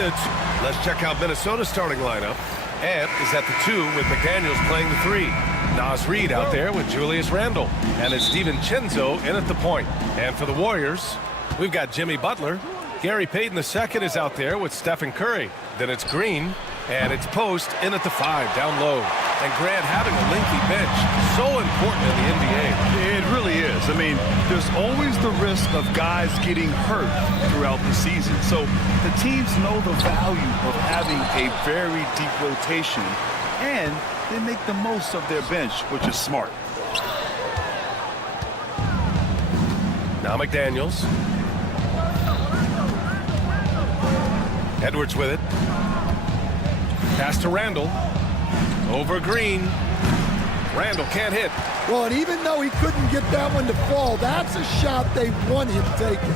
the two. Let's check out Minnesota's starting lineup. Ant is at the 2 with McDaniels playing the 3. Naz Reid out there with Julius Randle. And it's DiVincenzo in at the point. And for the Warriors, we've got Jimmy Butler. Gary Payton II is out there with Stephen Curry. Then it's Green, and it's Post in at the 5, down low. And Grant having a lengthy bench, so important in the NBA. It really is. I mean, there's always the risk of guys getting hurt throughout the season. So the teams know the value of having a very deep rotation, and they make the most of their bench, which is smart. Now McDaniels. Edwards with it. Pass to Randle. Over Green. Randle can't hit. Well, and even though he couldn't get that one to fall, that's a shot they want him taking.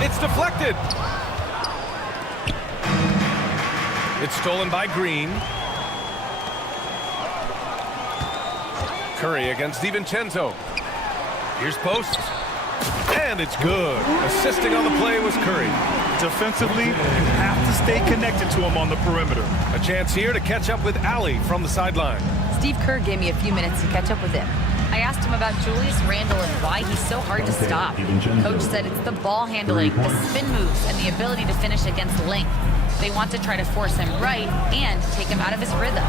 It's deflected. It's stolen by Green. Curry against DiVincenzo. Here's Post. And it's good. Assisting on the play was Curry. Defensively, you have to stay connected to him on the perimeter. A chance here to catch up with Allie from the sideline. Steve Kerr gave me a few minutes to catch up with him. I asked him about Julius Randle and why he's so hard to stop. Coach said it's the ball handling, the spin moves, and the ability to finish against length. They want to try to force him right and take him out of his rhythm.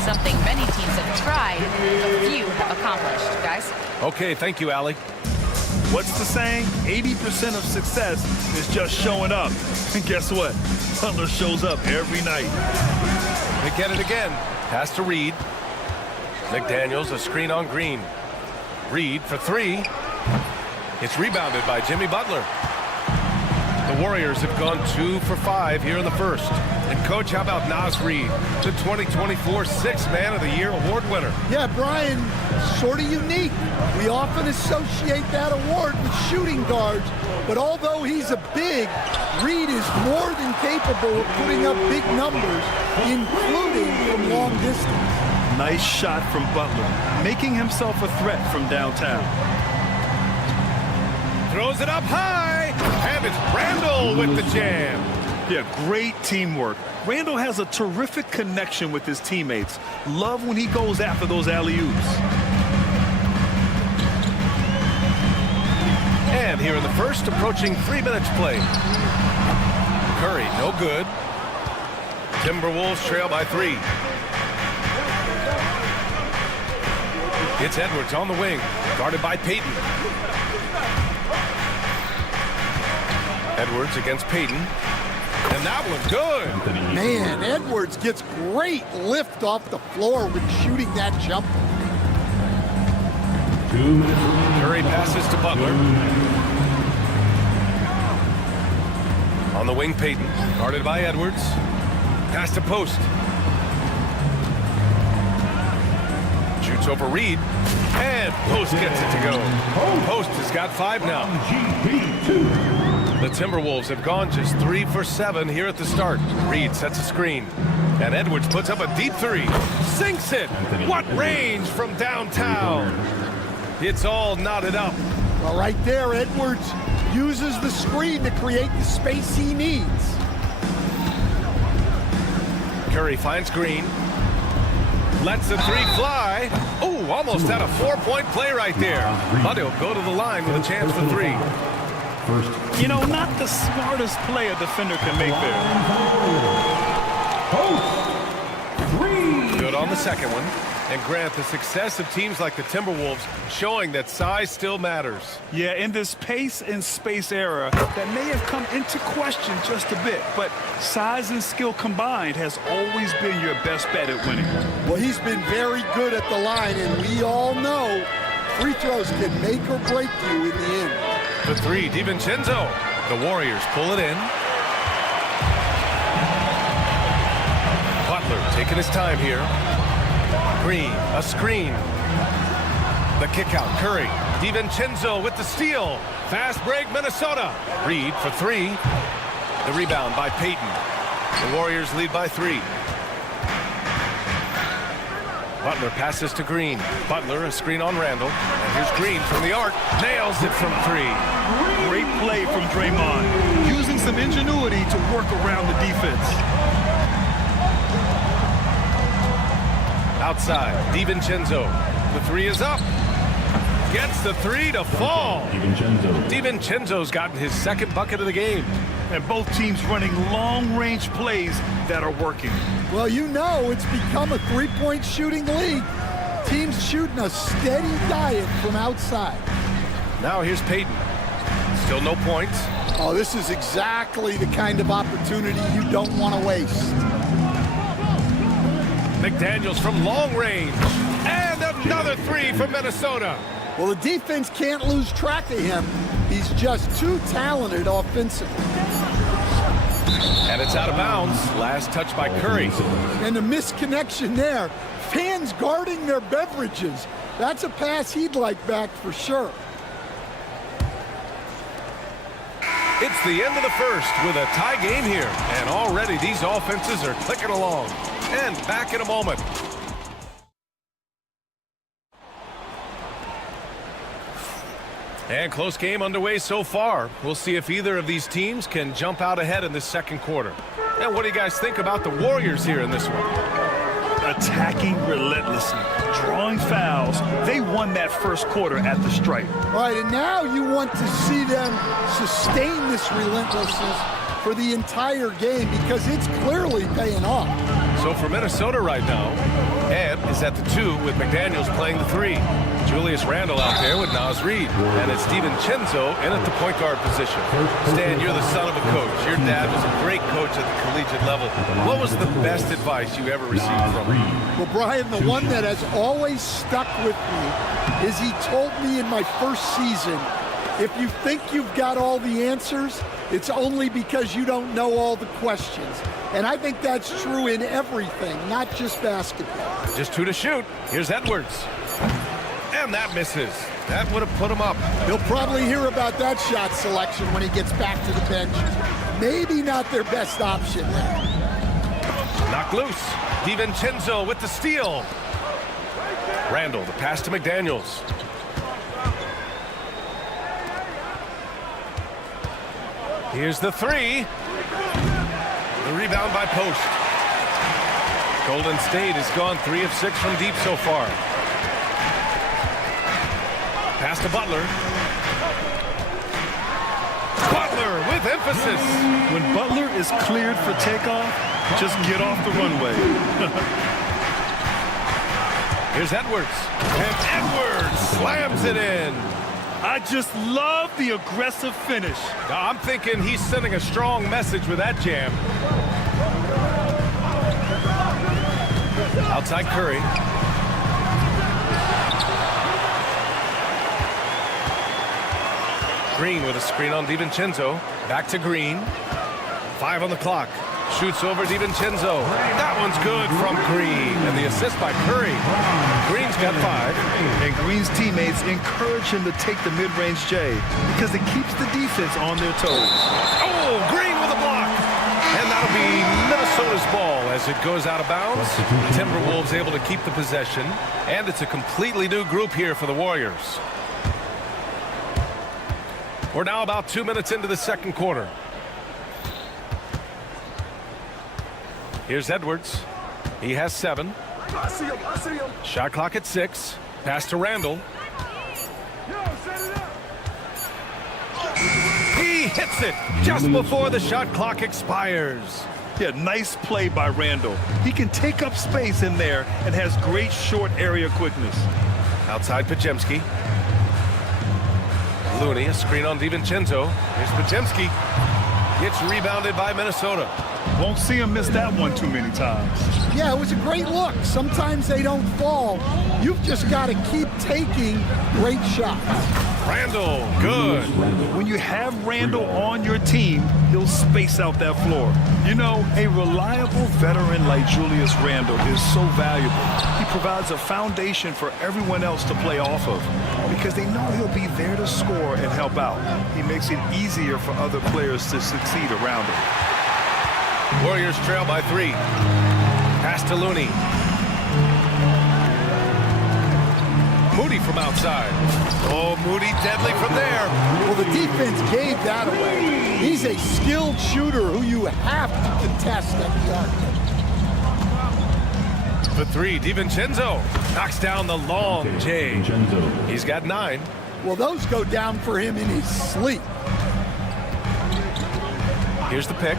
Something many teams have tried, but few have accomplished. Guys? Okay, thank you, Allie. What's the saying? 80% of success is just showing up. And guess what? Butler shows up every night. They get it again. Pass to Reid. McDaniels, a screen on Green. Reid for 3. It's rebounded by Jimmy Butler. The Warriors have gone 2 for 5 here in the first. And Coach, how about Naz Reid, the 2024 Sixth Man of the Year award winner? Yeah, Brian, sort of unique. We often associate that award with shooting guards, but although he's a big, Reid is more than capable of putting up big numbers, including from long distance. Nice shot from Butler, making himself a threat from downtown. Throws it up high, and it's Randle with the jam. Yeah, great teamwork. Randle has a terrific connection with his teammates. Love when he goes after those alley-oops. And here in the first, approaching 3 minutes played. Curry, no good. Timberwolves trail by 3. It's Edwards on the wing, guarded by Payton. Edwards against Payton. And that one's good. Man, Edwards gets great lift off the floor when shooting that jumper. 2 minutes. Curry passes to Butler. On the wing, Payton, guarded by Edwards. Pass to Post. Shoots over Reid. And Post gets it to go. Post has got 5 now. The Timberwolves have gone just 3 for 7 here at the start. Reid sets a screen. And Edwards puts up a deep 3. Sinks it. What range from downtown. It's all knotted up. Well, right there, Edwards uses the screen to create the space he needs. Curry finds Green. Lets the 3 fly. Oh, almost had a 4-point play right there. But he'll go to the line with a chance for 3. You know, not the smartest play a defender can make there. Good on the second one. And Grant, the success of teams like the Timberwolves showing that size still matters. Yeah, in this pace and space era, that may have come into question just a bit, but size and skill combined has always been your best bet at winning. Well, he's been very good at the line, and we all know free throws can make or break you in the end. The 3, DiVincenzo. The Warriors pull it in. Butler taking his time here. Green, a screen. The kick out, Curry. DiVincenzo with the steal. Fast break, Minnesota. Reid for 3. The rebound by Payton. The Warriors lead by 3. Butler passes to Green. Butler, a screen on Randall. And here's Green from the arc. Nails it from 3. Great play from Draymond, using some ingenuity to work around the defense. Outside, DiVincenzo. The 3 is up. Gets the 3 to fall. DiVincenzo's gotten his second bucket of the game. And both teams running long-range plays that are working. Well, you know it's become a three-point shooting league. Teams shooting a steady diet from outside. Now here's Payton. Still no points. Oh, this is exactly the kind of opportunity you don't want to waste. McDaniels from long range. And another 3 from Minnesota. Well, the defense can't lose track of him. He's just too talented offensively. And it's out of bounds. Last touch by Curry. And the misconnection there. Fans guarding their beverages. That's a pass he'd like back for sure. It's the end of the first with a tie game here. And already these offenses are clicking along. And back in a moment. And close game underway so far. We'll see if either of these teams can jump out ahead in the second quarter. And what do you guys think about the Warriors here in this one? Attacking relentlessly, drawing fouls. They won that first quarter at the stripe. All right, and now you want to see them sustain this relentlessness for the entire game because it's clearly paying off. So for Minnesota right now, Ed is at the 2 with McDaniels playing the 3. Julius Randle out there with Naz Reid. And it's DiVincenzo in at the point guard position. Stan, you're the son of a coach. Your dad was a great coach at the collegiate level. What was the best advice you ever received from him? Well, Brian, the one that has always stuck with me is he told me in my first season, if you think you've got all the answers, it's only because you don't know all the questions. And I think that's true in everything, not just basketball. Just 2 to shoot. Here's Edwards. And that misses. That would have put him up. He'll probably hear about that shot selection when he gets back to the bench. Maybe not their best option there. Knocked loose. DiVincenzo with the steal. Randall, the pass to McDaniels. Here's the 3. The rebound by Post. Golden State has gone 3 of 6 from deep so far. Pass to Butler. Butler with emphasis. When Butler is cleared for takeoff, just get off the runway. Here's Edwards. And Edwards slams it in. I just love the aggressive finish. I'm thinking he's sending a strong message with that jam. Outside Curry. Green with a screen on DiVincenzo. Back to Green. 5 on the clock. Shoots over DiVincenzo. That one's good from Green. And the assist by Curry. Green's got 5. And Green's teammates encourage him to take the mid-range J because it keeps the defense on their toes. Oh, Green with a block. And that'll be Minnesota's ball as it goes out of bounds. The Timberwolves able to keep the possession. And it's a completely new group here for the Warriors. We're now about 2 minutes into the second quarter. Here's Edwards. He has 7. I see him. Shot clock at 6. Pass to Randall. He hits it just before the shot clock expires. Yeah, nice play by Randall. He can take up space in there and has great short area quickness. Outside Podziemski. Looney, a screen on DiVincenzo. Here's Podziemski. Gets rebounded by Minnesota. Won't see him miss that one too many times. Yeah, it was a great look. Sometimes they don't fall. You've just got to keep taking great shots. Randall, good. When you have Randall on your team, he'll space out that floor. You know, a reliable veteran like Julius Randall is so valuable. He provides a foundation for everyone else to play off of because they know he'll be there to score and help out. He makes it easier for other players to succeed around him. Warriors trail by 3. Pass to Looney. Moody from outside. Oh, Moody deadly from there. Well, the defense gave that away. He's a skilled shooter who you have to contest at the arc. For three, DiVincenzo knocks down the long J. He's got 9. Well, those go down for him in his sleep. Here's the pick.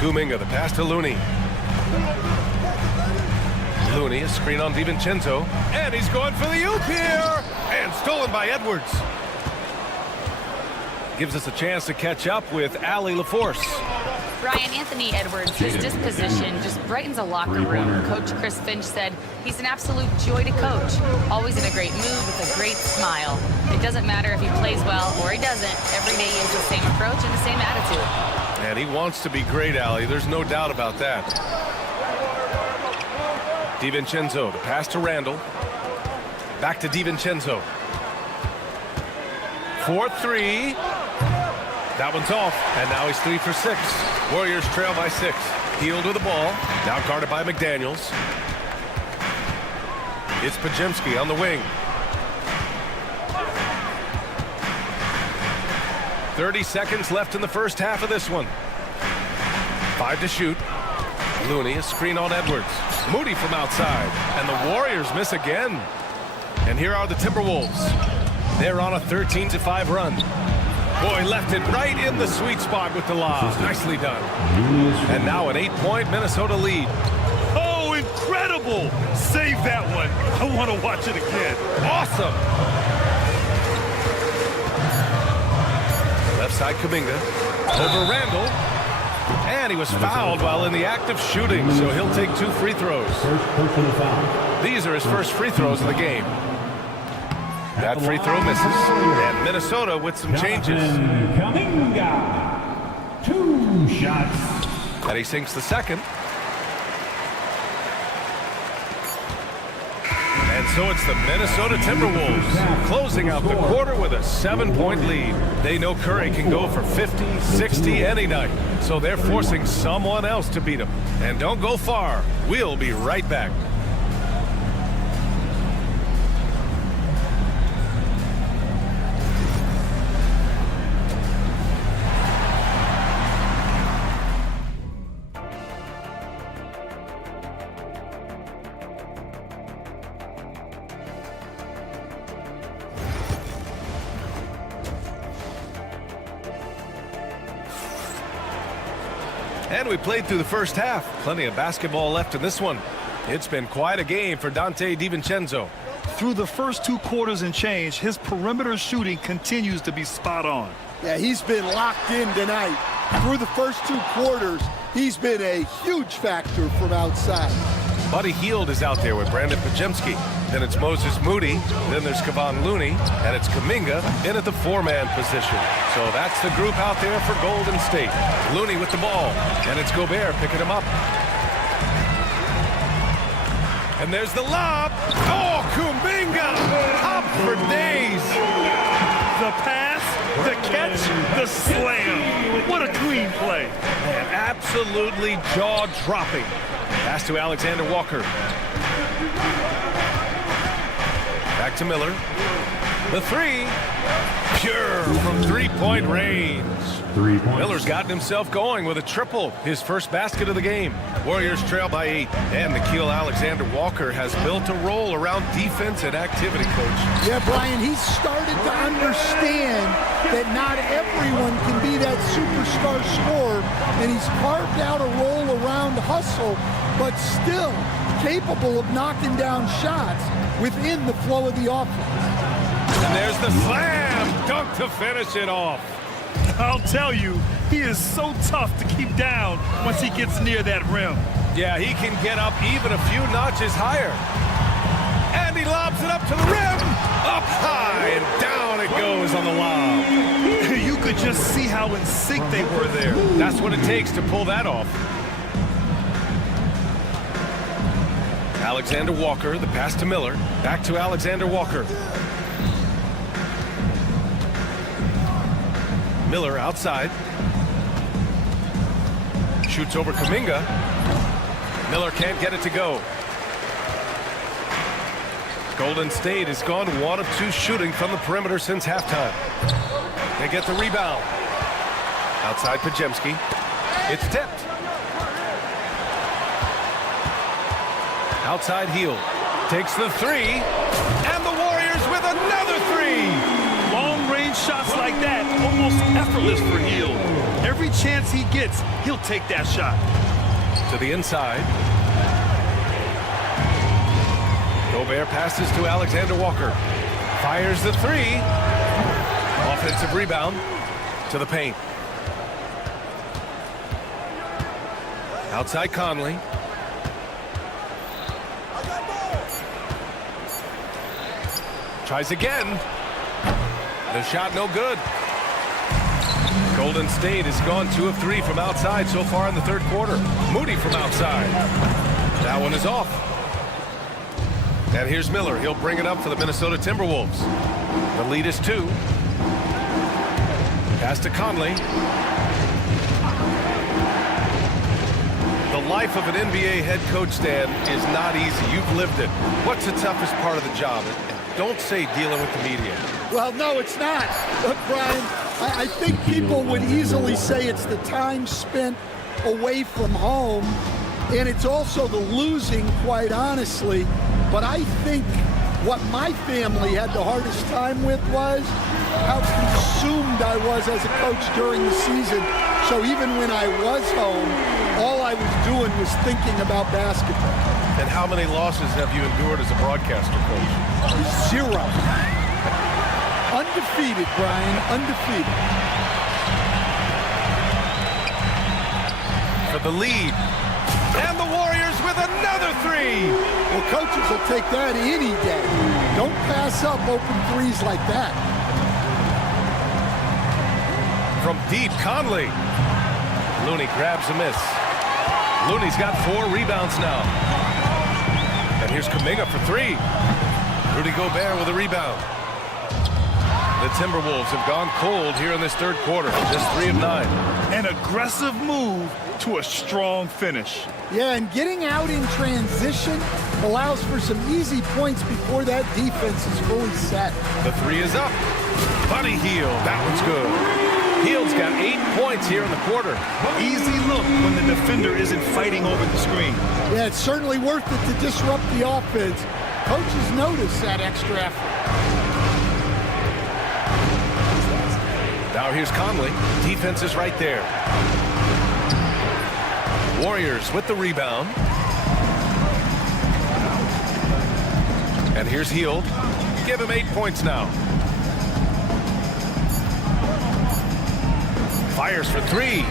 Kuminga, the pass to Looney. Looney, a screen on DiVincenzo. And he's going for the oop here. And stolen by Edwards. Gives us a chance to catch up with Allie LaForce. Brian, Anthony Edwards, his disposition just brightens a locker room. Coach Chris Finch said he's an absolute joy to coach. Always in a great mood with a great smile. It doesn't matter if he plays well or he doesn't. Every day he has the same approach and the same attitude. And he wants to be great, Allie. There's no doubt about that. DiVincenzo, the pass to Randall. Back to DiVincenzo. 4-3. That one's off, and now he's 3 for 6. Warriors trail by 6. Healed with the ball. Now guarded by McDaniels. It's Podziemski on the wing. 30 seconds left in the first half of this one. 5 to shoot. Looney, a screen on Edwards. Moody from outside, and the Warriors miss again. And here are the Timberwolves. They're on a 13-5 run. Boy, left it right in the sweet spot with the lob. Nicely done. And now an 8-point Minnesota lead. Oh, incredible! Save that one. I want to watch it again. Awesome. Left side Kuminga. Over Randall. And he was fouled while in the act of shooting, so he'll take 2 free throws. These are his first free throws of the game. That free throw misses. And Minnesota with some changes. Kuminga. 2 shots. And he sinks the second. And so it's the Minnesota Timberwolves closing out the quarter with a 7-point lead. They know Curry can go for 50, 60 any night. So they're forcing someone else to beat him. And don't go far. We'll be right back. And we played through the first half. Plenty of basketball left in this one. It's been quite a game for Donte DiVincenzo. Through the first 2 quarters and change, his perimeter shooting continues to be spot on. Yeah, he's been locked in tonight. Through the first 2 quarters, he's been a huge factor from outside. Buddy Hield is out there with Brandon Podziemski. Then it's Moses Moody. Then there's Kevon Looney. And it's Kuminga in at the 4-man position. So that's the group out there for Golden State. Looney with the ball. And it's Gobert picking him up. And there's the lob. Oh, Kuminga! Up for days. The pass, the catch, the slam. What a clean play. And absolutely jaw-dropping. Pass to Alexander Walker. Back to Miller. The 3. Pure from 3-point range. 3 points. Miller's gotten himself going with a triple. His first basket of the game. Warriors trail by 8. And Nickeil Alexander-Walker has built a role around defense and activity, Coach. Yeah, Brian, he's started to understand that not everyone can be that superstar scorer, and he's carved out a role around hustle, but still capable of knocking down shots within the flow of the offense. And there's the slam dunk to finish it off. I'll tell you, he is so tough to keep down once he gets near that rim. Yeah, he can get up even a few notches higher. And he lobs it up to the rim. Up high and down it goes on the lob. You could just see how in sync they were there. That's what it takes to pull that off. Alexander Walker, the pass to Miller. Back to Alexander Walker. Miller outside. Shoots over Kuminga. Miller can't get it to go. Golden State has gone 1 of 2 shooting from the perimeter since halftime. They get the rebound. Outside Pajemski. It's tipped. Outside Hield. Takes the 3. And the Warriors with another 3. Long-range shots like that, almost effortless for Hield. Every chance he gets, he'll take that shot. To the inside. Gobert passes to Alexander Walker. Fires the 3. Offensive rebound to the paint. Outside Conley. Tries again. The shot no good. Golden State has gone 2 of 3 from outside so far in the third quarter. Moody from outside. That one is off. And here's Miller. He'll bring it up for the Minnesota Timberwolves. The lead is 2. Pass to Conley. The life of an NBA head coach, Stan, is not easy. You've lived it. What's the toughest part of the job? And don't say dealing with the media. Well, no, it's not. Look, Brian, I think people would easily say it's the time spent away from home, and it's also the losing, quite honestly. But I think what my family had the hardest time with was how consumed I was as a coach during the season. So even when I was home, all I was doing was thinking about basketball. And how many losses have you endured as a broadcaster, Coach? 0. Undefeated, Brian, undefeated. For the lead. And the Warriors with another 3. Well, coaches will take that any day. Don't pass up open threes like that. From deep, Conley. Looney grabs a miss. Looney's got 4 rebounds now. And here's Kuminga for 3. Rudy Gobert with a rebound. The Timberwolves have gone cold here in this third quarter. Just 3 of 9. An aggressive move to a strong finish. Yeah, and getting out in transition allows for some easy points before that defense is fully set. The 3 is up. Buddy Hield. That one's good. Hield's got 8 points here in the quarter. Easy look when the defender isn't fighting over the screen. Yeah, it's certainly worth it to disrupt the offense. Coaches notice that extra effort. Now here's Conley. Defense is right there. Warriors with the rebound. And here's Hield. Give him 8 points now. Fires for 3.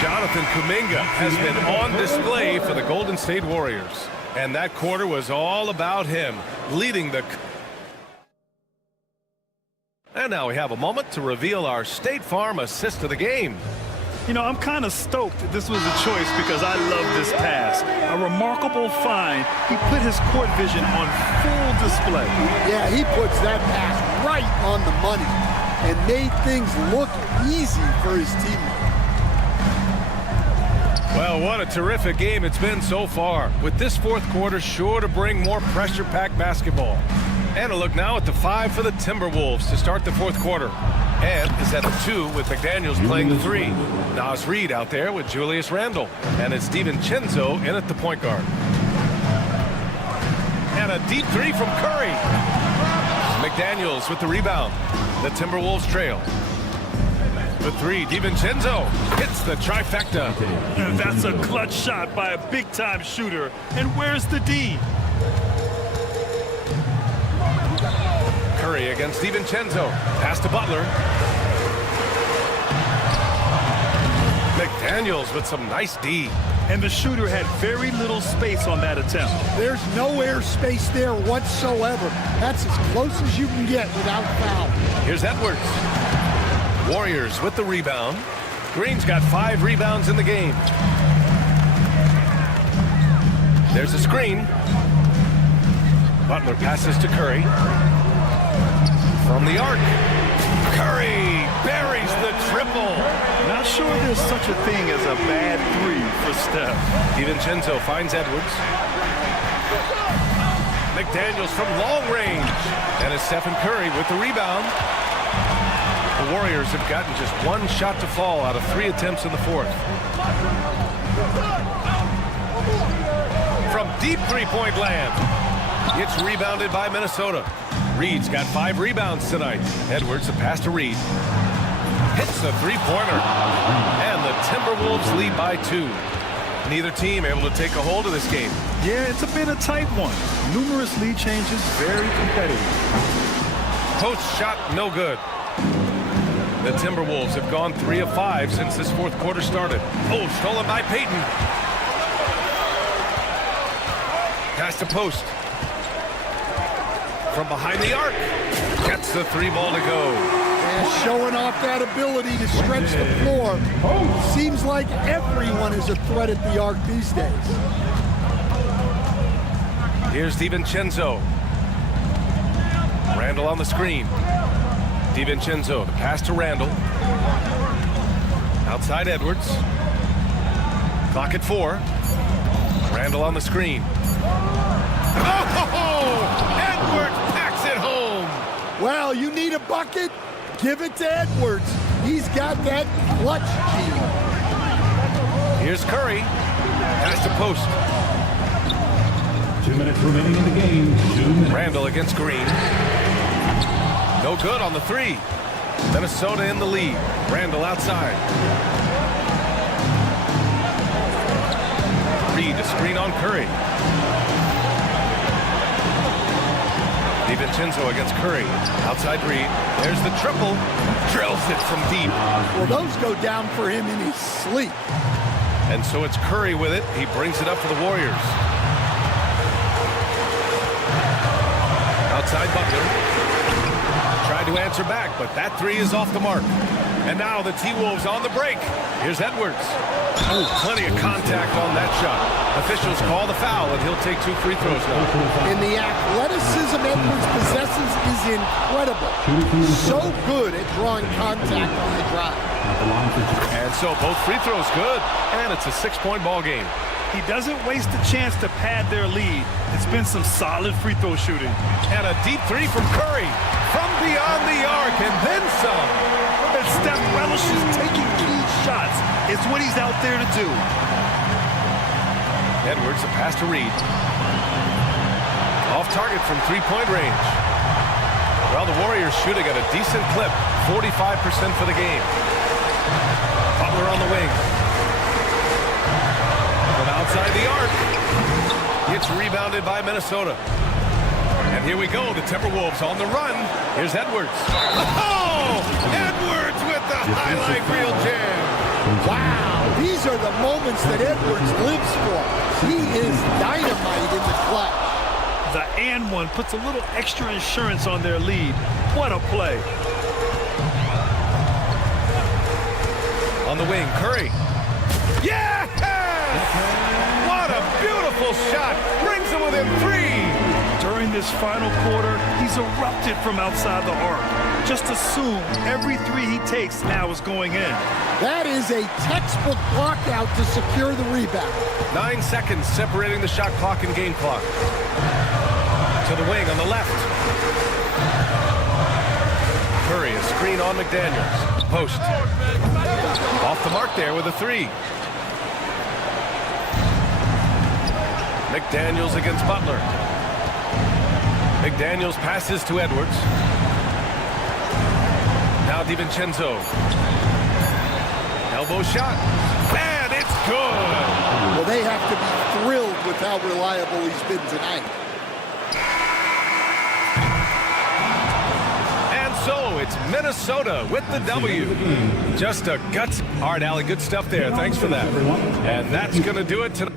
Jonathan Kuminga has been on display for the Golden State Warriors. And that quarter was all about him, leading the... And now we have a moment to reveal our State Farm assist of the game. You know, I'm kind of stoked that this was a choice because I love this pass. A remarkable find. He put his court vision on full display. Yeah, he puts that pass right on the money and made things look easy for his teammates. Well, what a terrific game it's been so far, with this fourth quarter sure to bring more pressure-packed basketball. And a look now at the 5 for the Timberwolves to start the fourth quarter. And is at the 2 with McDaniels playing the 3. Naz Reid out there with Julius Randle. And it's DiVincenzo in at the point guard. And a deep 3 from Curry. McDaniels with the rebound. The Timberwolves trail. The 3, DiVincenzo hits the trifecta. And that's a clutch shot by a big-time shooter. And where's the D? Curry against DiVincenzo. Pass to Butler. McDaniels with some nice D. And the shooter had very little space on that attempt. There's no air space there whatsoever. That's as close as you can get without foul. Here's Edwards. Warriors with the rebound. Green's got 5 rebounds in the game. There's a screen. Butler passes to Curry. From the arc. Curry buries the triple. Not sure there's such a thing as a bad 3 for Steph. DiVincenzo finds Edwards. McDaniels from long range. And it's Stephen Curry with the rebound. The Warriors have gotten just one shot to fall out of 3 attempts in the fourth. From deep three-point land. It's rebounded by Minnesota. Reed's got 5 rebounds tonight. Edwards, a pass to Reed. Hits the three-pointer. And the Timberwolves lead by 2. Neither team able to take a hold of this game. Yeah, it's been a tight one. Numerous lead changes, very competitive. Post shot, no good. The Timberwolves have gone 3 of 5 since this fourth quarter started. Oh, stolen by Payton. Pass to Post. From behind the arc. Gets the 3 ball to go. And showing off that ability to stretch the floor. Seems like everyone is a threat at the arc these days. Here's DiVincenzo. Randall on the screen. DiVincenzo, the pass to Randall. Outside Edwards. Clock at 4. Randall on the screen. Oh! Edwards packs it home! Well, you need a bucket? Give it to Edwards. He's got that clutch gene. Here's Curry. Pass to Post. 2 minutes remaining in the game. 2 minutes. Randall against Green. No good on the 3. Minnesota in the lead. Randall outside. Reed, a screen on Curry. DiVincenzo against Curry. Outside Reed. There's the triple. Drills it from deep. Well, those go down for him in his sleep. And so it's Curry with it. He brings it up for the Warriors. Outside Butler. Tried to answer back, but that 3 is off the mark. And now the T-Wolves on the break. Here's Edwards. Oh, plenty of contact on that shot. Officials call the foul, and he'll take 2 free throws now. And the athleticism Edwards possesses is incredible. So good at drawing contact on the drive. And so both free throws good, and it's a 6-point ball game. He doesn't waste a chance to pad their lead. It's been some solid free throw shooting. And a deep 3 from Curry. From beyond the arc, and then some. And Steph relishes taking key shots. It's what he's out there to do. Edwards, a pass to Reed. Off target from 3-point range. Well, the Warriors shooting at a decent clip. 45% for the game. Butler on the wing. From outside the arc. It's rebounded by Minnesota. And here we go, the Timberwolves on the run. Here's Edwards. Oh! Edwards with the highlight reel jam. Wow, these are the moments that Edwards lives for. He is dynamite in the clutch. The and one puts a little extra insurance on their lead. What a play. On the wing, Curry. Yes! What a beautiful shot. Brings them within 3. During this final quarter, he's erupted from outside the arc. Just assume every 3 he takes now is going in. That is a textbook lockout to secure the rebound. 9 seconds separating the shot clock and game clock. To the wing on the left. Curry, a screen on McDaniels. Post. Off the mark there with a 3. McDaniels against Butler. McDaniels passes to Edwards. Now DiVincenzo. Elbow shot. And it's good. Well, they have to be thrilled with how reliable he's been tonight. And so it's Minnesota with the W. Just a guts. All right, Allie, good stuff there. Thanks for that. And that's going to do it tonight.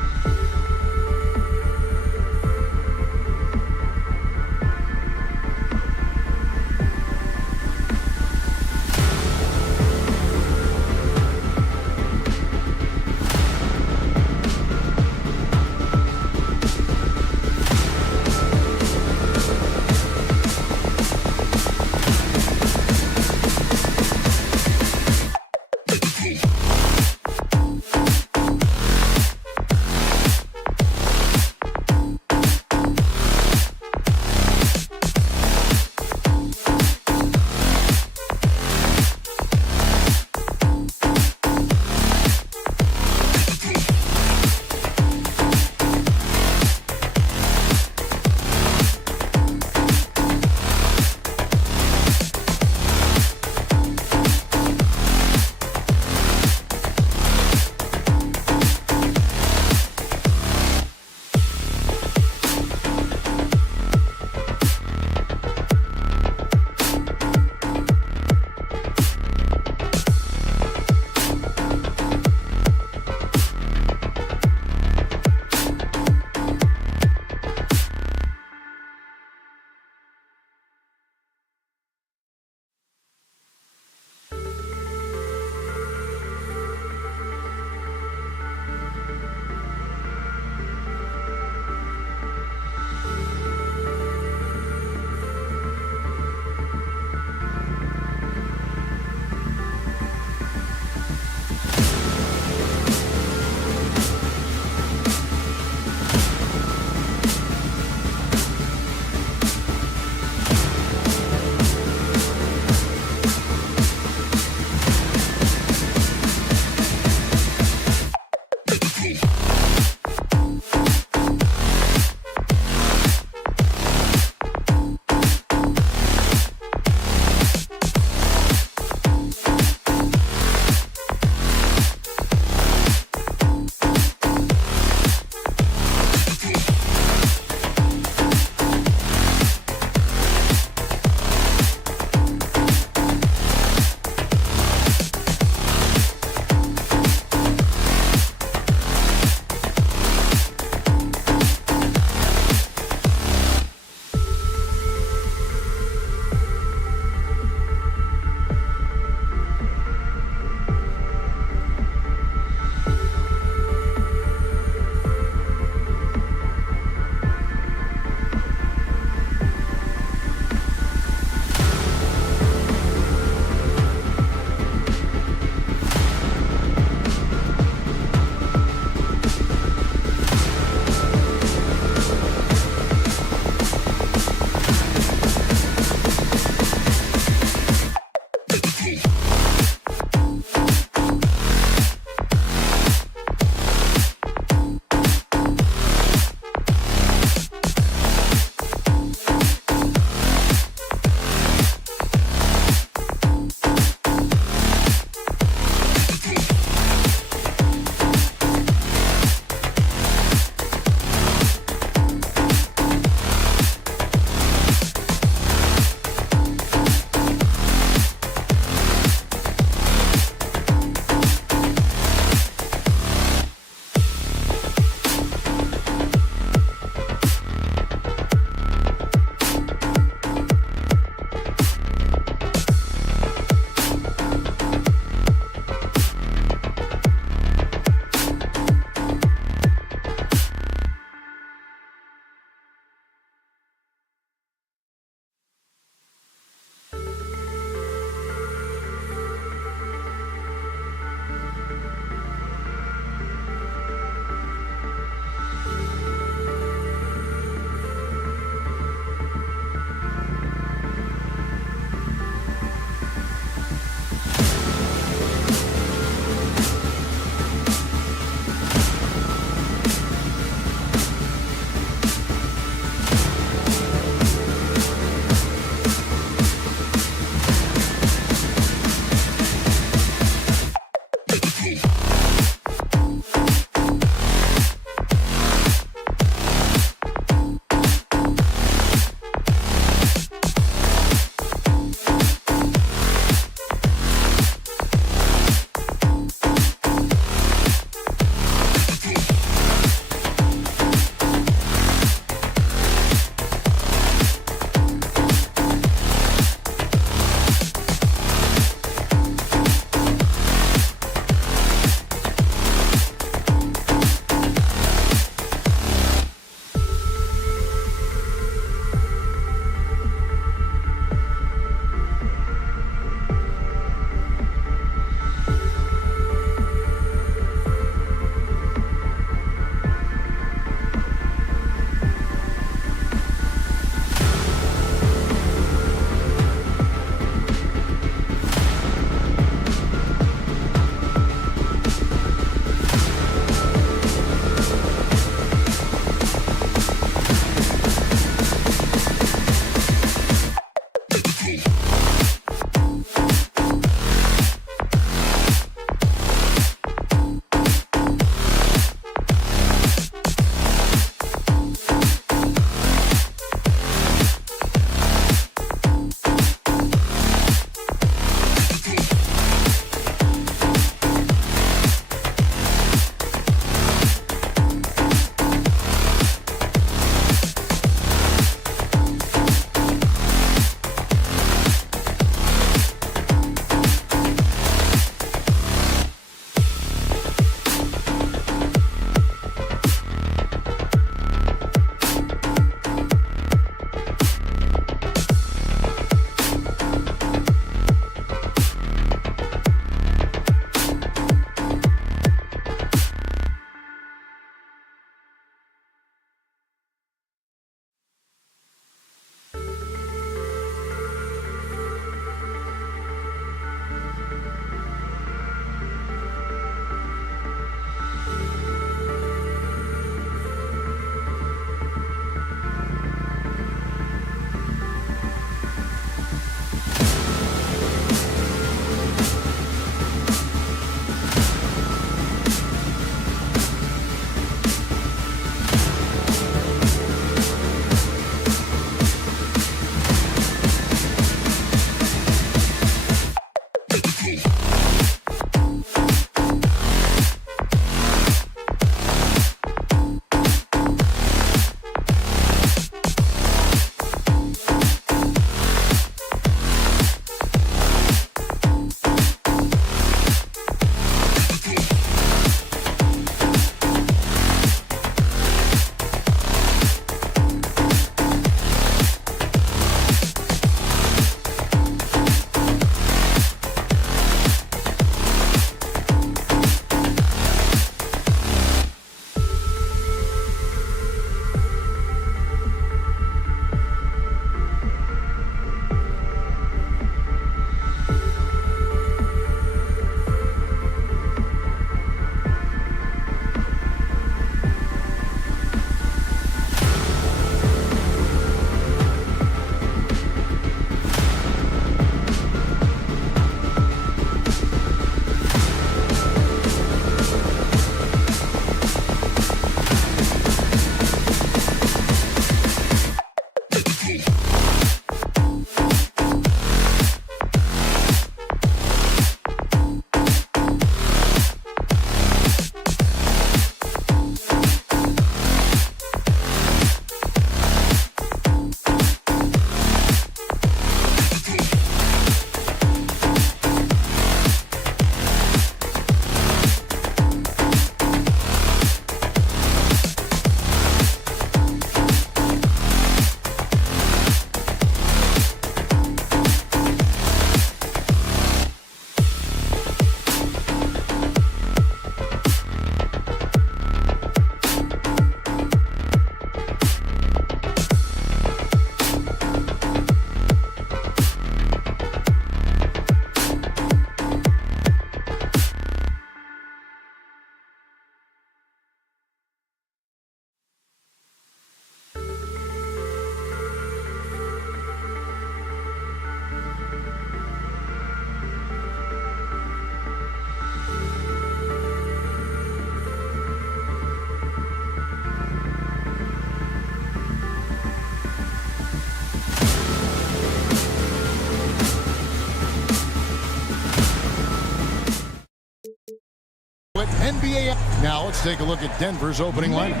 With NBA. Now let's take a look at Denver's opening lineup.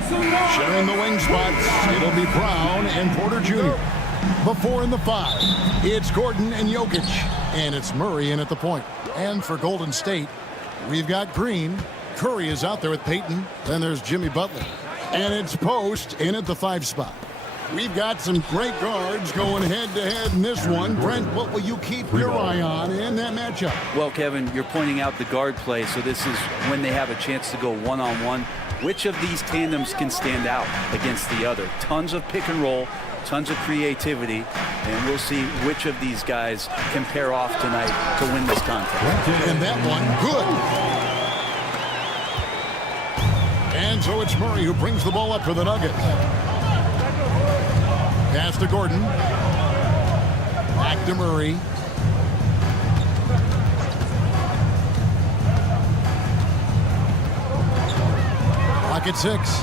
Sharing the wing spots, it'll be Brown and Porter Jr. Before in the 5, it's Gordon and Jokic. And it's Murray in at the point. And for Golden State, we've got Green. Curry is out there with Payton. Then there's Jimmy Butler. And it's Post in at the 5 spot. We've got some great guards going head-to-head in this one. Brent, what will you keep your eye on in that matchup? Well, Kevin, you're pointing out the guard play, so this is when they have a chance to go one-on-one. Which of these tandems can stand out against the other? Tons of pick and roll, tons of creativity, and we'll see which of these guys can pair off tonight to win this contest. And that one, good. And so it's Murray who brings the ball up for the Nuggets. Pass to Gordon. Back to Murray. Clock at 6.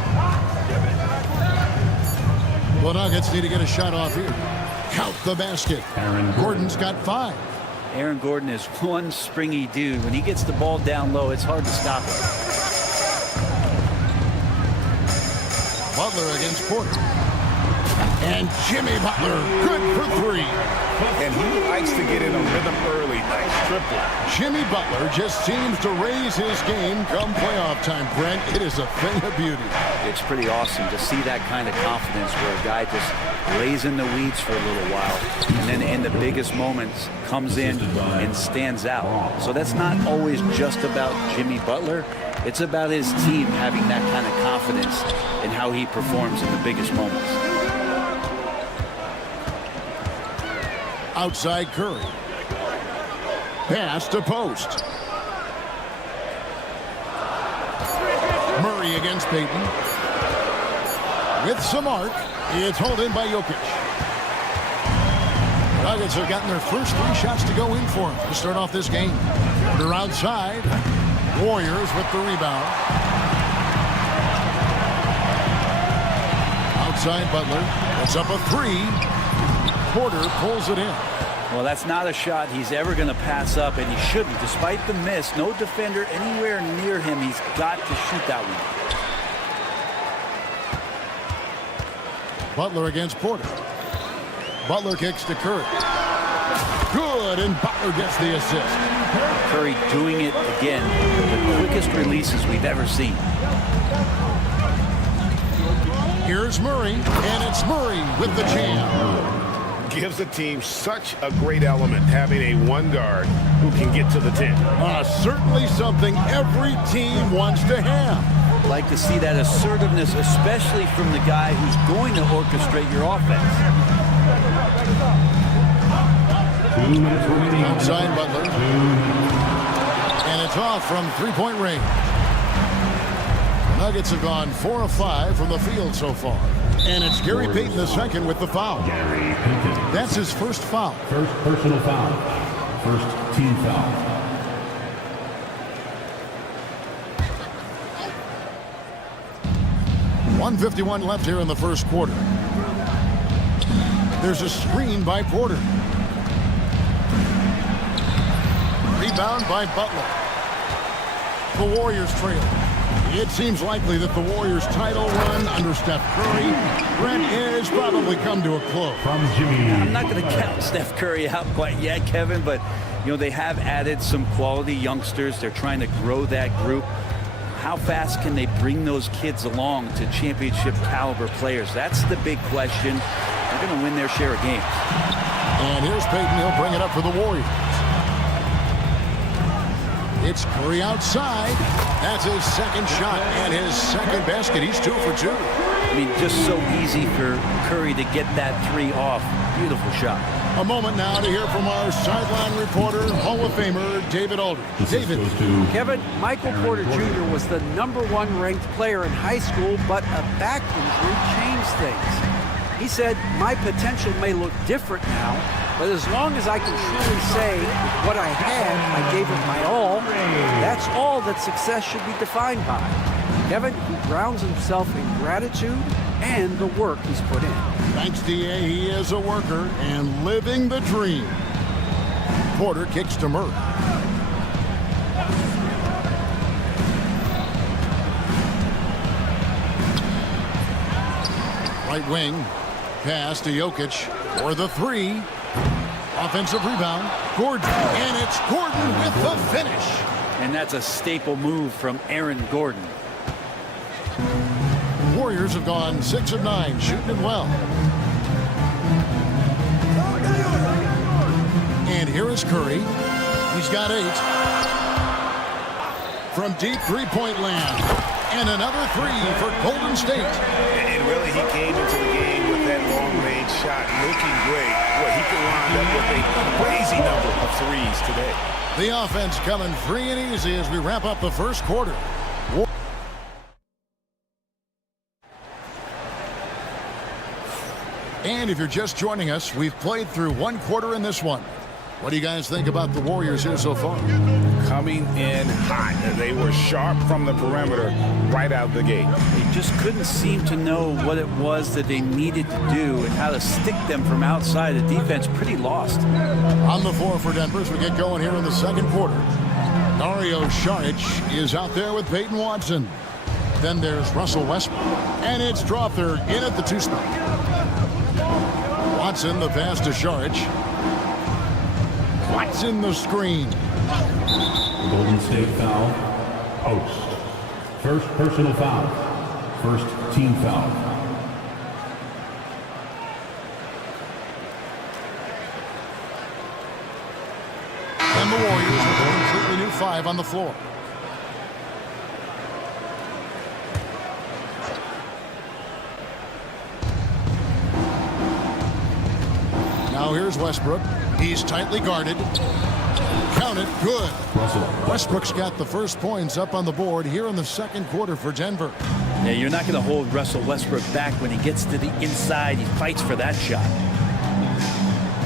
The Nuggets need to get a shot off here. Count the basket. Gordon's got 5. Aaron Gordon is one springy dude. When he gets the ball down low, it's hard to stop him. Butler against Porter. And Jimmy Butler, good for 3. And he likes to get in a rhythm early. Nice triple. Jimmy Butler just seems to raise his game come playoff time, Brent. It is a thing of beauty. It's pretty awesome to see that kind of confidence where a guy just lays in the weeds for a little while and then in the biggest moments comes in and stands out. So that's not always just about Jimmy Butler. It's about his team having that kind of confidence in how he performs in the biggest moments. Outside Curry. Pass to Post. Murray against Payton. With some arc, it's hauled in by Jokic. Nuggets have gotten their first 3 shots to go in for him to start off this game. They're outside. Warriors with the rebound. Outside Butler. That's up a 3. Porter pulls it in. Well, that's not a shot he's ever going to pass up, and he shouldn't. Despite the miss, no defender anywhere near him. He's got to shoot that one. Butler against Porter. Butler kicks to Curry. Good, and Butler gets the assist. Curry doing it again. The quickest releases we've ever seen. Here's Murray, and it's Murray with the jam. Gives the team such a great element having a one guard who can get to the 10. Certainly something every team wants to have. Like to see that assertiveness, especially from the guy who's going to orchestrate your offense. 2 minutes remaining. Outside Butler. And it's off from 3-point range. Nuggets have gone 4 of 5 from the field so far. And it's Gary Payton II with the foul. Gary Payton. That's his first foul. First personal foul. First team foul. .151 left here in the first quarter. There's a screen by Porter. Rebound by Butler. The Warriors trail. It seems likely that the Warriors' title run under Steph Curry, Brent, has probably come to a close. From Jimmy. I'm not going to count Steph Curry out quite yet, Kevin, but you know they have added some quality youngsters. They're trying to grow that group. How fast can they bring those kids along to championship caliber players? That's the big question. They're going to win their share of games. And here's Payton. He'll bring it up for the Warriors. It's Curry outside. That's his second shot and his second basket. He's 2 for 2. I mean, just so easy for Curry to get that 3 off. Beautiful shot. A moment now to hear from our sideline reporter, Hall of Famer David Aldridge. David. Kevin, Michael Porter Jr. was the #1 ranked player in high school, but a back injury changed things. He said, "My potential may look different now, but as long as I can truly say with what I had, I gave it my all, that's all that success should be defined by." Kevin, he grounds himself in gratitude and the work he's put in. Thanks, D.A. He is a worker and living the dream. Porter kicks to Murray. Right wing. Pass to Jokic for the three. Offensive rebound. Gordon. And it's Gordon with the finish. And that's a staple move from Aaron Gordon. Warriors have gone 6 of 9, shooting it well. And here is Curry. He's got 8. From deep three-point land. And another 3 for Golden State. And really, he came into the game with that long-range shot looking great. Well, he could wind up with a crazy number of threes today. The offense coming free and easy as we wrap up the first quarter. And if you're just joining us, we've played through 1 quarter in this one. What do you guys think about the Warriors here so far? Coming in hot. They were sharp from the perimeter right out the gate. They just couldn't seem to know what it was that they needed to do and how to stick them from outside. The defense pretty lost. On the floor for Denver as we get going here in the second quarter. Dario Saric is out there with Peyton Watson. Then there's Russell Westbrook. And it's Drawther in at the 2 spot. Watson the pass to Saric. Watson the screen. Golden State foul. Post. First personal foul. First team foul. And the Warriors with a completely new 5 on the floor. Now here's Westbrook. He's tightly guarded. Count it. Good. Westbrook's got the first points up on the board here in the second quarter for Denver. Yeah, you're not going to hold Russell Westbrook back when he gets to the inside. He fights for that shot.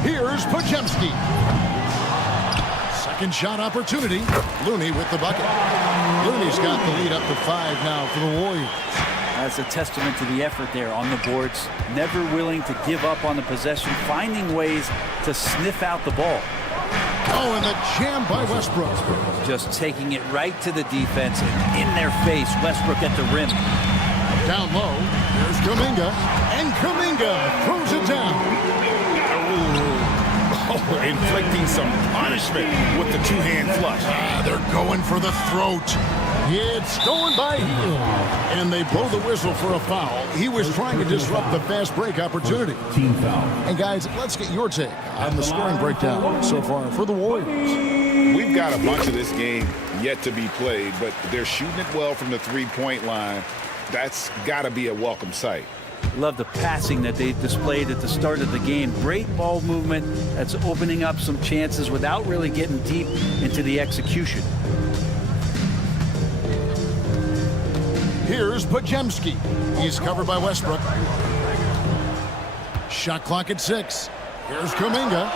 Here's Podziemski. Second shot opportunity. Looney with the bucket. Looney's got the lead up to 5 now for the Warriors. That's a testament to the effort there on the boards. Never willing to give up on the possession, finding ways to sniff out the ball. Oh, and the jam by Westbrook. Just taking it right to the defense and in their face. Westbrook at the rim. Down low, there's Kuminga. And Kuminga throws it down. Oh, inflicting some punishment with the 2-hand flush. They're going for the throat. It's going by heel. And they blow the whistle for a foul. He was trying to disrupt the fast break opportunity. Team foul. And guys, let's get your take on the scoring breakdown so far for the Warriors. We've got a bunch of this game yet to be played, but they're shooting it well from the 3-point line. That's got to be a welcome sight. Love the passing that they displayed at the start of the game. Great ball movement that's opening up some chances without really getting deep into the execution. Here's Podziemski. He's covered by Westbrook. Shot clock at 6. Here's Kuminga.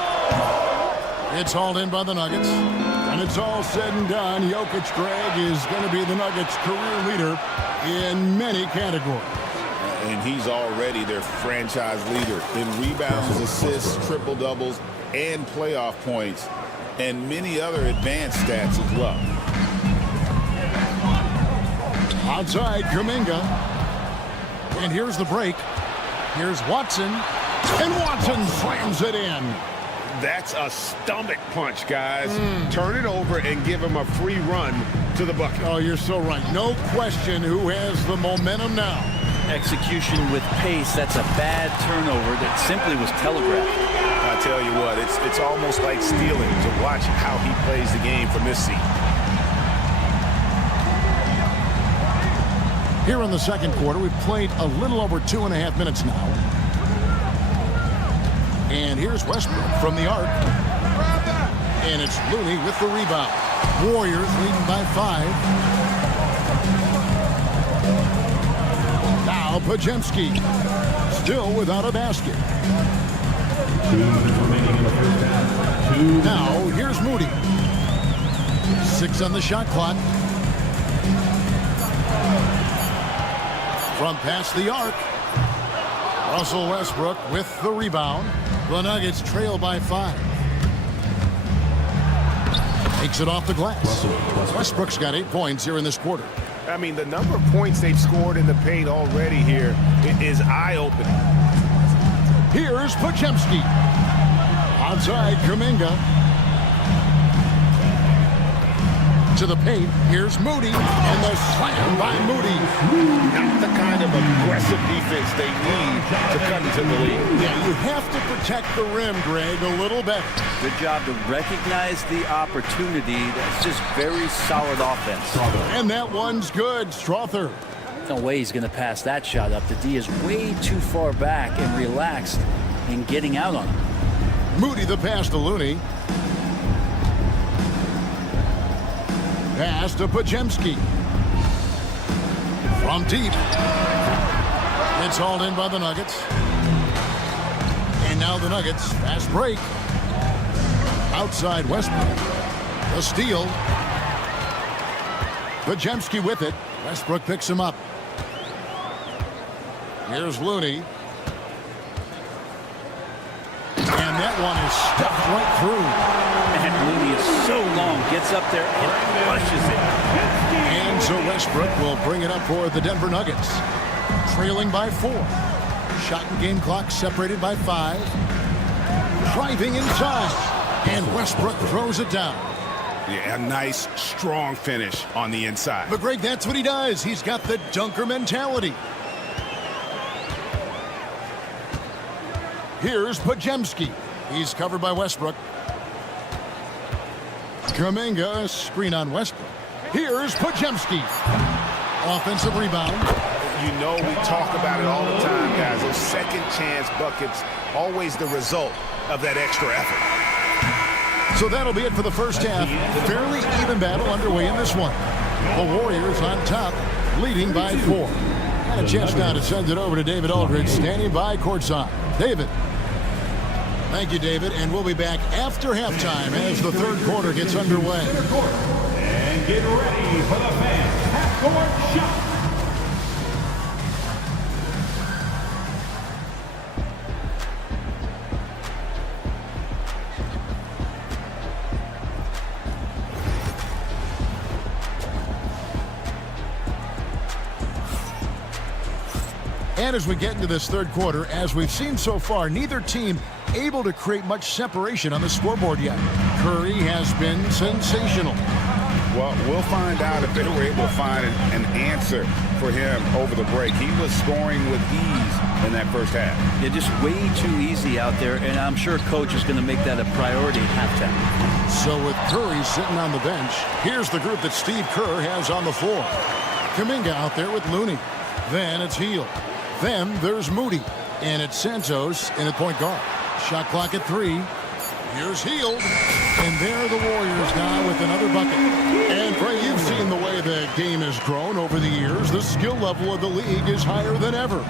It's hauled in by the Nuggets. And it's all said and done. Jokic, Greg, is going to be the Nuggets' career leader in many categories. And he's already their franchise leader in rebounds, assists, triple-doubles, and playoff points, and many other advanced stats as well. Outside, Kuminga. And here's the break. Here's Watson. And Watson slams it in. That's a stomach punch, guys. Turn it over and give him a free run to the bucket. Oh, you're so right. No question who has the momentum now. Execution with pace. That's a bad turnover that simply was telegraphed. I tell you what, it's almost like stealing to watch how he plays the game from this seat. Here in the second quarter, we've played a little over 2.5 minutes now. And here's Westbrook from the arc. And it's Looney with the rebound. Warriors leading by 5. Now Podziemski, still without a basket. 2 minutes remaining in the first half. 2. Now here's Moody. 6 on the shot clock. From past the arc. Russell Westbrook with the rebound. The Nuggets trail by 5. Takes it off the glass. Westbrook's got 8 points here in this quarter. I mean, the number of points they've scored in the paint already here is eye-opening. Here's Podziemski. Outside, Kuminga. To the paint. Here's Moody. And the slam by Moody. Not the kind of aggressive defense they need to cut into the lead. Yeah, you have to protect the rim, Greg, a little bit. Good job to recognize the opportunity. That's just very solid offense. And that one's good. Strother. No way he's going to pass that shot up. The D is way too far back and relaxed in getting out on him. Moody the pass to Looney. Pass to Podziemski. From deep. It's hauled in by the Nuggets. And now the Nuggets. Fast break. Outside Westbrook. The steal. Podziemski with it. Westbrook picks him up. Here's Looney. And that one is stuffed right through. And Looney is so long, gets up there and crushes it. And so Westbrook will bring it up for the Denver Nuggets. Trailing by 4. Shot and game clock separated by 5. Driving inside. And Westbrook throws it down. Yeah, a nice, strong finish on the inside. But Greg, that's what he does. He's got the dunker mentality. Here's Podziemski. He's covered by Westbrook. Kuminga, screen on Westbrook. Here's Podziemski. Offensive rebound. You know we talk about it all the time, guys. Those second chance buckets, always the result of that extra effort. So that'll be it for the first half. Fairly even battle underway in this one. The Warriors on top, leading by 4. And a chance now to send it over to David Aldridge, standing by courtside. David. Thank you, David. And we'll be back after halftime as the third quarter gets underway. And get ready for the fans half-court shot. And as we get into this third quarter, as we've seen so far, neither team able to create much separation on the scoreboard yet. Curry has been sensational. Well, we'll find out if they were able to find an answer for him over the break. He was scoring with ease in that first half. Yeah, just way too easy out there, and I'm sure coach is going to make that a priority at halftime. So with Curry sitting on the bench, here's the group that Steve Kerr has on the floor. Kuminga out there with Looney. Then it's Hield. Then there's Moody. And it's Santos in at point guard. Shot clock at 3. Here's Hield. And there are the Warriors now with another bucket. And Ray, you've seen the way the game has grown over the years. The skill level of the league is higher than ever.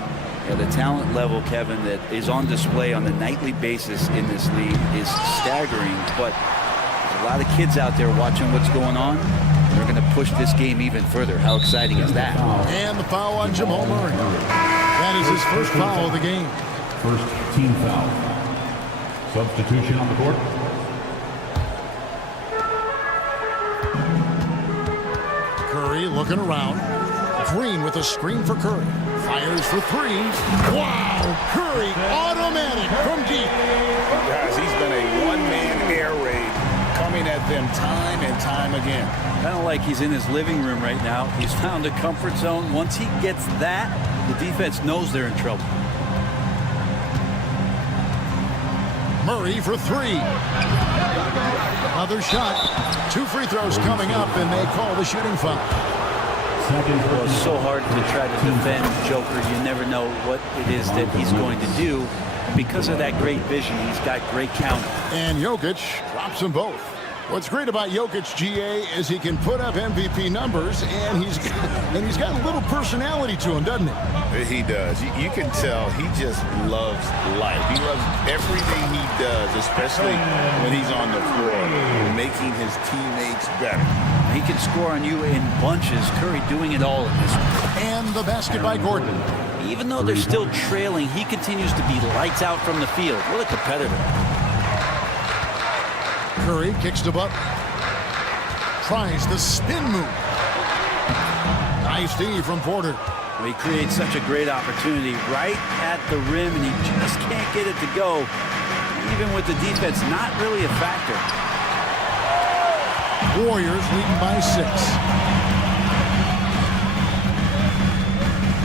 Yeah, the talent level, Kevin, that is on display on a nightly basis in this league is staggering. But there's a lot of kids out there watching what's going on. They're going to push this game even further. How exciting is that? And the foul on Jamal Murray. That is his first foul of the game. First team foul. Substitution on the court. Curry looking around. Green with a screen for Curry. Fires for 3. Wow! Curry automatic from deep. Guys, he's been a one-man air raid coming at them time and time again. Kind of like he's in his living room right now. He's found a comfort zone. Once he gets that, the defense knows they're in trouble. Murray for 3. Another shot. 2 free throws coming up, and they call the shooting foul. Well, it's so hard to try to defend Joker. You never know what it is that he's going to do. Because of that great vision, he's got great counter. And Jokic drops them both. What's great about Jokic, GA, is he can put up MVP numbers, and he's got a little personality to him, doesn't he? He does. You can tell he just loves life. He loves everything he does, especially when he's on the floor, making his teammates better. He can score on you in bunches. Curry doing it all in this one. And the basket by Gordon. Even though they're still trailing, he continues to be lights out from the field. What a competitor. Curry kicks to Butler. Tries the spin move. Nice D from Porter. Well, he creates such a great opportunity right at the rim, and he just can't get it to go. Even with the defense not really a factor. Warriors leading by 6.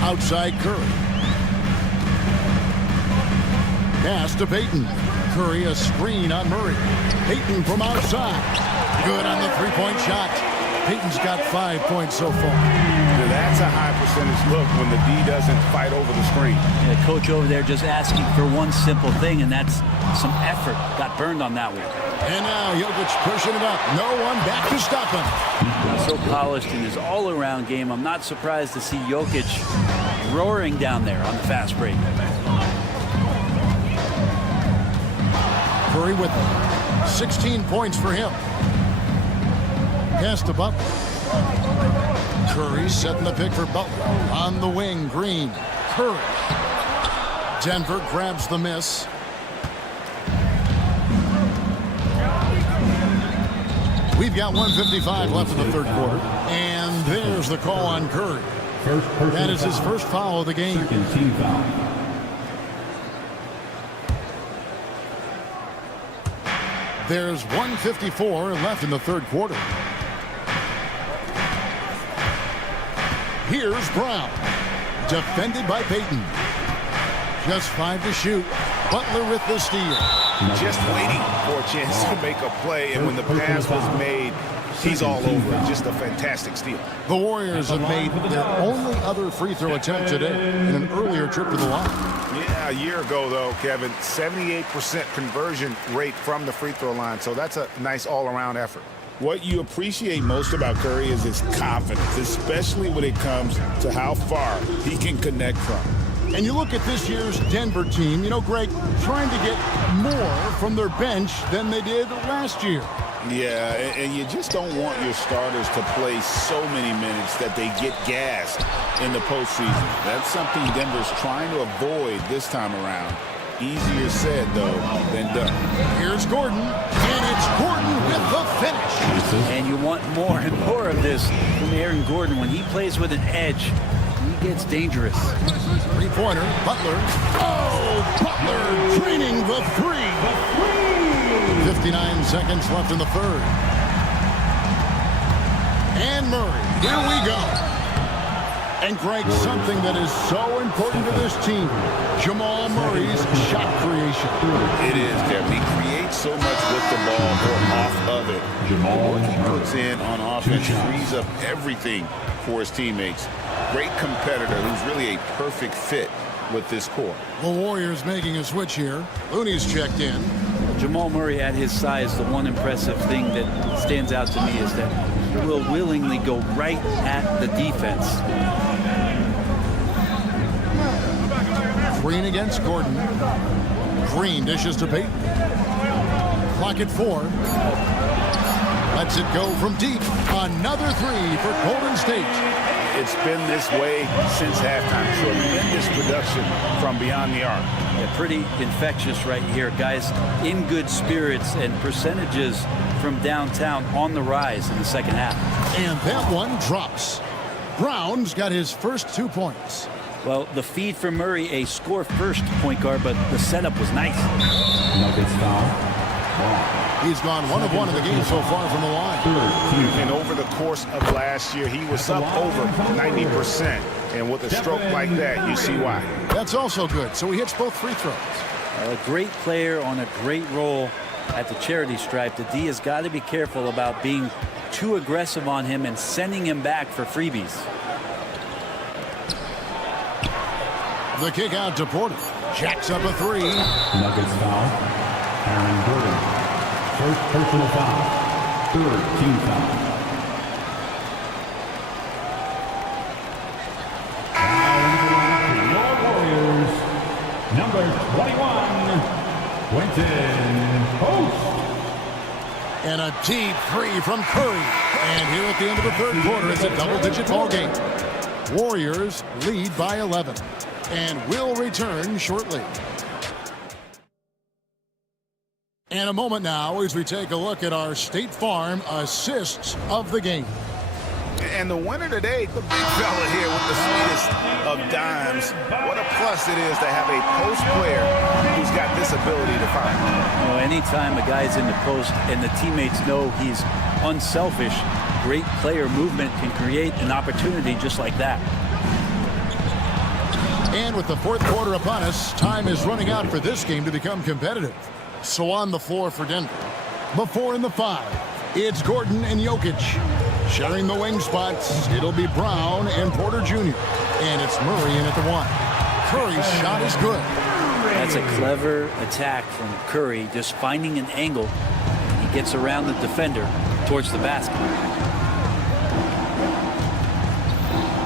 Outside Curry. Pass to Payton. Curry a screen on Murray. Payton from outside. Good on the three-point shot. Payton's got 5 points so far. That's a high percentage look when the D doesn't fight over the screen. And the coach over there just asking for one simple thing, and that's some effort. Got burned on that one. And now Jokic pushing it up. No one back to stop him. He's so polished in his all-around game. I'm not surprised to see Jokic roaring down there on the fast break. Curry with 16 points for him. Pass to Butler. Curry setting the pick for Butler. On the wing, Green. Curry. Denver grabs the miss. We've got 1:55 left in the third quarter. And there's the call on Curry. That is his first foul of the game. Second team foul. There's 1:54 left in the third quarter. Here's Brown. Defended by Payton. Just 5 to shoot. Butler with the steal. Just waiting for a chance to make a play, and when the pass was made, he's all over it. Just a fantastic steal. The Warriors have made their only other free throw attempt today in an earlier trip to the line. Yeah, a year ago, though, Kevin, 78% conversion rate from the free throw line, so that's a nice all-around effort. What you appreciate most about Curry is his confidence, especially when it comes to how far he can connect from. And you look at this year's Denver team, you know, Greg, trying to get more from their bench than they did last year. Yeah, and you just don't want your starters to play so many minutes that they get gassed in the postseason. That's something Denver's trying to avoid this time around. Easier said, though, than done. Here's Gordon, and it's Gordon with the finish. And you want more and more of this from Aaron Gordon. When he plays with an edge, he gets dangerous. Three-pointer, Butler. Oh, Butler draining the three. 59 seconds left in the third. And Murray, here we go. And Greg, something that is so important to this team, Jamal Murray's shot creation. It is, Kevin. He creates so much with the ball or off of it. The work he puts in on offense frees up everything for his teammates. Great competitor who's really a perfect fit with this core. The Warriors making a switch here. Looney's checked in. Jamal Murray at his size, the one impressive thing that stands out to me is that he will willingly go right at the defense. Green against Gordon. Green dishes to Payton. Clock at 4. Lets it go from deep. Another three for Golden State. It's been this way since halftime. Tremendous production from beyond the arc. Yeah, pretty infectious right here. Guys in good spirits, and percentages from downtown on the rise in the second half. And that one drops. Brown's got his first 2 points. Well, the feed for Murray, a score-first point guard, but the setup was nice. Nuggets foul. He's gone 1 of 1 in the game so far from the line. And over the course of last year, he was up over 90%. And with a stroke like that, you see why. That's also good. So he hits both free throws. A great player on a great role at the charity stripe. The D has got to be careful about being too aggressive on him and sending him back for freebies. The kick out to Porter. Jacks up a 3. Nuggets foul. Aaron Gordon. First personal foul. Third team foul. Now your Warriors. Number 21, Quentin Post. And a deep 3 from Curry. And here at the end of the third quarter, it's a double-digit ball game. Warriors lead by 11. And will return shortly. And a moment now as we take a look at our State Farm assists of the game. And the winner today, the big fella here with the sweetest of dimes. What a plus it is to have a post player who's got this ability to find. You know, anytime a guy's in the post and the teammates know he's unselfish, great player movement can create an opportunity just like that. And with the fourth quarter upon us, time is running out for this game to become competitive. So on the floor for Denver, before in the 5, it's Gordon and Jokic. Sharing the wing spots, it'll be Brown and Porter Jr. And it's Murray in at the 1. Curry's shot is good. That's a clever attack from Curry, just finding an angle. He gets around the defender towards the basket.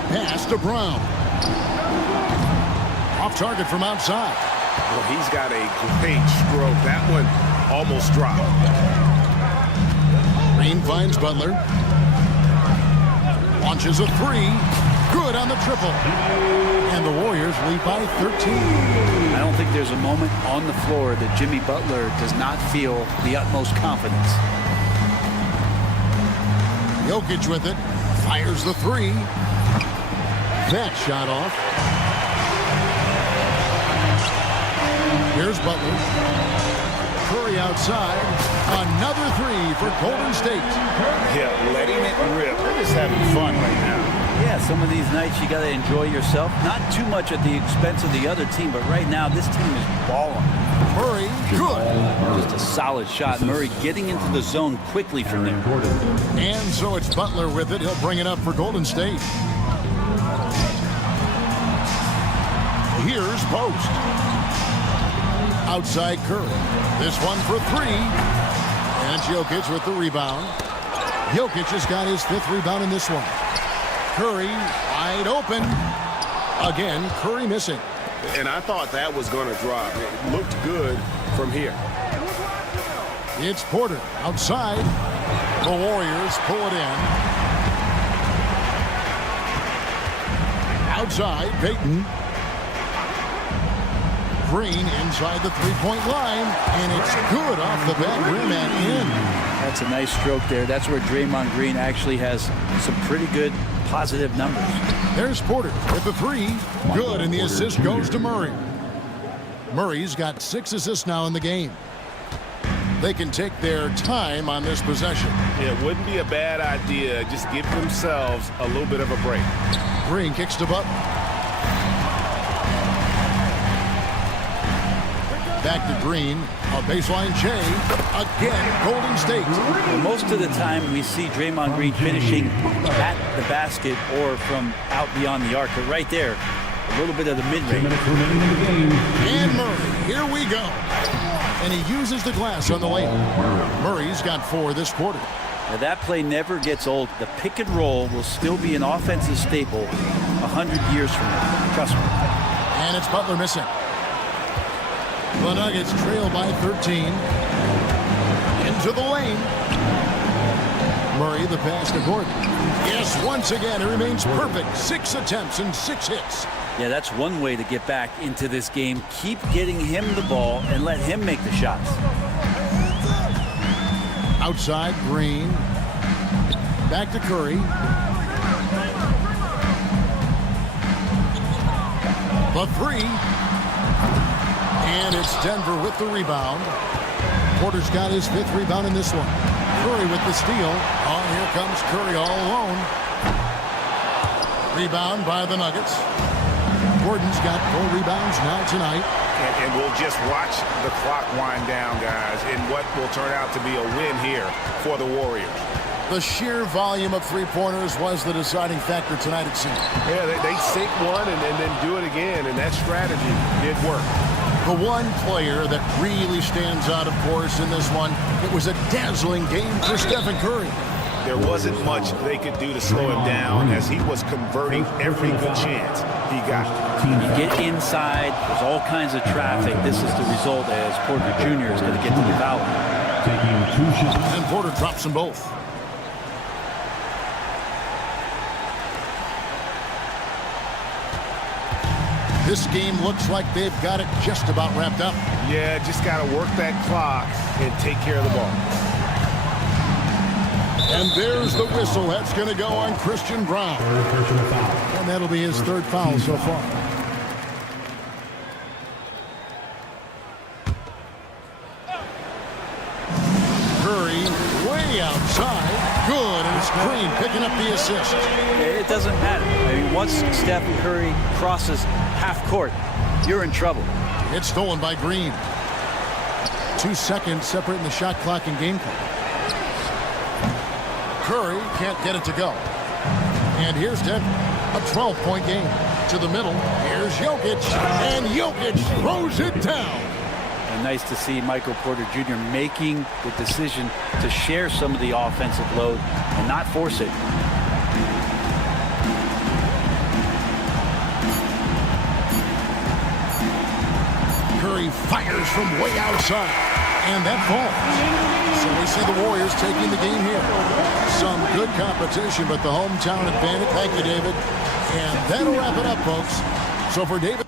Pass to Brown. Off target from outside. Well, he's got a great stroke. That one almost dropped. Green finds Butler. Launches a 3. Good on the triple. And the Warriors lead by 13. I don't think there's a moment on the floor that Jimmy Butler does not feel the utmost confidence. Jokic with it. Fires the 3. That shot off. Here's Butler. Curry outside. Another 3 for Golden State. Yeah, letting it rip. They're just having fun right now. Yeah, some of these nights you got to enjoy yourself. Not too much at the expense of the other team, but right now this team is balling. Murray, good. Just a solid shot. Murray getting into the zone quickly from there. And so it's Butler with it. He'll bring it up for Golden State. Here's Post. Outside Curry. This one for 3. And Jokic with the rebound. Jokic has got his 5th rebound in this one. Curry wide open. Again, Curry missing. And I thought that was going to drop. It looked good from here. It's Porter outside. The Warriors pull it in. Outside, Payton. Green inside the three-point line, and it's good off the back rim and in. That's a nice stroke there. That's where Draymond Green actually has some pretty good positive numbers. There's Porter with the 3. Good, and the assist goes to Murray. Murray's got 6 assists now in the game. They can take their time on this possession. It wouldn't be a bad idea. Just give themselves a little bit of a break. Green kicks to Butler. Back to Green, a baseline J. Again, Golden State. Well, most of the time we see Draymond Green finishing at the basket or from out beyond the arc. But right there, a little bit of the mid-range. And Murray, here we go. And he uses the glass on the layup. Murray's got 4 this quarter. Now that play never gets old. The pick and roll will still be an offensive staple 100 years from now. Trust me. And it's Butler missing. The Nuggets trail by 13. Into the lane. Murray the pass to Gordon. Yes, once again, it remains perfect. 6 attempts and 6 hits. Yeah, that's one way to get back into this game. Keep getting him the ball and let him make the shots. Outside, Green. Back to Curry. The 3. And it's Denver with the rebound. Porter's got his 5th rebound in this one. Curry with the steal. Oh, here comes Curry all alone. Rebound by the Nuggets. Gordon's got 4 rebounds now tonight. And we'll just watch the clock wind down, guys, in what will turn out to be a win here for the Warriors. The sheer volume of 3-pointers was the deciding factor tonight, it seemed. Yeah, they sink one and then do it again, and that strategy did work. The one player that really stands out, of course, in this one, it was a dazzling game for Stephen Curry. There wasn't much they could do to slow him down as he was converting every good chance he got. You get inside, there's all kinds of traffic. This is the result as Porter Jr. is going to get to the foul line. Taking 2 shots. And Porter drops them both. This game looks like they've got it just about wrapped up. Yeah, just got to work that clock and take care of the ball. And there's the whistle. That's going to go on Christian Braun. Third personal foul. And that'll be his third foul so far. Curry way outside. Good, and it's Green picking up the assist. It doesn't matter. I mean, once Stephen Curry crosses half court, you're in trouble. It's stolen by Green. 2 seconds separating the shot clock and game clock. Curry can't get it to go. And here's Denver. A 12-point game. To the middle. Here's Jokic. And Jokic throws it down. And nice to see Michael Porter Jr. making the decision to share some of the offensive load and not force it. Curry fires from way outside. And that falls. So we see the Warriors taking the game here. Some good competition, but the hometown advantage. Thank you, David. And that'll wrap it up, folks. So for David.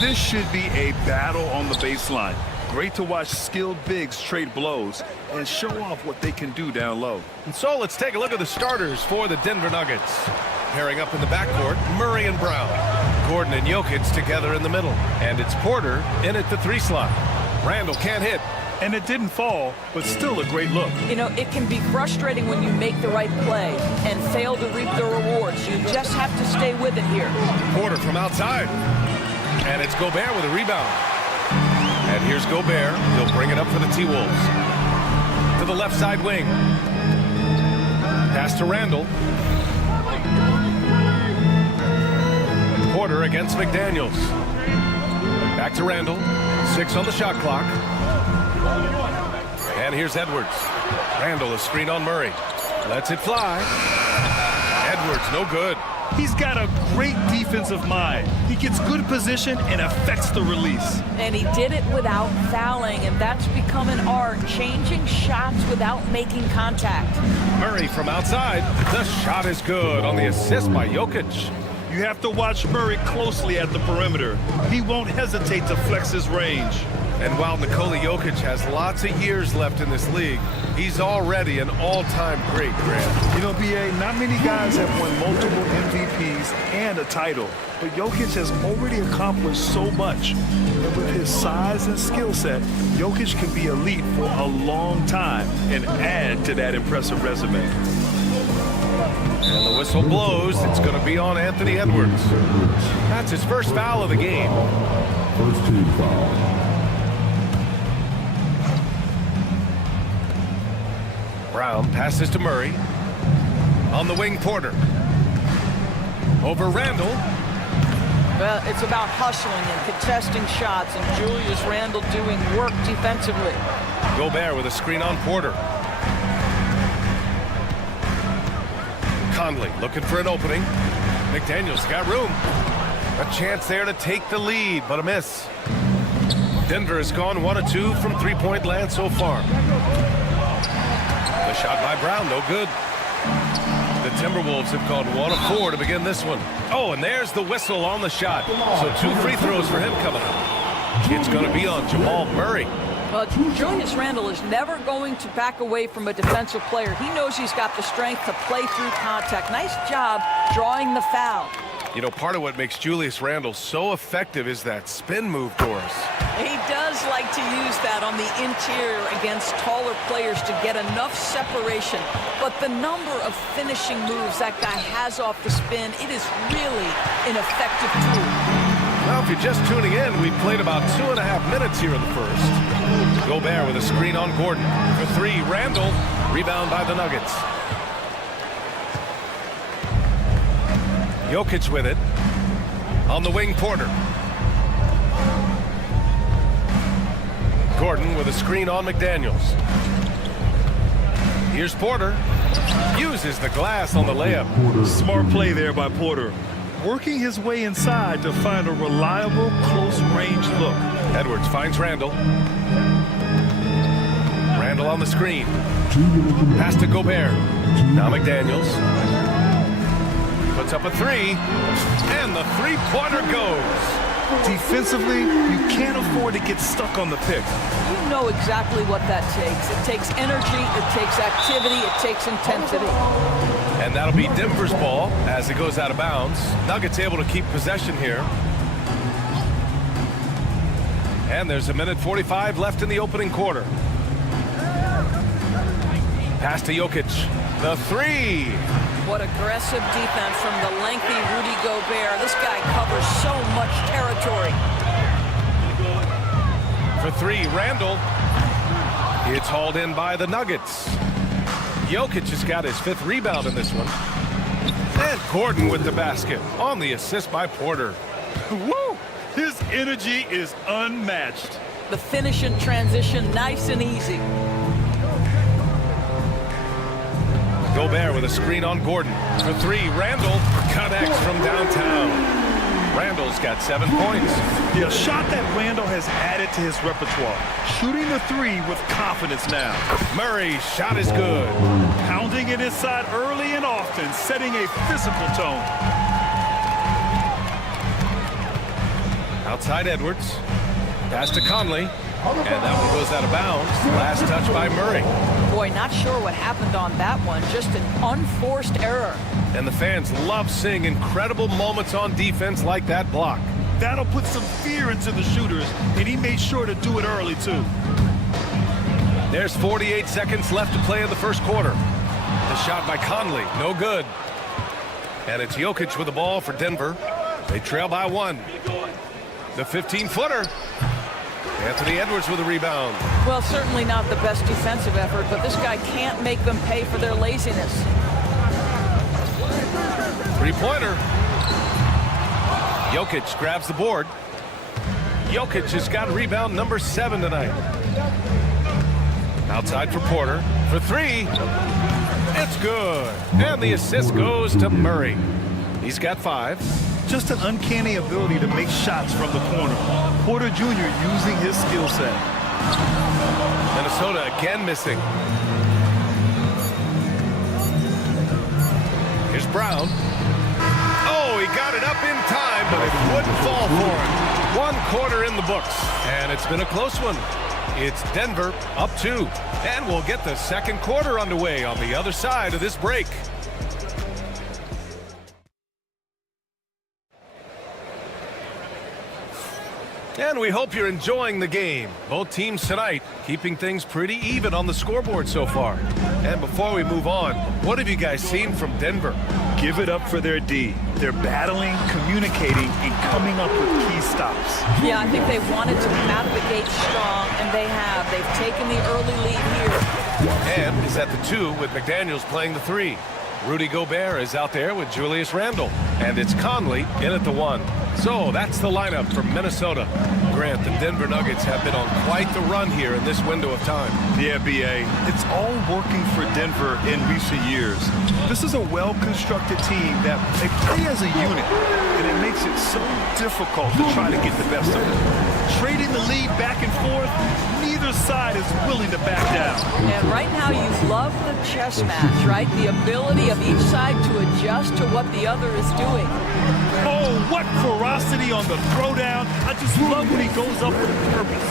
This should be a battle on the baseline. Great to watch skilled bigs trade blows and show off what they can do down low. And so let's take a look at the starters for the Denver Nuggets. Pairing up in the backcourt, Murray and Brown. Gordon and Jokic together in the middle. And it's Porter in at the 3 slot. Randall can't hit. And it didn't fall, but still a great look. You know, it can be frustrating when you make the right play and fail to reap the rewards. You just have to stay with it here. Porter from outside. And it's Gobert with a rebound. And here's Gobert. He'll bring it up for the T-Wolves. To the left side wing. Pass to Randall. Porter against McDaniels. Back to Randall. 6 on the shot clock. And here's Edwards. Randall, a screen on Murray. Lets it fly. Edwards, no good. He's got a great defensive mind. He gets good position and affects the release. And he did it without fouling, and that's become an art, changing shots without making contact. Murray from outside. The shot is good on the assist by Jokic. You have to watch Murray closely at the perimeter. He won't hesitate to flex his range. And while Nikola Jokic has lots of years left in this league, he's already an all-time great, Grant. You know, B.A., not many guys have won multiple MVPs and a title, but Jokic has already accomplished so much. And with his size and skill set, Jokic can be elite for a long time and add to that impressive resume. And the whistle blows. It's going to be on Anthony Edwards. That's his first foul of the game. First team foul. Brown passes to Murray. On the wing, Porter. Over Randall. Well, it's about hustling and contesting shots, and Julius Randle doing work defensively. Gobert with a screen on Porter. Conley looking for an opening. McDaniels got room. A chance there to take the lead, but a miss. Denver has gone 1 of 2 from three-point land so far. The shot by Brown, no good. The Timberwolves have gone 1 of 4 to begin this one. Oh, and there's the whistle on the shot. So 2 free throws for him coming up. It's going to be on Jamal Murray. Well, Julius Randle is never going to back away from a defensive player. He knows he's got the strength to play through contact. Nice job drawing the foul. You know, part of what makes Julius Randle so effective is that spin move, Doris. He does like to use that on the interior against taller players to get enough separation. But the number of finishing moves that guy has off the spin, it is really an effective tool. Well, if you're just tuning in, we played about 2.5 minutes here in the first. Gobert with a screen on Gordon. For 3, Randall. Rebound by the Nuggets. Jokic with it. On the wing, Porter. Gordon with a screen on McDaniels. Here's Porter. Uses the glass on the layup. Smart play there by Porter. Working his way inside to find a reliable, close-range look. Edwards finds Randall. Randall on the screen. Pass to Gobert. Now McDaniels. Puts up a 3. And the three-pointer goes. Defensively, you can't afford to get stuck on the pick. You know exactly what that takes. It takes energy, it takes activity, it takes intensity. And that'll be Denver's ball as it goes out of bounds. Nuggets able to keep possession here. And there's 1:45 left in the opening quarter. Pass to Jokic. The 3. What aggressive defense from the lengthy Rudy Gobert. This guy covers so much territory. For 3, Randall. It's hauled in by the Nuggets. Jokic has got his 5th rebound in this one. And Gordon with the basket on the assist by Porter. Woo! His energy is unmatched. The finish in transition, nice and easy. Gobert with a screen on Gordon. For 3, Randall connects from downtown. Randall's got 7 points. Yeah, a shot that Randall has added to his repertoire. Shooting the 3 with confidence now. Murray's shot is good. Pounding it inside early and often, setting a physical tone. Outside Edwards. Pass to Conley. And that one goes out of bounds. Last touch by Murray. Boy, not sure what happened on that one. Just an unforced error. And the fans love seeing incredible moments on defense like that block. That'll put some fear into the shooters, and he made sure to do it early, too. There's 48 seconds left to play in the first quarter. The shot by Conley, no good. And it's Jokic with the ball for Denver. They trail by 1. The 15-footer. Anthony Edwards with a rebound. Well, certainly not the best defensive effort, but this guy can't make them pay for their laziness. Three-pointer. Jokic grabs the board. Jokic has got rebound number 7 tonight. Outside for Porter. For 3. It's good. And the assist goes to Murray. He's got 5. Just an uncanny ability to make shots from the corner. Porter Jr. using his skill set. Minnesota again missing. Here's Brown. Oh, he got it up in time, but it wouldn't fall for him. 1 quarter in the books, and it's been a close one. It's Denver up 2, and we'll get the second quarter underway on the other side of this break. And we hope you're enjoying the game. Both teams tonight keeping things pretty even on the scoreboard so far. And before we move on, what have you guys seen from Denver? Give it up for their D. They're battling, communicating, and coming up with key stops. Yeah, I think they wanted to come out of the gate strong, and they have. They've taken the early lead here. And is at the 2 with McDaniels playing the 3. Rudy Gobert is out there with Julius Randle. And it's Conley in at the 1. So that's the lineup from Minnesota. Grant, the Denver Nuggets have been on quite the run here in this window of time. Yeah, B.A. It's all working for Denver in recent years. This is a well-constructed team that they play as a unit, and it makes it so difficult to try to get the best of it. Trading the lead back and forth, neither side is willing to back down. And right now you love the chess match, right? The ability of each side to adjust to what the other is doing. Oh, what ferocity on the throwdown. I just love when he goes up with purpose.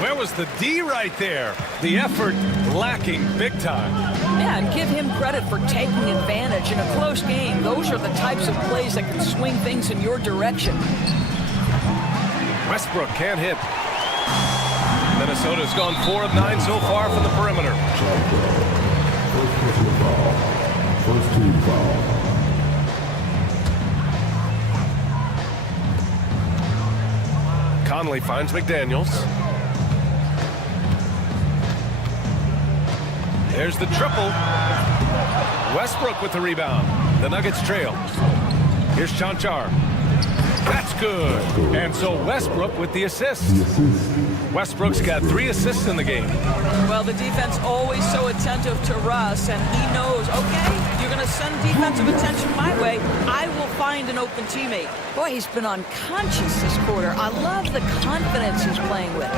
Where was the D right there? The effort lacking big time. Yeah, and give him credit for taking advantage in a close game. Those are the types of plays that can swing things in your direction. Westbrook can't hit. Minnesota's gone 4 of 9 so far from the perimeter. First team foul. Conley finds McDaniels. There's the triple. Westbrook with the rebound. The Nuggets trail. Here's Chanchar. That's good. And so Westbrook with the assist. Westbrook's got 3 assists in the game. Well, the defense always so attentive to Russ, and he knows, okay, you're going to send defensive attention my way. I will find an open teammate. Boy, he's been unconscious this quarter. I love the confidence he's playing with.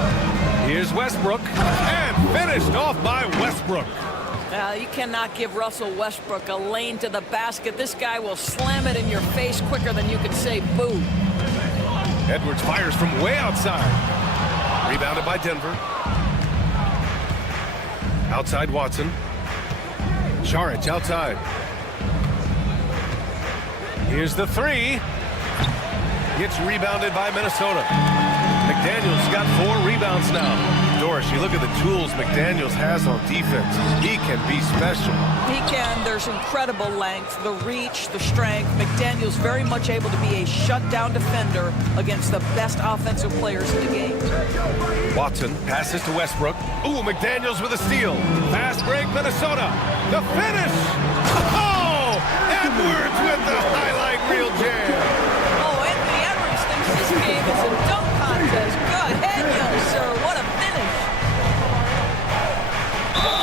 Here's Westbrook, and finished off by Westbrook. You cannot give Russell Westbrook a lane to the basket. This guy will slam it in your face quicker than you can say boo. Edwards fires from way outside. Rebounded by Denver. Outside Watson. Saric outside. Here's the 3. Gets rebounded by Minnesota. McDaniels got 4 rebounds now. Doris, you look at the tools McDaniels has on defense. He can be special. He can. There's incredible length, the reach, the strength. McDaniels very much able to be a shutdown defender against the best offensive players in the game. Watson passes to Westbrook. Ooh, McDaniels with a steal. Fast break, Minnesota. The finish. Oh, Edwards with the highlight reel jam. Oh, Anthony Edwards thinks this game is a dunk contest. Go ahead, young sir. What a finish.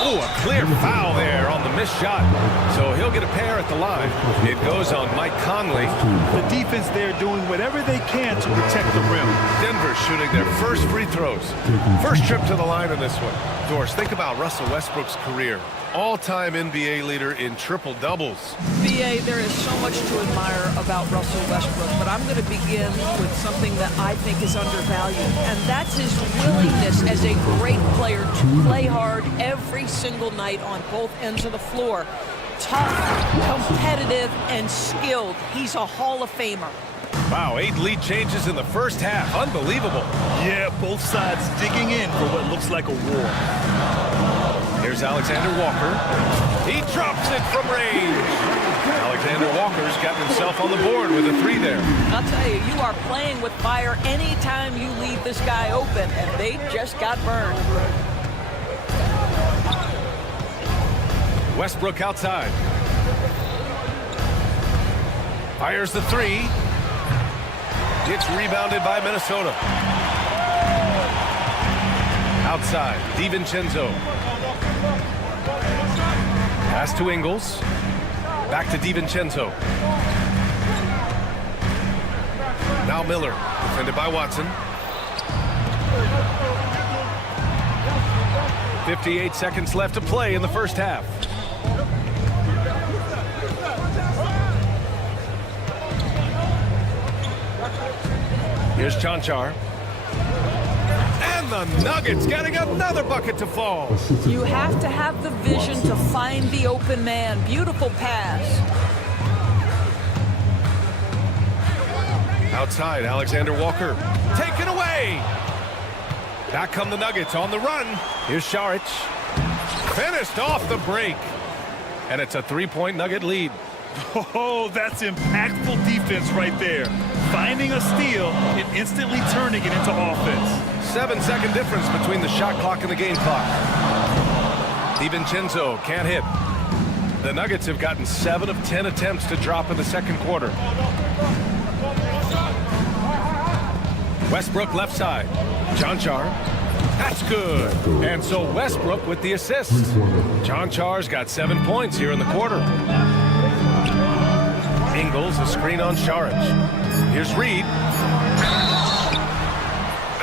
Oh, a clear foul there on the missed shot. So he'll get a pair at the line. It goes on Mike Conley. The defense there doing whatever they can to protect the rim. Denver shooting their first free throws. First trip to the line in this one. Doris, think about Russell Westbrook's career. all-time NBA leader in triple-doubles. BA, there is so much to admire about Russell Westbrook, but I'm going to begin with something that I think is undervalued, and that's his willingness as a great player to play hard every single night on both ends of the floor. Tough, competitive, and skilled. He's a Hall of Famer. Wow, 8 lead changes in the first half. Unbelievable. Yeah, both sides digging in for what looks like a war. Here's Alexander Walker. He drops it from range. Alexander Walker's gotten himself on the board with a 3 there. I'll tell you, you are playing with fire anytime you leave this guy open, and they just got burned. Westbrook outside. Fires the 3. It's rebounded by Minnesota. Outside, DiVincenzo. Pass to Ingles. Back to DiVincenzo. Now Miller, defended by Watson. 58 seconds left to play in the first half. Here's Tonci. And the Nuggets getting another bucket to fall. You have to have the vision to find the open man. Beautiful pass. Outside, Alexander Walker. Taken away. Back come the Nuggets on the run. Here's Saric. Finished off the break. And it's a 3-point Nugget lead. Oh, that's impactful defense right there. Finding a steal and instantly turning it into offense. 7-second difference between the shot clock and the game clock. DiVincenzo can't hit. The Nuggets have gotten 7 of 10 attempts to drop in the second quarter. Westbrook left side. Tonci. That's good. And so Westbrook with the assist. Tonči's got 7 points here in the quarter. Ingles, a screen on Saric. Here's Reed.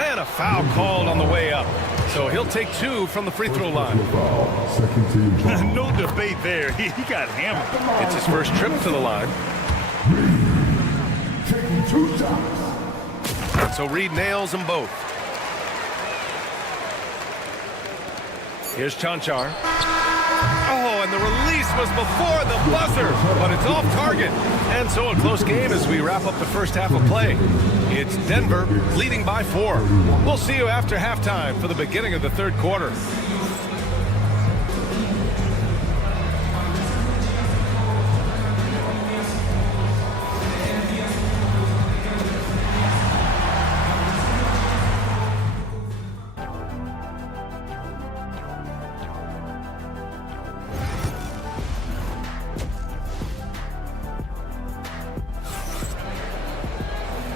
And a foul called on the way up. So he'll take 2 from the free throw line. No debate there. He got hammered. It's his first trip to the line. Taking 2 shots. So Reed nails them both. Here's Tonci. Oh, and the release was before the buzzer, but it's off target. And so a close game as we wrap up the first half of play. It's Denver leading by 4. We'll see you after halftime for the beginning of the third quarter.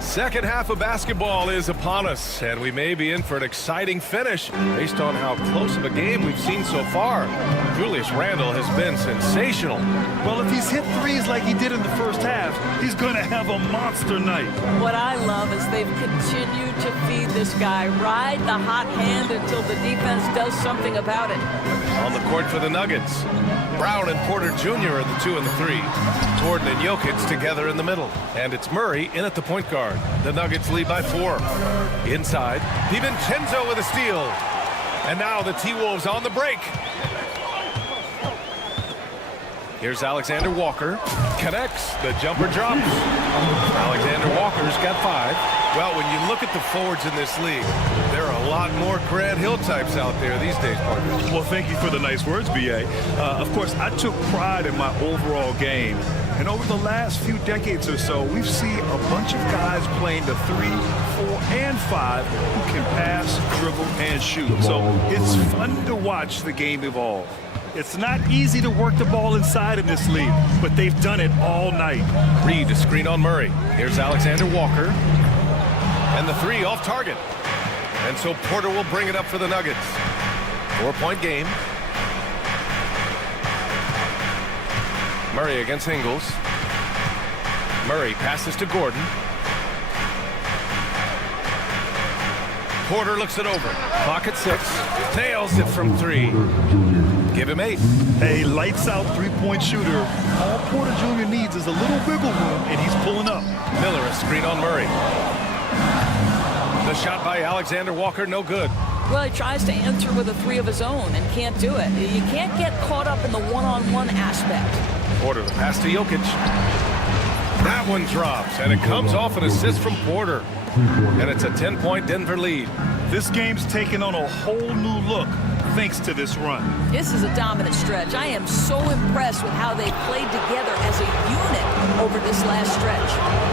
Second half of basketball is upon us, and we may be in for an exciting finish based on how close of a game we've seen so far. Julius Randle has been sensational. Well, if he's hit threes like he did in the first half, he's going to have a monster night. What I love is they've continued to feed this guy. Ride the hot hand until the defense does something about it. On the court for the Nuggets, Brown and Porter Jr. are the 2 and the 3. Gordon and Jokic together in the middle. And it's Murray in at the point guard. The Nuggets lead by 4. Inside, DiVincenzo with a steal. And now the T-Wolves on the break. Here's Alexander Walker. Connects. The jumper drops. Alexander Walker's got 5. Well, when you look at the forwards in this league, there are a lot more Grant Hill types out there these days, partner. Well, thank you for the nice words, B.A. Of course, I took pride in my overall game. And over the last few decades or so, we've seen a bunch of guys playing the 3, 4, and 5 who can pass, dribble, and shoot. So it's fun to watch the game evolve. It's not easy to work the ball inside in this league, but they've done it all night. Reed, a screen on Murray. Here's Alexander Walker. And the 3 off target. And so Porter will bring it up for the Nuggets. 4-point game. Murray against Ingles. Murray passes to Gordon. Porter looks it over. Clock at 6. Nails it from 3. Give him 8. A lights-out three-point shooter. All Porter Jr. needs is a little wiggle room, and he's pulling up. Miller a screen on Murray. The shot by Alexander Walker, no good. Well, he tries to enter with a 3 of his own and can't do it. You can't get caught up in the one-on-one aspect. Porter, the pass to Jokic. That one drops, and it comes off an assist from Porter. And it's a 10-point Denver lead. This game's taken on a whole new look thanks to this run. This is a dominant stretch. I am so impressed with how they played together as a unit over this last stretch.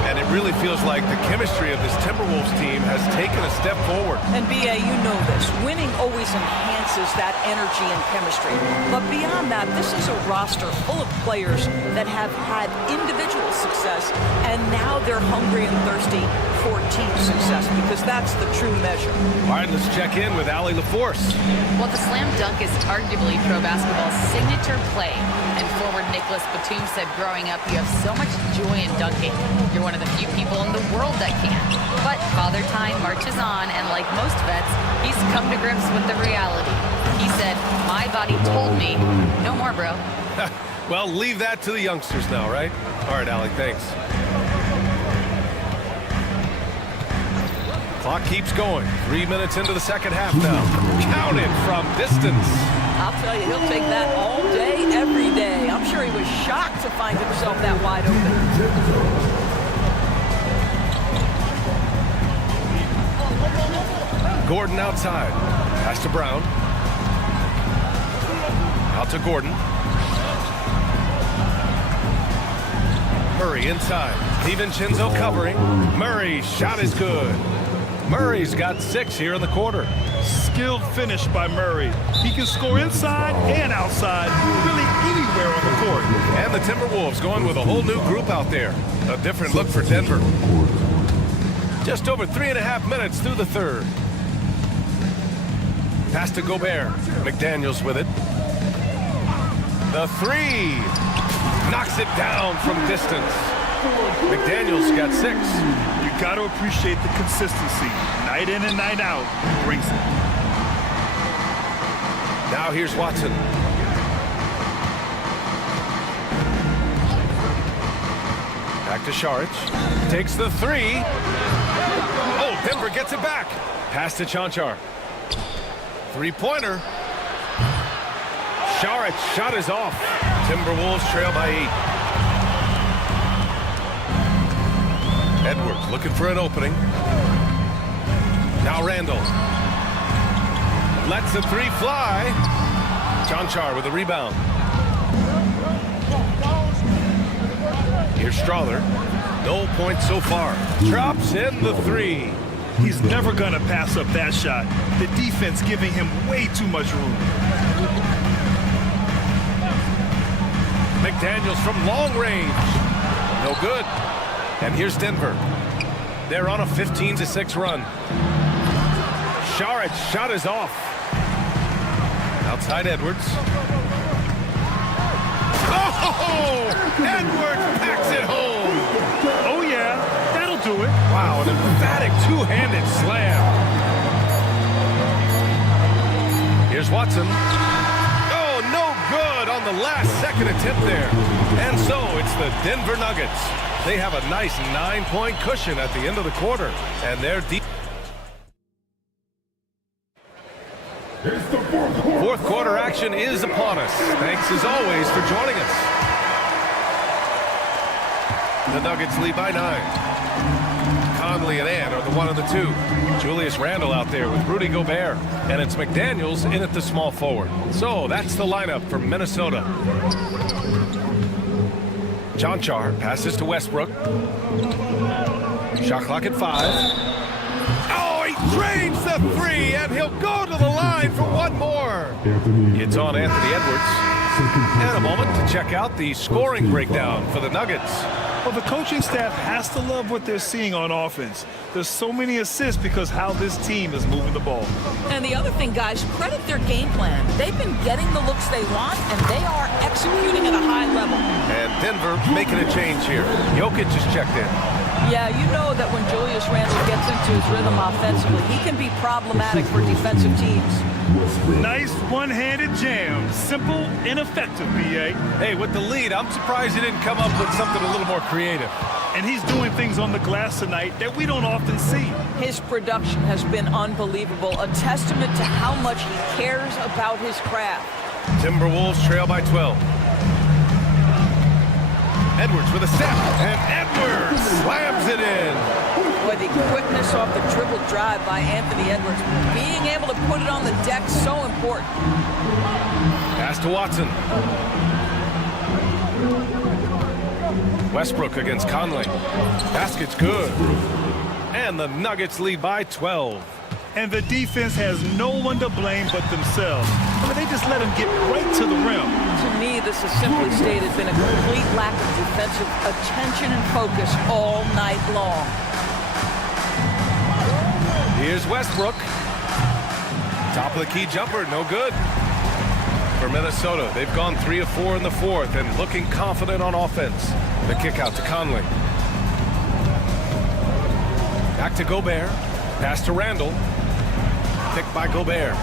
And it really feels like the chemistry of this Timberwolves team has taken a step forward. And B.A., you know this. Winning always enhances that energy and chemistry. But beyond that, this is a roster full of players that have had individual success, and now they're hungry and thirsty for team success, because that's the true measure. All right, let's check in with Allie LaForce. Well, the slam dunk is arguably pro basketball's signature play. And forward Nicholas Batum said growing up, you have so much joy in dunking. You're one of the few people in the world that can. But Father Time marches on, and like most vets, he's come to grips with the reality. He said, my body told me, no more, bro. Well, leave that to the youngsters now, right? All right, Allie, thanks. Clock keeps going. 3 minutes into the second half now. Count it from distance. I'll tell you, he'll take that all day, every day. I'm sure he was shocked to find himself that wide open. Gordon outside. Pass to Brown. Out to Gordon. Murray inside. DiVincenzo covering. Murray's shot is good. Murray's got 6 here in the quarter. Skilled finish by Murray. He can score inside and outside, really anywhere on the court. And the Timberwolves going with a whole new group out there. A different look for Denver. Just over 3.5 minutes through the third. Pass to Gobert. McDaniels with it. The 3. Knocks it down from distance. McDaniels got 6. You got to appreciate the consistency. Night in and night out, he brings it. Now here's Watson. Back to Šarić. Takes the 3. Oh, Denver gets it back. Pass to Čančar. 3-pointer. Šarić shot is off. Timberwolves trail by 8. Edwards looking for an opening. Now Randall. Lets the 3 fly. Čančar with a rebound. Here's Strawther. No points so far. Drops in the 3. He's never going to pass up that shot. The defense giving him way too much room. McDaniels from long range. No good. And here's Denver. They're on a 15-6 run. Šarić shot is off. Outside Edwards. Oh! Edwards packs it home. Oh, yeah. That'll do it. Wow, an emphatic two-handed slam. Here's Watson. Oh, no good on the last second attempt there. And so it's the Denver Nuggets. They have a nice 9-point cushion at the end of the quarter. And they're deep. Fourth quarter action is upon us. Thanks as always for joining us. The Nuggets lead by 9. Conley and Ant are the 1 and the 2. Julius Randle out there with Rudy Gobert. And it's McDaniels in at the small forward. So that's the lineup for Minnesota. Čančar passes to Westbrook. Shot clock at 5. Oh, he drains the 3, and he'll go to the line for one more. It's on Anthony Edwards. And a moment to check out the scoring breakdown for the Nuggets. Well, the coaching staff has to love what they're seeing on offense. There's so many assists because how this team is moving the ball. And the other thing, guys, credit their game plan. They've been getting the looks they want, and they are executing at a high level. And Denver making a change here. Jokic is checked in. Yeah, you know that when Julius Randle gets into his rhythm offensively, he can be problematic for defensive teams. Nice one-handed jam. Simple and effective, B.A. Hey, with the lead, I'm surprised he didn't come up with something a little more creative. And he's doing things on the glass tonight that we don't often see. His production has been unbelievable, a testament to how much he cares about his craft. Timberwolves trail by 12. Edwards with a step, and Edwards slams it in. Boy, the quickness off the dribble drive by Anthony Edwards. Being able to put it on the deck, so important. Pass to Watson. Westbrook against Conley. Basket's good. And the Nuggets lead by 12. And the defense has no one to blame but themselves. I mean, they just let him get right to the rim. To me, this has simply stated been a complete lack of defensive attention and focus all night long. Here's Westbrook. Top of the key jumper, no good. For Minnesota, they've gone 3 of 4 in the fourth and looking confident on offense. The kick out to Conley. Back to Gobert. Pass to Randle. Pick by Gobert.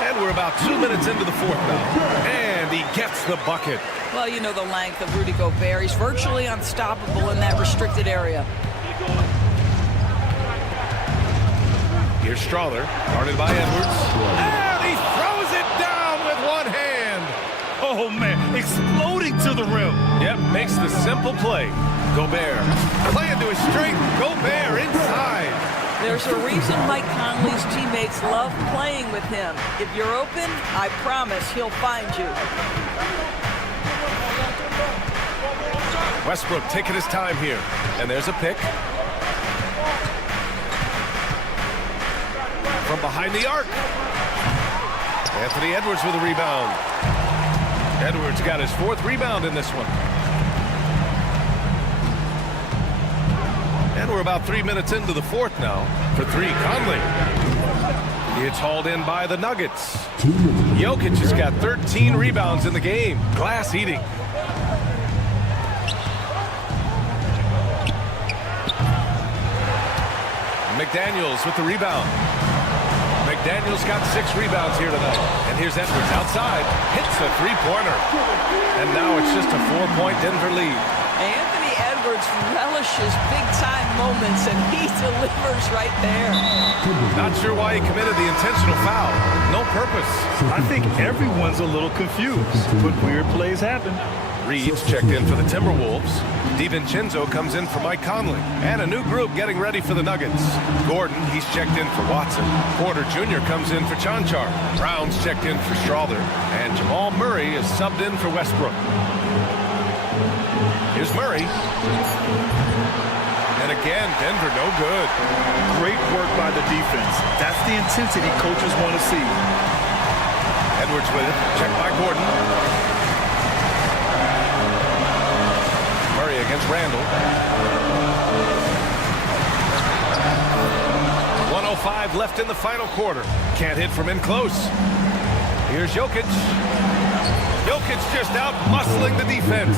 And we're about 2 minutes into the fourth now. And he gets the bucket. Well, you know the length of Rudy Gobert. He's virtually unstoppable in that restricted area. Here's Strother, guarded by Edwards. And he throws it down with one hand. Oh, man, exploding to the rim. Yep, makes the simple play. Gobert, playing to his strength. Gobert inside. There's a reason Mike Conley's teammates love playing with him. If you're open, I promise he'll find you. Westbrook taking his time here. And there's a pick. From behind the arc. Anthony Edwards with a rebound. Edwards got his 4th rebound in this one. And we're about 3 minutes into the fourth now. For 3, Conley. It's hauled in by the Nuggets. Jokic has got 13 rebounds in the game. Glass eating. McDaniels with the rebound. McDaniels got 6 rebounds here tonight. And here's Edwards outside. Hits a 3-pointer. And now it's just a 4-point Denver lead. Anthony Edwards relishes big-time moments, and he delivers right there. Not sure why he committed the intentional foul. No purpose. I think everyone's a little confused, but weird plays happen. Reed's checked in for the Timberwolves. DiVincenzo comes in for Mike Conley. And a new group getting ready for the Nuggets. Gordon, he's checked in for Watson. Porter Jr. comes in for Tonci. Brown's checked in for Strother. And Jamal Murray is subbed in for Westbrook. Here's Murray. And again, Denver no good. Great work by the defense. That's the intensity coaches want to see. Edwards with it. Checked by Gordon. Murray against Randle. 1:05 left in the final quarter. Can't hit from in close. Here's Jokic. Jokic just out muscling the defense.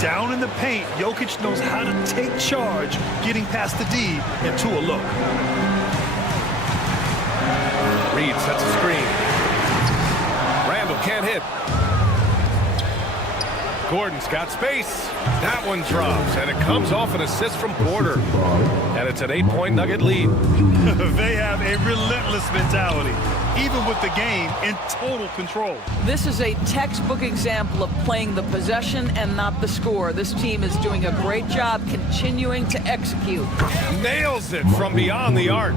Down in the paint, Jokic knows how to take charge, getting past the D and to a look. Reed sets a screen. Randle can't hit. Gordon's got space. That one drops, and it comes off an assist from Porter. And it's an 8-point Nugget lead. They have a relentless mentality, even with the game in total control. This is a textbook example of playing the possession and not the score. This team is doing a great job continuing to execute. Nails it from beyond the arc.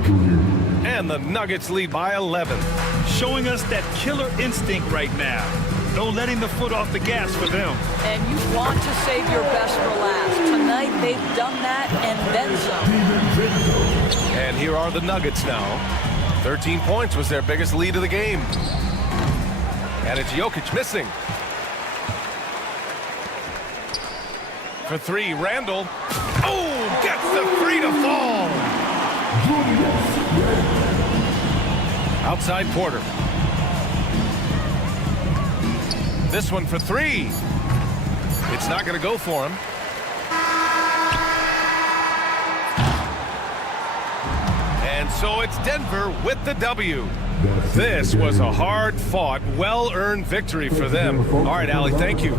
And the Nuggets lead by 11. Showing us that killer instinct right now. No letting the foot off the gas for them. And you want to save your best for last. Tonight, they've done that and then some. And here are the Nuggets now. 13 points was their biggest lead of the game. And it's Jokic missing. For 3, Randle. Oh, gets the 3 to fall. Outside Porter. This one for three. It's not going to go for him. And so it's Denver with the W. This was a hard-fought, well-earned victory for them. All right, Allie, thank you.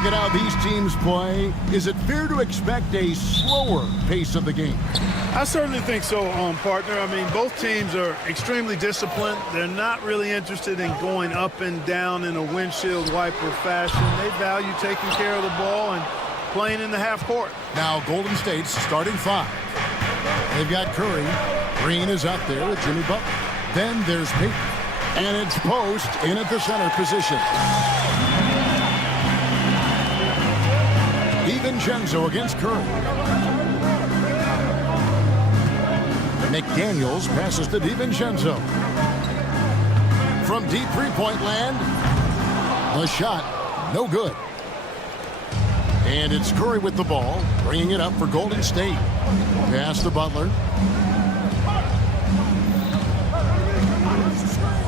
look at how these teams play, is it fair to expect a slower pace of the game? I certainly think so, partner. I mean, both teams are extremely disciplined. They're not really interested in going up and down in a windshield wiper fashion. They value taking care of the ball and playing in the half court. Now Golden State's starting five. They've got Curry. Green is out there with Jimmy Butler. Then there's Peyton. And it's Post in at the center position. DiVincenzo against Curry. McDaniels passes to DiVincenzo. From deep three-point land, the shot, no good. And it's Curry with the ball, bringing it up for Golden State. Pass to Butler.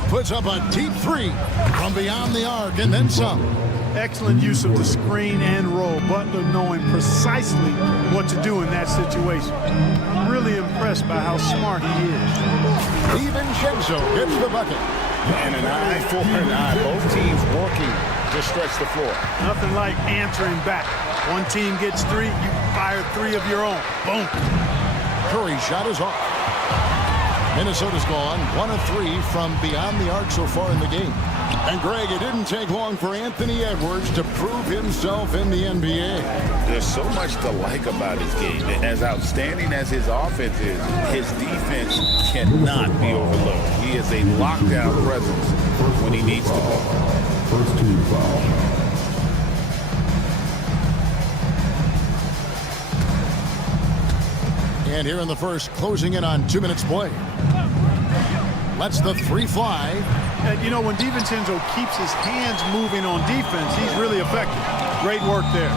Puts up a deep three from beyond the arc and then some. Excellent use of the screen and roll. Butler knowing precisely what to do in that situation. I'm really impressed by how smart he is. DiVincenzo gets the bucket. And an eye for an eye. Both teams working to stretch the floor. Nothing like answering back. One team gets three, you fire three of your own. Boom. Curry's shot is off. Minnesota's gone 1 of 3 from beyond the arc so far in the game. And Greg, it didn't take long for Anthony Edwards to prove himself in the NBA. There's so much to like about his game. As outstanding as his offense is, his defense cannot be overlooked. He is a lockdown presence when he needs to be. First team foul. And here in the first, closing in on 2 minutes play. Lets the three fly. And, you know, when DiVincenzo keeps his hands moving on defense, he's really effective. Great work there.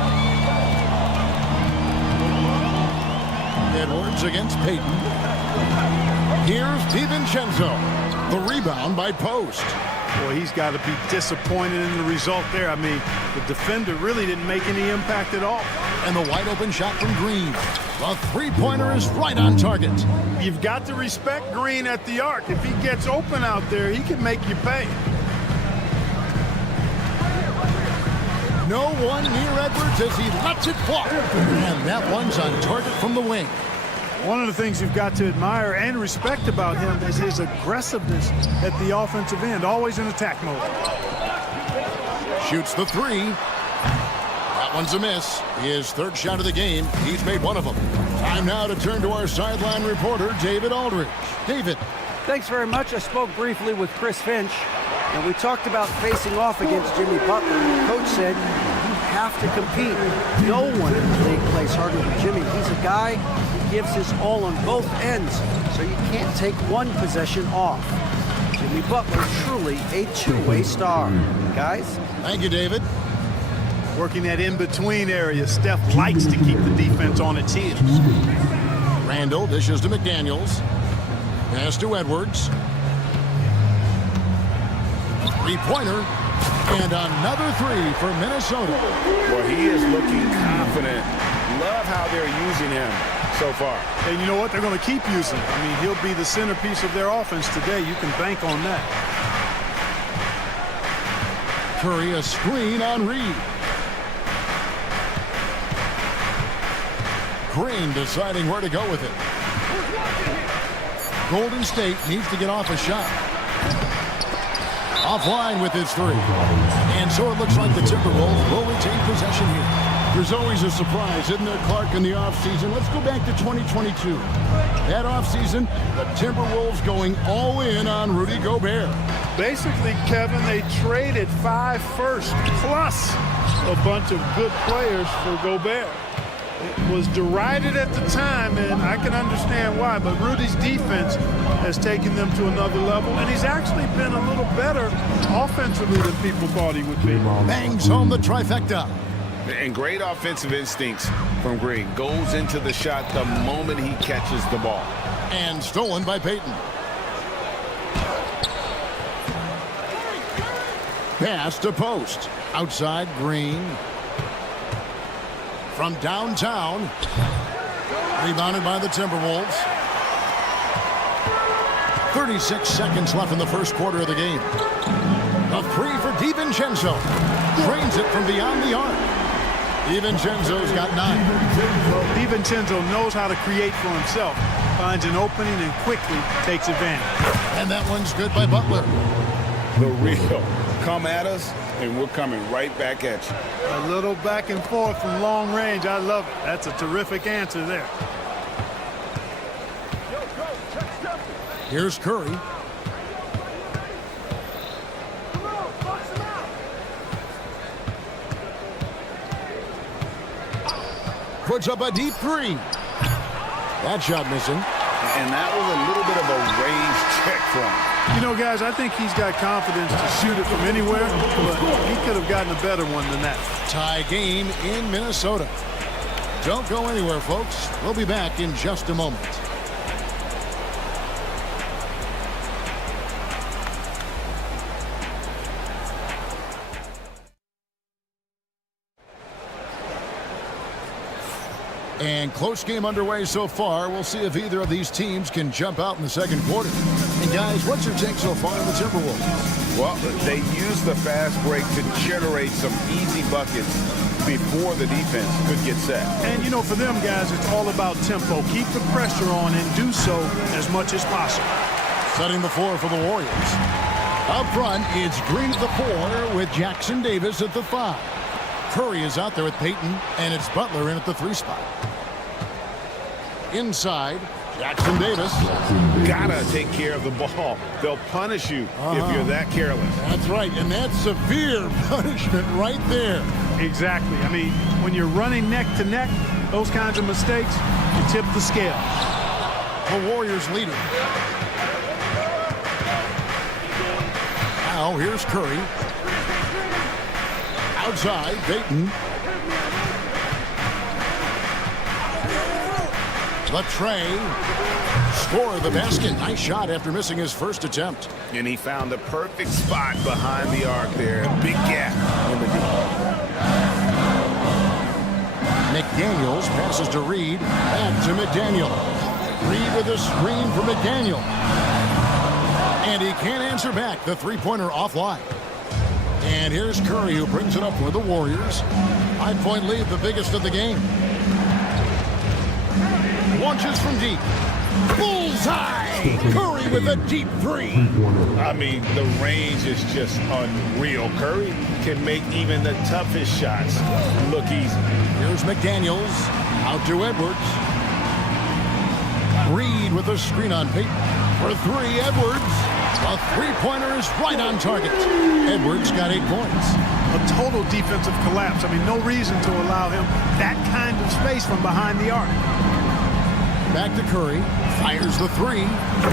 Edwards against Peyton. Here's DiVincenzo. The rebound by Post. Boy, he's got to be disappointed in the result there. I mean, the defender really didn't make any impact at all. And the wide open shot from Green. The three-pointer is right on target. You've got to respect Green at the arc. If he gets open out there, he can make you pay. No one near Edwards as he lets it fly. And that one's on target from the wing. One of the things you've got to admire and respect about him is his aggressiveness at the offensive end, always in attack mode. Shoots the three. That one's a miss. His third shot of the game. He's made one of them. Time now to turn to our sideline reporter, David Aldridge. David. Thanks very much. I spoke briefly with Chris Finch, and we talked about facing off against Jimmy Butler. The coach said, you have to compete. No one in the league plays harder than Jimmy. He's a guy who gives his all on both ends, so you can't take one possession off. Jimmy Butler, truly a two-way star. Guys? Thank you, David. Working that in-between area, Steph likes to keep the defense on its heels. Randall dishes to McDaniels. Pass to Edwards. Three-pointer. And another three for Minnesota. Well, he is looking confident. Love how they're using him so far. And you know what? They're going to keep using him. I mean, he'll be the centerpiece of their offense today. You can bank on that. Curry a screen on Reed. Green deciding where to go with it. Golden State needs to get off a shot. Offline with his three. And so it looks like the Timberwolves will retain possession here. There's always a surprise, isn't there, Clark, in the offseason? Let's go back to 2022. That offseason, the Timberwolves going all in on Rudy Gobert. Basically, Kevin, they traded 5 firsts plus a bunch of good players for Gobert. It was derided at the time, and I can understand why, but Rudy's defense has taken them to another level, and he's actually been a little better offensively than people thought he would be. Bangs home the trifecta. And great offensive instincts from Green. Goes into the shot the moment he catches the ball. And stolen by Peyton. Pass to Post. Outside, Green. From downtown. Rebounded by the Timberwolves. 36 seconds left in the first quarter of the game. A three for DiVincenzo. Drains it from beyond the arc. DiVincenzo's got 9. Well, DiVincenzo knows how to create for himself, finds an opening and quickly takes advantage. And that one's good by Butler. The real. Come at us, and we're coming right back at you. A little back and forth from long range. I love it. That's a terrific answer there. Here's Curry. Puts up a deep 3. That shot missing. And that was a little bit of a range check for him. You know, guys, I think he's got confidence to shoot it from anywhere, but he could have gotten a better one than that. Tie game in Minnesota. Don't go anywhere, folks. We'll be back in just a moment. And close game underway so far. We'll see if either of these teams can jump out in the second quarter. And guys, what's your take so far on the Timberwolves? Well, they use the fast break to generate some easy buckets before the defense could get set. And, you know, for them, guys, it's all about tempo. Keep the pressure on and do so as much as possible. Setting the floor for the Warriors. Up front, it's Green at the 4 with Jackson Davis at the 5. Curry is out there with Payton, and it's Butler in at the 3 spot. Inside, Jackson Davis. Gotta take care of the ball. They'll punish you if you're that careless. That's right, and that's severe punishment right there. Exactly. I mean, when you're running neck to neck, those kinds of mistakes, you tip the scale. The Warriors leading. Now here's Curry. Outside, Payton. Latrey. Score the basket. Nice shot after missing his first attempt. And he found the perfect spot behind the arc there. Big gap in the deep. McDaniels passes to Reed. Back to McDaniel. Reed with a screen for McDaniel. And he can't answer back. The three-pointer offline. And here's Curry, who brings it up for the Warriors. 5-point lead, the biggest of the game. Launches from deep. Bullseye! Curry with a deep 3. I mean, the range is just unreal. Curry can make even the toughest shots look easy. Here's McDaniels. Out to Edwards. Reed with a screen on Payton. For 3, Edwards. A three-pointer is right on target. Edwards got 8 points. A total defensive collapse. I mean, no reason to allow him that kind of space from behind the arc. Back to Curry. Fires the 3.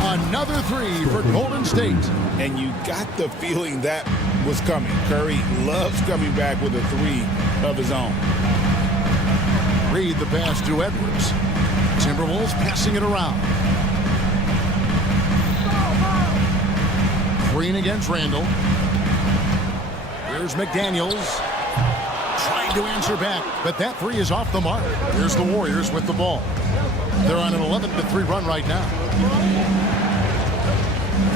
Another 3 for Golden State. And you got the feeling that was coming. Curry loves coming back with a 3 of his own. Reed the pass to Edwards. Timberwolves passing it around. Green against Randall. Here's McDaniels. Trying to answer back, but that 3 is off the mark. Here's the Warriors with the ball. They're on an 11-3 run right now.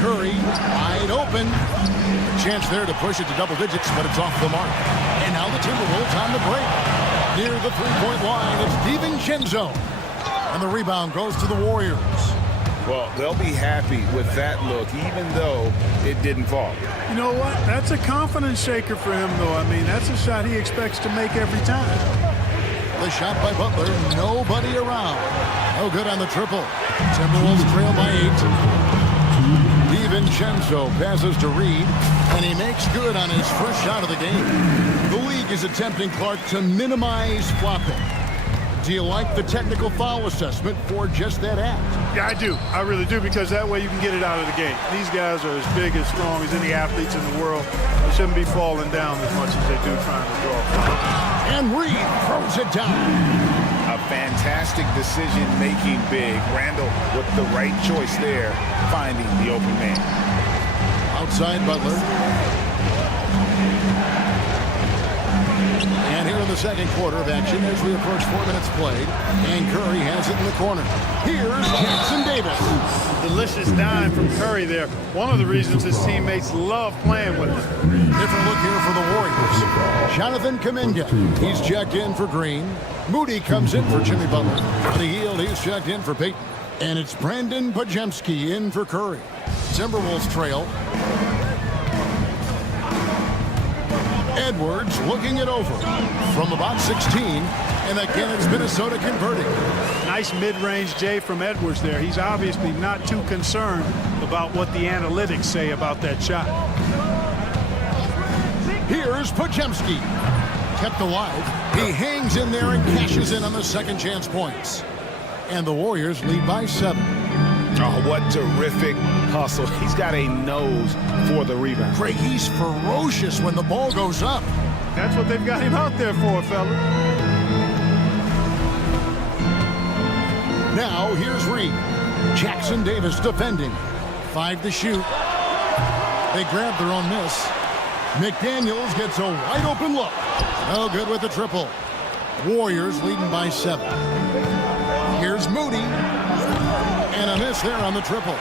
Curry wide open. A chance there to push it to double digits, but it's off the mark. And now the Timberwolves on the break. Near the three-point line, it's DiVincenzo. And the rebound goes to the Warriors. Well, they'll be happy with that look, even though it didn't fall. You know what? That's a confidence shaker for him, though. I mean, that's a shot he expects to make every time. The shot by Butler, nobody around. No good on the triple. Timberwolves trail by 8. DiVincenzo passes to Reed, and he makes good on his first shot of the game. The league is attempting, Clark, to minimize flopping. Do you like the technical foul assessment for just that act? Yeah, I do. I really do, because that way you can get it out of the game. These guys are as big, as strong as any athletes in the world. They shouldn't be falling down as much as they do trying to draw. And Reed throws it down. A fantastic decision-making big. Randall with the right choice there, finding the open man. Outside Butler. And here in the second quarter of action as we approach 4 minutes played. And Curry has it in the corner. Here's Jackson Davis. Delicious dime from Curry there. One of the reasons his teammates love playing with him. Different look here for the Warriors. Jonathan Kuminga. He's checked in for Green. Moody comes in for Jimmy Butler. On the heel, he's checked in for Peyton. And it's Brandon Pajemski in for Curry. Timberwolves trail. Edwards looking it over from about 16. And again, it's Minnesota converting. Nice mid-range J from Edwards there. He's obviously not too concerned about what the analytics say about that shot. Here's Pajemski. Kept alive. He hangs in there and cashes in on the second chance points. And the Warriors lead by 7. Oh, what terrific hustle. He's got a nose for the rebound. Craig, he's ferocious when the ball goes up. That's what they've got him out there for, fella. Now, here's Reed. Jackson Davis defending. 5 to shoot. They grab their own miss. McDaniels gets a wide open look. No good with the triple. Warriors leading by 7. Here's Moody. And a miss there on the triple.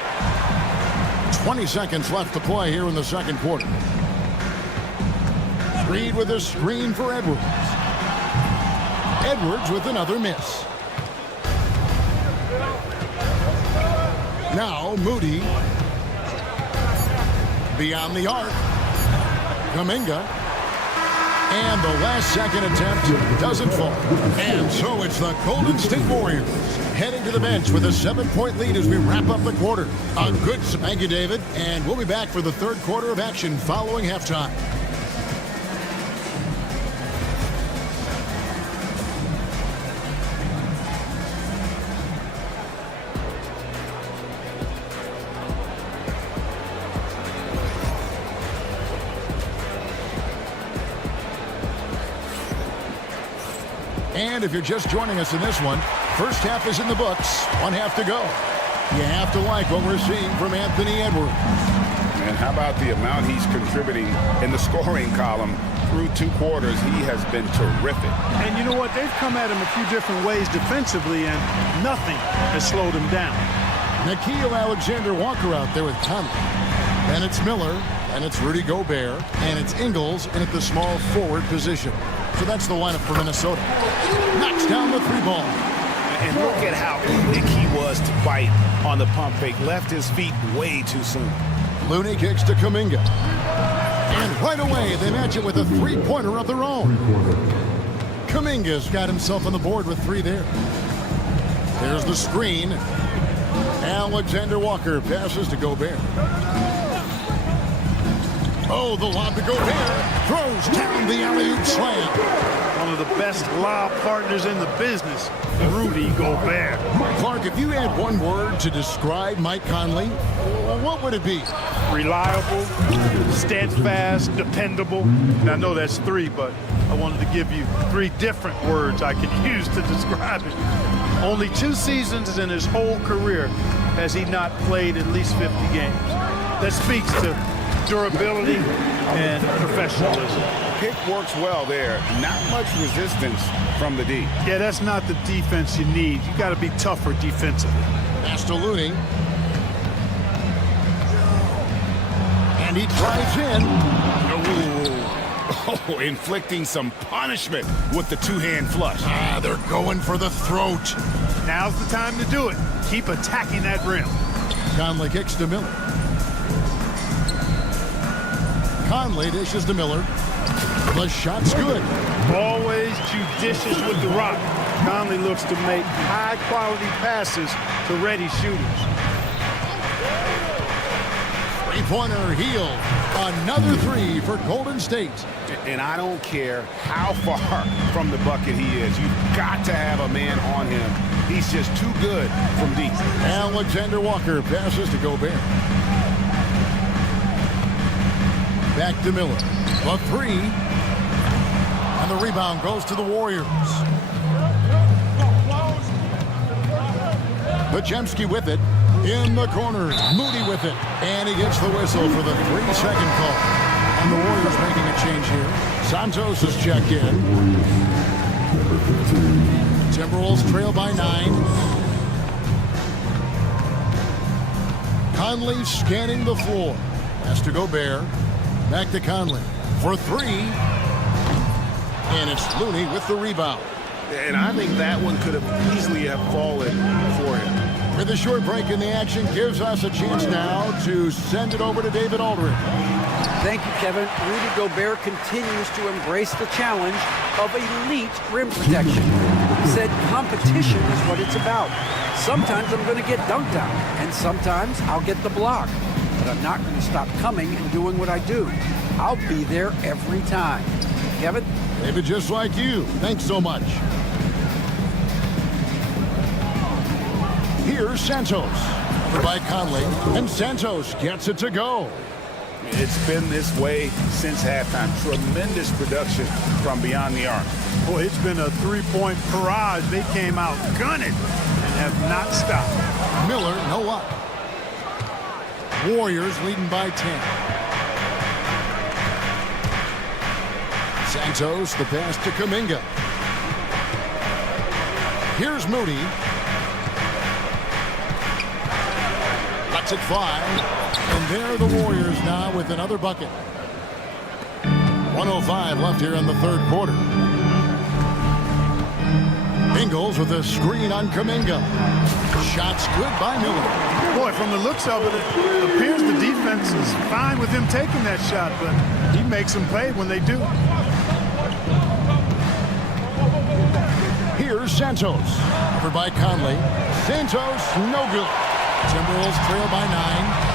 20 seconds left to play here in the second quarter. Reed with a screen for Edwards. Edwards with another miss. Now Moody. Beyond the arc. Kuminga. And the last second attempt doesn't fall. And so it's the Golden State Warriors heading to the bench with a 7-point lead as we wrap up the quarter. A good thank you, David. And we'll be back for the third quarter of action following halftime. And if you're just joining us in this one, first half is in the books. 1 half to go. You have to like what we're seeing from Anthony Edwards. And how about the amount he's contributing in the scoring column through 2 quarters? He has been terrific. And you know what? They've come at him a few different ways defensively, and nothing has slowed him down. Nickeil Alexander-Walker out there with Tonci. And it's Miller, and it's Rudy Gobert, and it's Ingles in at the small forward position. So that's the lineup for Minnesota. Knocks down the 3 ball. And look at how quick he was to fight on the pump fake. Left his feet way too soon. Looney kicks to Kuminga. And right away, they match it with a 3-pointer of their own. Kuminga's got himself on the board with 3 there. There's the screen. Alexander Walker passes to Gobert. Oh, the lob to Gobert. Throws down the alley-oop slam. One of the best lob partners in the business, Rudy Gobert. Clark, if you had one word to describe Mike Conley, what would it be? Reliable, steadfast, dependable. And I know that's 3, but I wanted to give you 3 different words I could use to describe it. Only 2 seasons in his whole career has he not played at least 50 games. That speaks to durability and professionalism. Pick works well there. Not much resistance from the D. Yeah, that's not the defense you need. You got to be tougher defensively. Pass to Looney. And he drives in. Oh, inflicting some punishment with the 2-hand flush. They're going for the throat. Now's the time to do it. Keep attacking that rim. Conley kicks to Miller. Conley dishes to Miller. The shot's good. Always judicious with the rock. Conley looks to make high-quality passes to ready shooters. 3-pointer heel. Another 3 for Golden State. And I don't care how far from the bucket he is. You've got to have a man on him. He's just too good from deep. Alexander Walker passes to Gobert. Back to Miller. A 3. And the rebound goes to the Warriors. Pajemski with it. In the corner. Moody with it. And he gets the whistle for the 3-second call. And the Warriors making a change here. Santos is checked in. Timberwolves trail by 9. Conley scanning the floor. Has to Gobert. Back to Conley for 3. And it's Looney with the rebound. And I think that one could have easily have fallen for him. With a short break in the action, gives us a chance now to send it over to David Aldridge. Thank you, Kevin. Rudy Gobert continues to embrace the challenge of elite rim protection. He said competition is what it's about. Sometimes I'm going to get dunked on, and sometimes I'll get the block. But I'm not going to stop coming and doing what I do. I'll be there every time. Kevin? David, just like you. Thanks so much. Here's Santos. Over by Conley. And Santos gets it to go. It's been this way since halftime. Tremendous production from beyond the arc. Boy, it's been a three-point barrage. They came out gunning and have not stopped. Miller, no luck. Warriors leading by 10. Santos, the pass to Kuminga. Here's Moody. Lets it fly. And there the Warriors now with another bucket. 1:05 left here in the third quarter. Ingles with a screen on Kuminga. Shots good by Miller. Boy, from the looks of it, it appears the defense is fine with him taking that shot, but he makes them pay when they do. Here's Santos. Over by Conley. Santos, no good. Timberwolves trail by 9.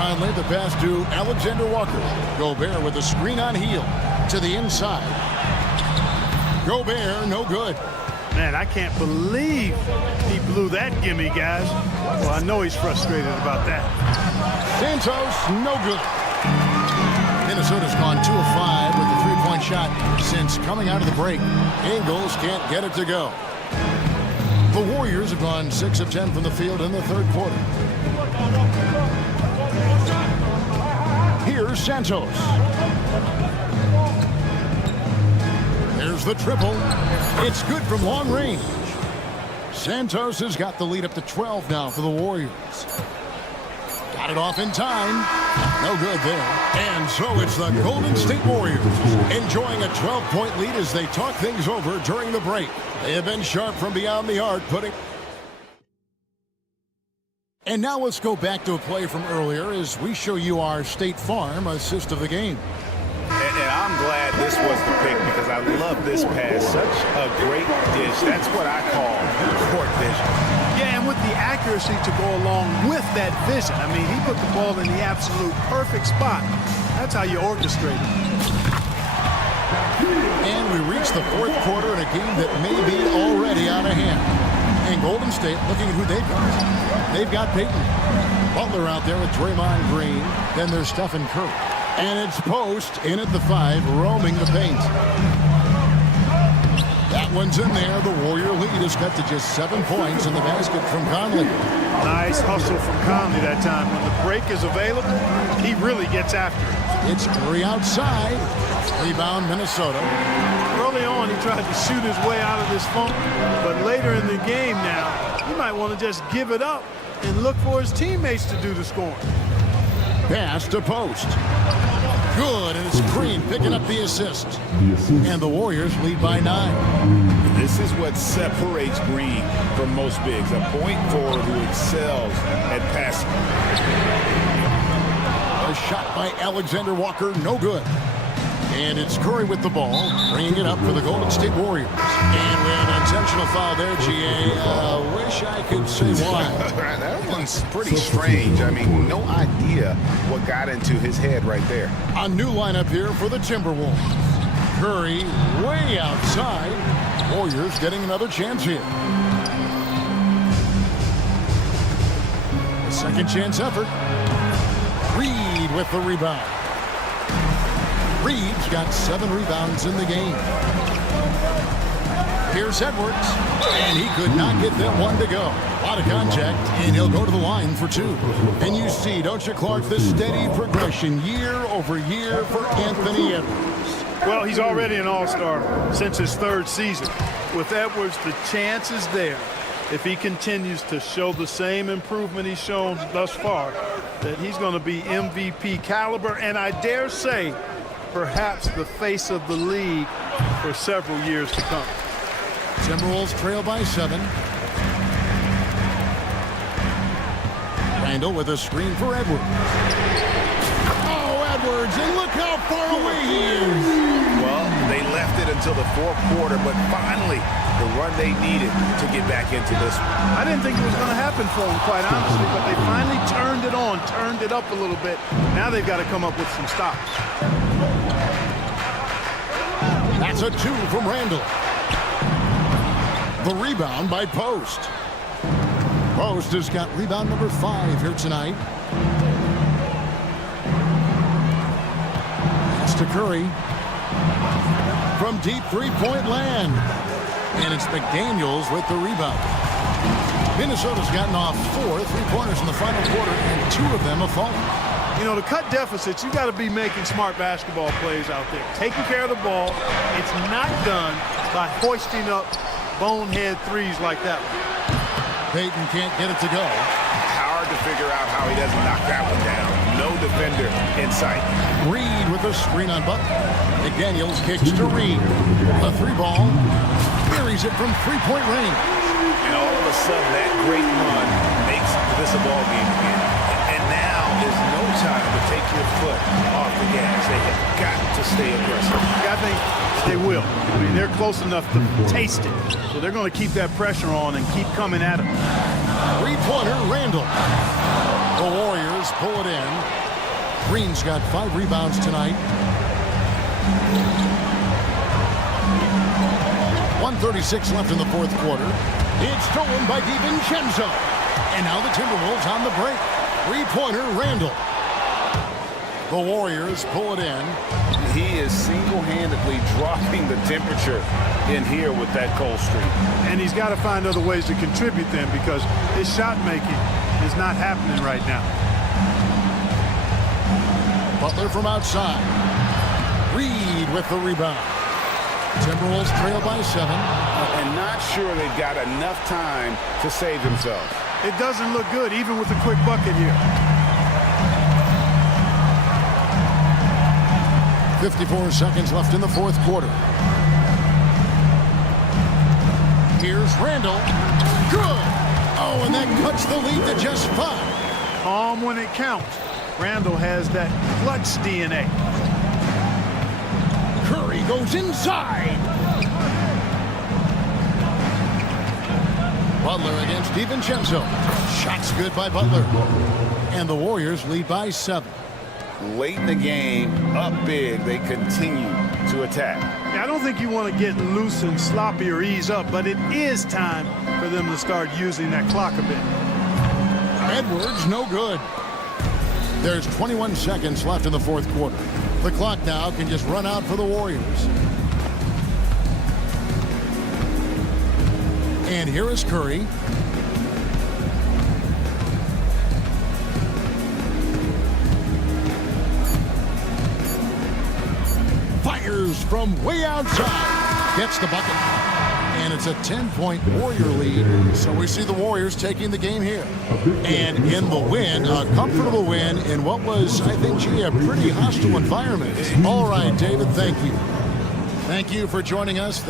Conley, the pass to Alexander Walker. Gobert with a screen on heel to the inside. Gobert, no good. Man, I can't believe he blew that gimme, guys. Well, I know he's frustrated about that. Santos, no good. Minnesota's gone 2 of 5 with a three-point shot since coming out of the break. Ingles can't get it to go. The Warriors have gone 6 of 10 from the field in the third quarter. Here's Santos. There's the triple. It's good from long range. Santos has got the lead up to 12 now for the Warriors. Got it off in time. No good there. And so it's the Golden State Warriors enjoying a 12-point lead as they talk things over during the break. They have been sharp from beyond the arc, putting... And now let's go back to a play from earlier as we show you our State Farm assist of the game. And I'm glad this was the pick because I love this pass. Such a great dish. That's what I call court vision. Yeah, and with the accuracy to go along with that vision. I mean, he put the ball in the absolute perfect spot. That's how you orchestrate it. And we reach the fourth quarter in a game that may be already out of hand. And Golden State, looking at who they've got. They've got Peyton Butler out there with Draymond Green. Then there's Stephen Curry. And it's Post in at the 5, roaming the paint. That one's in there. The Warrior lead is cut to just 7 points in the basket from Conley. Nice hustle from Conley that time. When the break is available, he really gets after it. It's Curry outside. Rebound, Minnesota. Early on, he tried to shoot his way out of this funk, but later in the game now, he might want to just give it up and look for his teammates to do the scoring. Pass to Post. Good, and it's Green picking up the assist. And the Warriors lead by 9. This is what separates Green from most bigs. A point forward who excels at passing. A shot by Alexander Walker, no good. And it's Curry with the ball, bringing it up for the Golden State Warriors. And we have an intentional foul there, G.A. Wish I could say why. That one's pretty strange. I mean, no idea what got into his head right there. A new lineup here for the Timberwolves. Curry way outside. Warriors getting another chance here. A second chance effort. Reed with the rebound. Reed's got 7 rebounds in the game. Here's Edwards, and he could not get that one to go. A lot of contact, and he'll go to the line for 2. And you see, don't you, Clark, the steady progression year over year for Anthony Edwards. Well, he's already an all-star since his 3rd season. With Edwards, the chance is there, if he continues to show the same improvement he's shown thus far, that he's going to be MVP caliber, and I dare say, perhaps the face of the league for several years to come. Timberwolves trail by 7. Randall with a screen for Edwards. Oh, Edwards, and look how far away he is. Well, they left it until the 4th quarter, but finally the run they needed to get back into this one. I didn't think it was going to happen for them, quite honestly, but they finally turned it on, turned it up a little bit. Now they've got to come up with some stops. That's a 2 from Randall. The rebound by Post. Post has got rebound number 5 here tonight. It's to Curry. From deep three-point land. And it's McDaniels with the rebound. Minnesota's gotten off 4 3-pointers in the final quarter, and 2 of them have fallen. You know, to cut deficits, you got to be making smart basketball plays out there. Taking care of the ball. It's not done by hoisting up bonehead threes like that one. Payton can't get it to go. Hard to figure out how he doesn't knock that one down. No defender in sight. Reed with a screen on Butler. McDaniels kicks to Reed. A 3-ball. Buries it from 3-point range. And all of a sudden, that great run makes this a ball game again. And now is no time to take your foot off the gas. They have got to stay aggressive. I think they will. I mean, they're close enough to taste it. So they're going to keep that pressure on and keep coming at him. 3-pointer, Randall. The Warriors pull it in. Green's got 5 rebounds tonight. 1:36 left in the 4th quarter. It's stolen by DiVincenzo. And now the Timberwolves on the break. 3-pointer, Randall. The Warriors pull it in. He is single-handedly dropping the temperature in here with that cold streak. And he's got to find other ways to contribute then, because his shot making is not happening right now. Butler from outside. Reed with the rebound. Timberwolves trail by 7. And not sure they've got enough time to save themselves. It doesn't look good, even with a quick bucket here. 54 seconds left in the 4th quarter. Here's Randall. Good. Oh, and that cuts the lead to just 5. Calm when it counts. Randall has that clutch DNA. Curry goes inside. Butler against DiVincenzo. Shots good by Butler. And the Warriors lead by 7. Late in the game, up big, they continue to attack. Yeah, I don't think you want to get loose and sloppy or ease up, but it is time for them to start using that clock a bit. Edwards, no good. There's 21 seconds left in the 4th quarter. The clock now can just run out for the Warriors. And here is Curry. Fires from way outside. Gets the bucket. And it's a 10-point Warrior lead. So we see the Warriors taking the game here. And in the win, a comfortable win in what was, I think, a pretty hostile environment. All right, David, thank you. Thank you for joining us.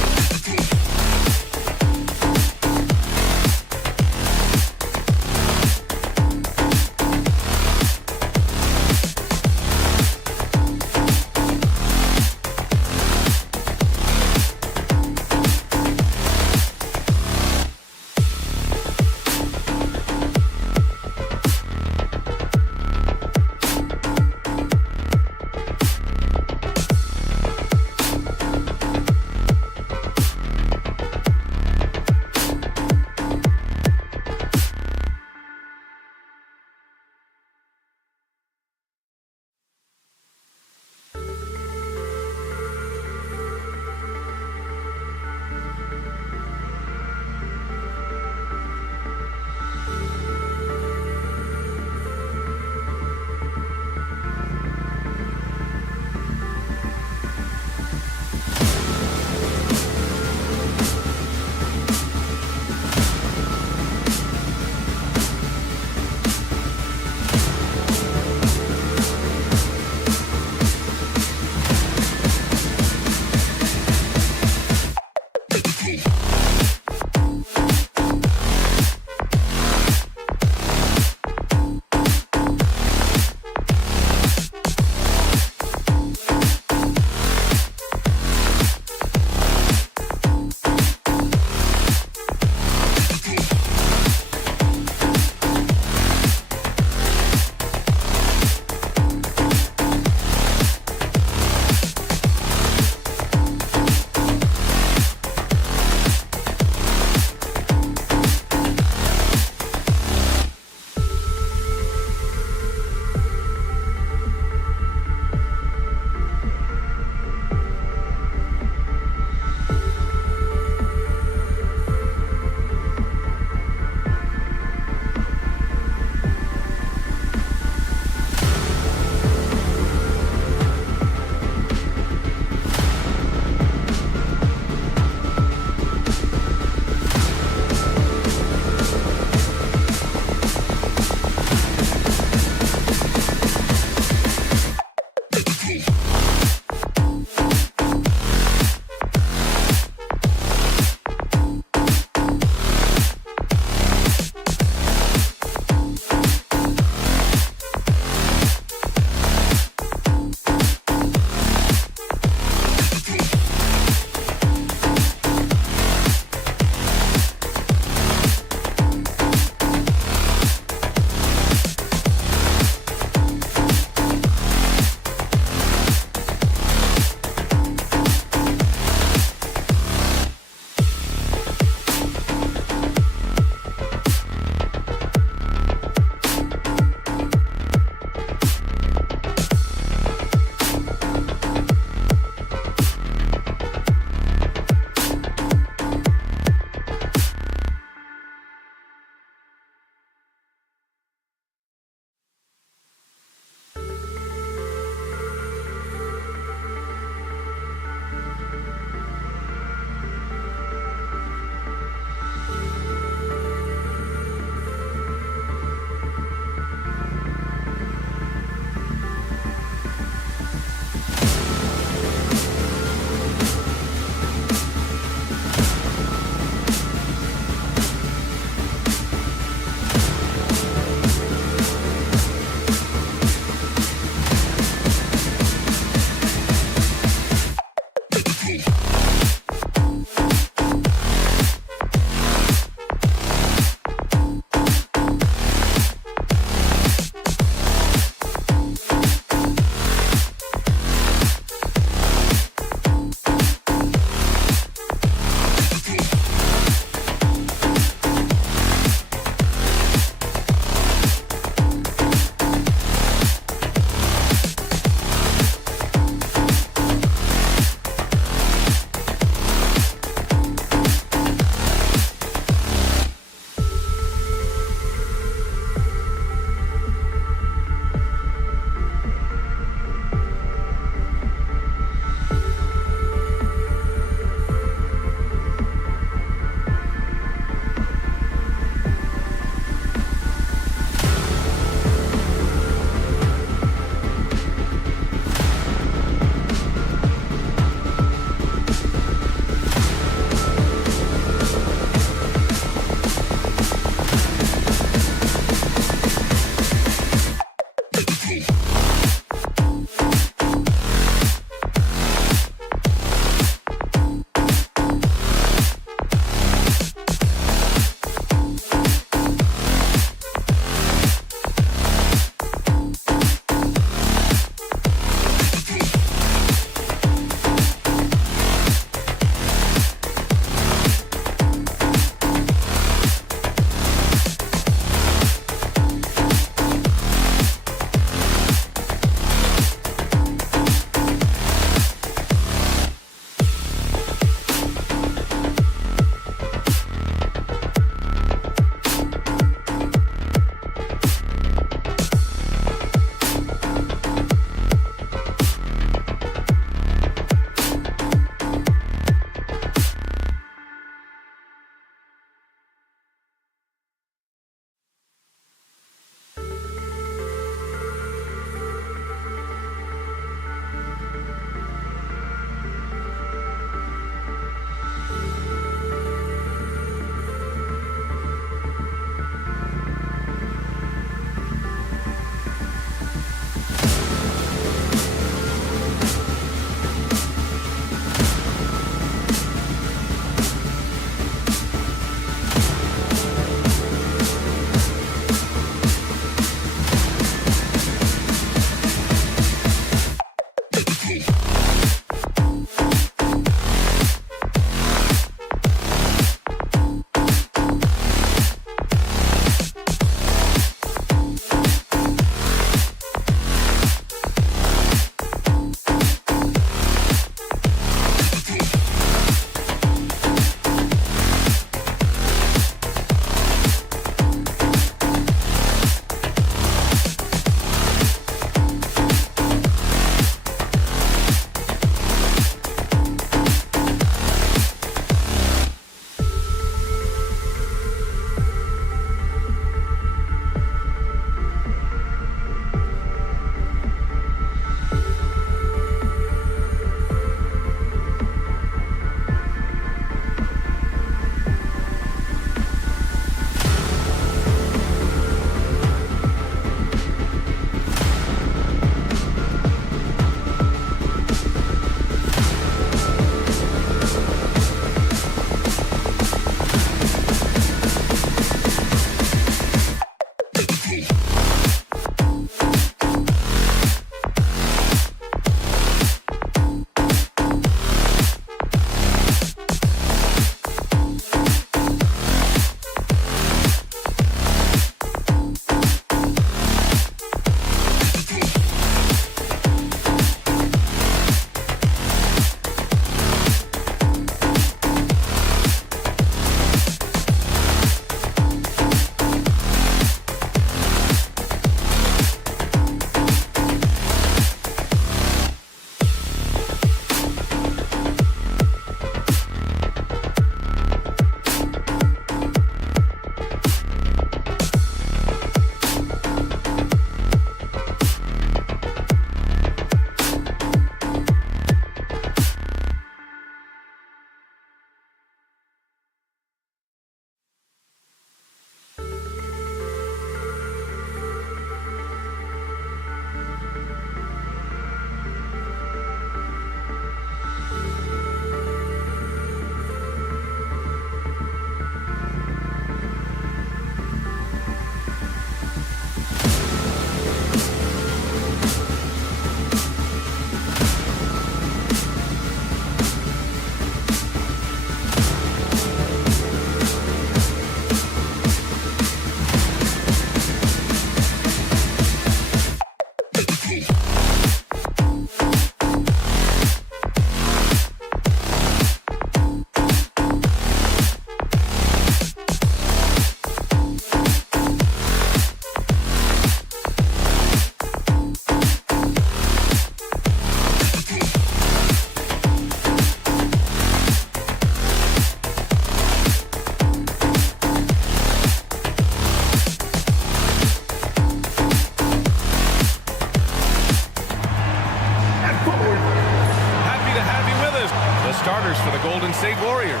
State Warriors.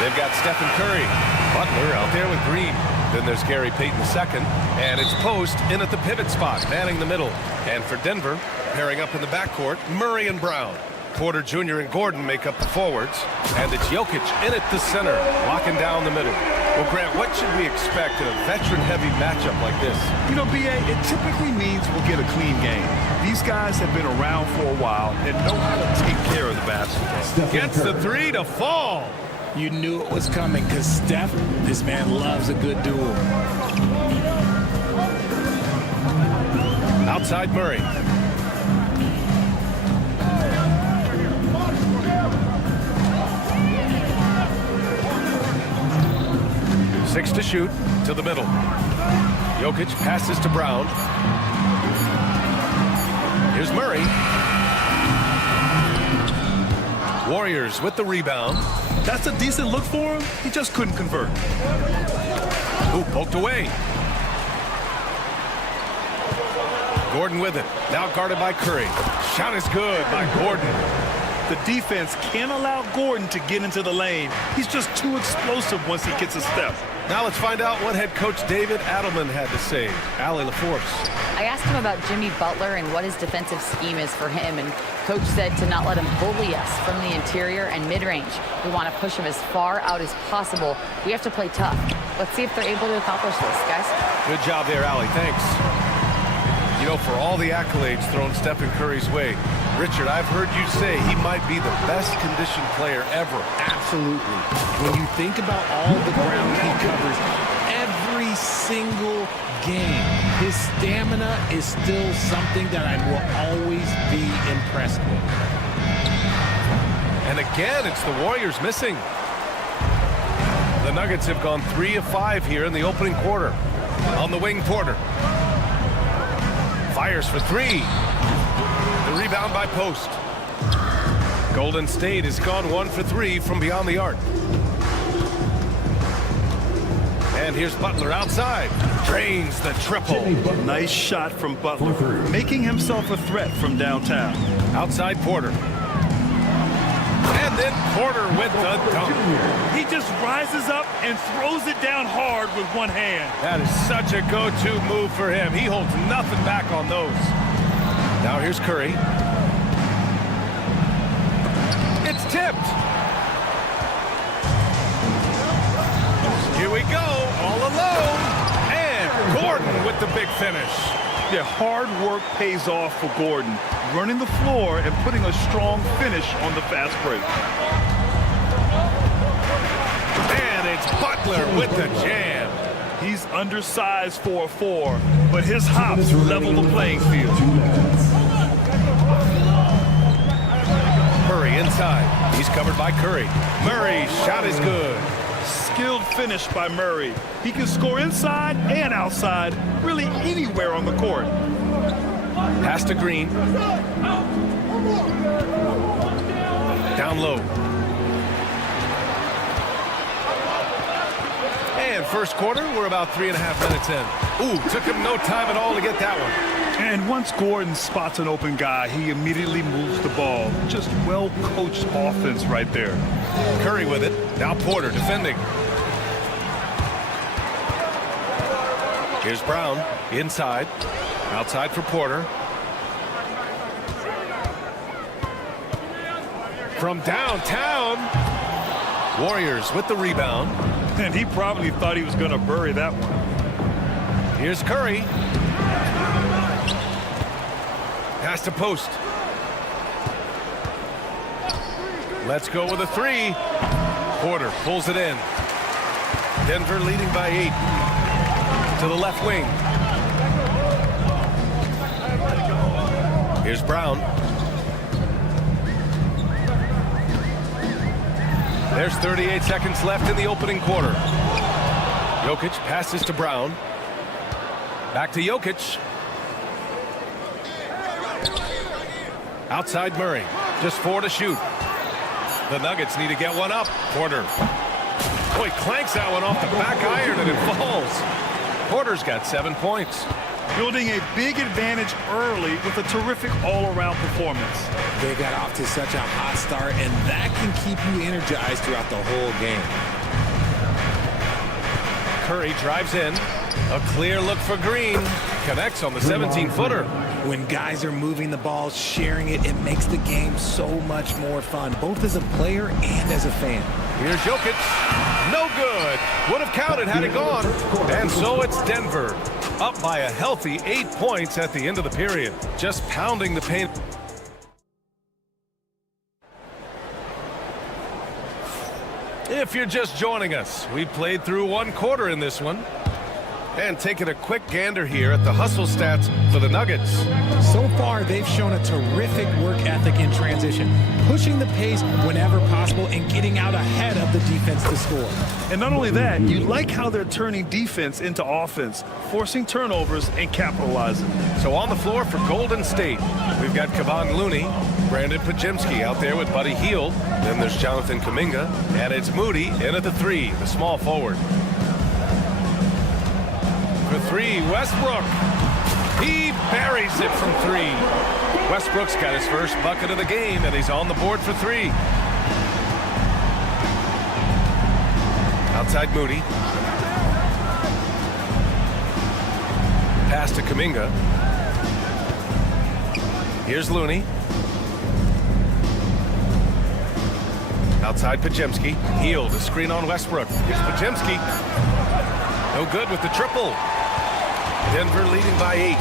They've got Stephen Curry. Butler out there with Green. Then there's Gary Payton II. And it's Post in at the pivot spot, manning the middle. And for Denver, pairing up in the backcourt, Murray and Brown. Porter Jr. and Gordon make up the forwards. And it's Jokic in at the center, locking down the middle. Well, Grant, what should we expect in a veteran-heavy matchup like this? You know, B.A., it typically means we'll get a clean game. These guys have been around for a while and know how to take care of the basketball. Gets the three to fall. You knew it was coming because Steph, this man loves a good duel. Outside Murray. Six to shoot, to the middle. Jokic passes to Brown. Here's Murray. Warriors with the rebound. That's a decent look for him. He just couldn't convert. Ooh, poked away. Gordon with it. Now guarded by Curry. Shot is good by Gordon. The defense can't allow Gordon to get into the lane. He's just too explosive once he gets a step. Now let's find out what head coach David Adelman had to say. Allie LaForce. I asked him about Jimmy Butler and what his defensive scheme is for him, and coach said to not let him bully us from the interior and mid-range. We want to push him as far out as possible. We have to play tough. Let's see if they're able to accomplish this, guys. Good job there, Allie. Thanks. You know, for all the accolades thrown Stephen Curry's way, Richard, I've heard you say he might be the best conditioned player ever. Absolutely. When you think about all the ground he covers every single game, his stamina is still something that I will always be impressed with. And again, it's the Warriors missing. The Nuggets have gone 3 of 5 here in the opening quarter. On the wing, Porter. Fires for three. The rebound by Post. Golden State has gone 1 for 3 from beyond the arc. And here's Butler outside. Drains the triple. Nice shot from Butler, making himself a threat from downtown. Outside Porter. And then Porter with the dunk. He just rises up and throws it down hard with one hand. That is such a go-to move for him. He holds nothing back on those. Now here's Curry. It's tipped. Here we go, all alone. And Gordon with the big finish. Yeah, hard work pays off for Gordon, running the floor and putting a strong finish on the fast break. And it's Butler with the jam. He's undersized for a 4, but his hops level the playing field. Murray inside. He's covered by Curry. Murray, shot is good. Skilled finish by Murray. He can score inside and outside, really anywhere on the court. Pass to Green. Down low. And first quarter, we're about 3.5 minutes in. Ooh, took him no time at all to get that one. And once Gordon spots an open guy, he immediately moves the ball. Just well-coached offense right there. Curry with it. Now Porter defending. Here's Brown inside. Outside for Porter. From downtown. Warriors with the rebound. And he probably thought he was going to bury that one. Here's Curry. Pass to Post. Let's go with a 3. Porter pulls it in. Denver leading by 8. To the left wing. Here's Brown. There's 38 seconds left in the opening quarter. Jokic passes to Brown. Back to Jokic. Outside Murray. Just 4 to shoot. The Nuggets need to get one up. Porter. Boy, clanks that one off the back iron and it falls. Porter's got 7 points. building a big advantage early with a terrific all-around performance. They got off to such a hot start, and that can keep you energized throughout the whole game. Curry drives in. A clear look for Green. Connects on the 17-footer. When guys are moving the ball, sharing it, it makes the game so much more fun, both as a player and as a fan. Here's Jokic. No good. Would have counted had it gone. And so it's Denver. Up by a healthy 8 points at the end of the period. Just pounding the paint. If you're just joining us, we played through one quarter in this one. And taking a quick gander here at the hustle stats for the Nuggets. So far, they've shown a terrific work ethic in transition, pushing the pace whenever possible and getting out ahead of the defense to score. And not only that, you like how they're turning defense into offense, forcing turnovers and capitalizing. So on the floor for Golden State, we've got Kevon Looney, Brandon Podziemski out there with Buddy Hield. Then there's Jonathan Kuminga, and it's Moody in at the 3, the small forward. For 3, Westbrook. He buries it from 3. Westbrook's got his first bucket of the game, and he's on the board for 3. Outside Moody. Pass to Kuminga. Here's Looney. Outside Podziemski. Hield, a screen on Westbrook. Here's Podziemski. No good with the triple. Denver leading by 8.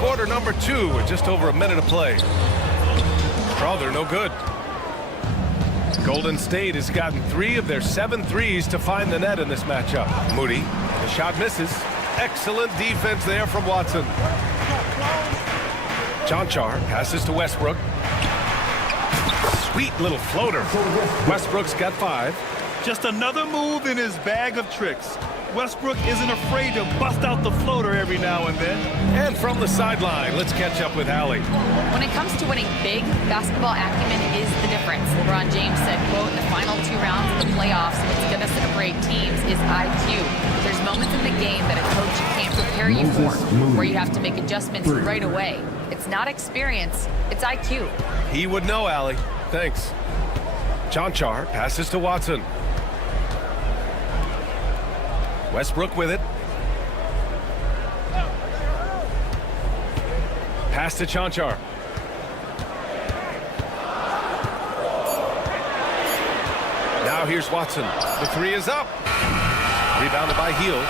Quarter number 2 with just over a minute of play. Crowther, no good. Golden State has gotten 3 of their 7 threes to find the net in this matchup. Moody, the shot misses. Excellent defense there from Watson. Tonci passes to Westbrook. Sweet little floater. Westbrook's got 5. Just another move in his bag of tricks. Westbrook isn't afraid to bust out the floater every now and then. And from the sideline, let's catch up with Allie. When it comes to winning big, basketball acumen is the difference. LeBron James said, quote, in the final 2 rounds of the playoffs, what's going to separate teams is IQ. There's moments in the game that a coach can't prepare you for, where you have to make adjustments right away. It's not experience, it's IQ. He would know, Allie. Thanks. Tonci passes to Watson. Westbrook with it. Pass to Tonci. Now here's Watson. The 3 is up. Rebounded by Hield.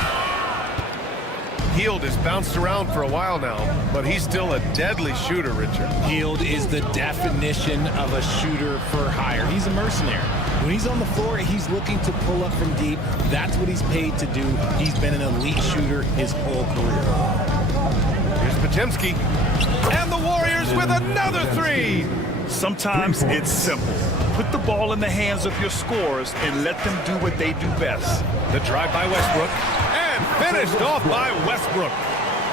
Hield has bounced around for a while now, but he's still a deadly shooter, Richard. Hield is the definition of a shooter for hire. He's a mercenary. When he's on the floor, he's looking to pull up from deep. That's what he's paid to do. He's been an elite shooter his whole career. Here's Podziemski. And the Warriors with another 3. Sometimes it's simple. Put the ball in the hands of your scorers and let them do what they do best. The drive by Westbrook. And finished off by Westbrook.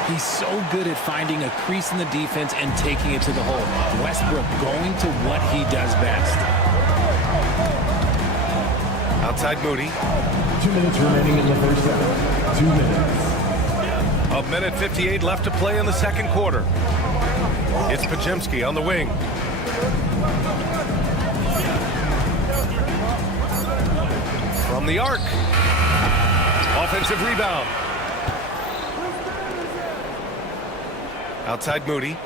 He's so good at finding a crease in the defense and taking it to the hole. Westbrook going to what he does best. Outside Moody. 2 minutes remaining in the first half. 2 minutes. A minute 58 left to play in the second quarter. It's Podziemski on the wing. From the arc. Offensive rebound. Outside Moody.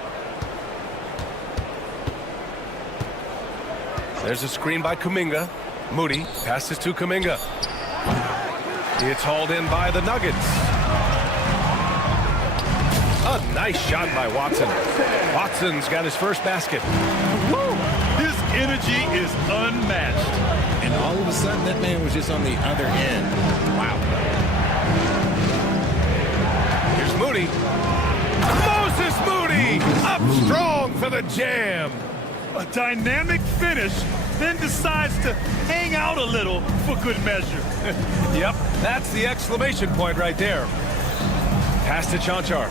There's a screen by Kuminga. Moody passes to Kuminga. It's hauled in by the Nuggets. A nice shot by Watson. Watson's got his first basket. Woo! His energy is unmatched. And all of a sudden, that man was just on the other end. Wow. Here's Moody. Moses Moody up strong for the jam. A dynamic finish, then decides to hang out a little for good measure. Yep, that's the exclamation point right there. Pass to Tonci.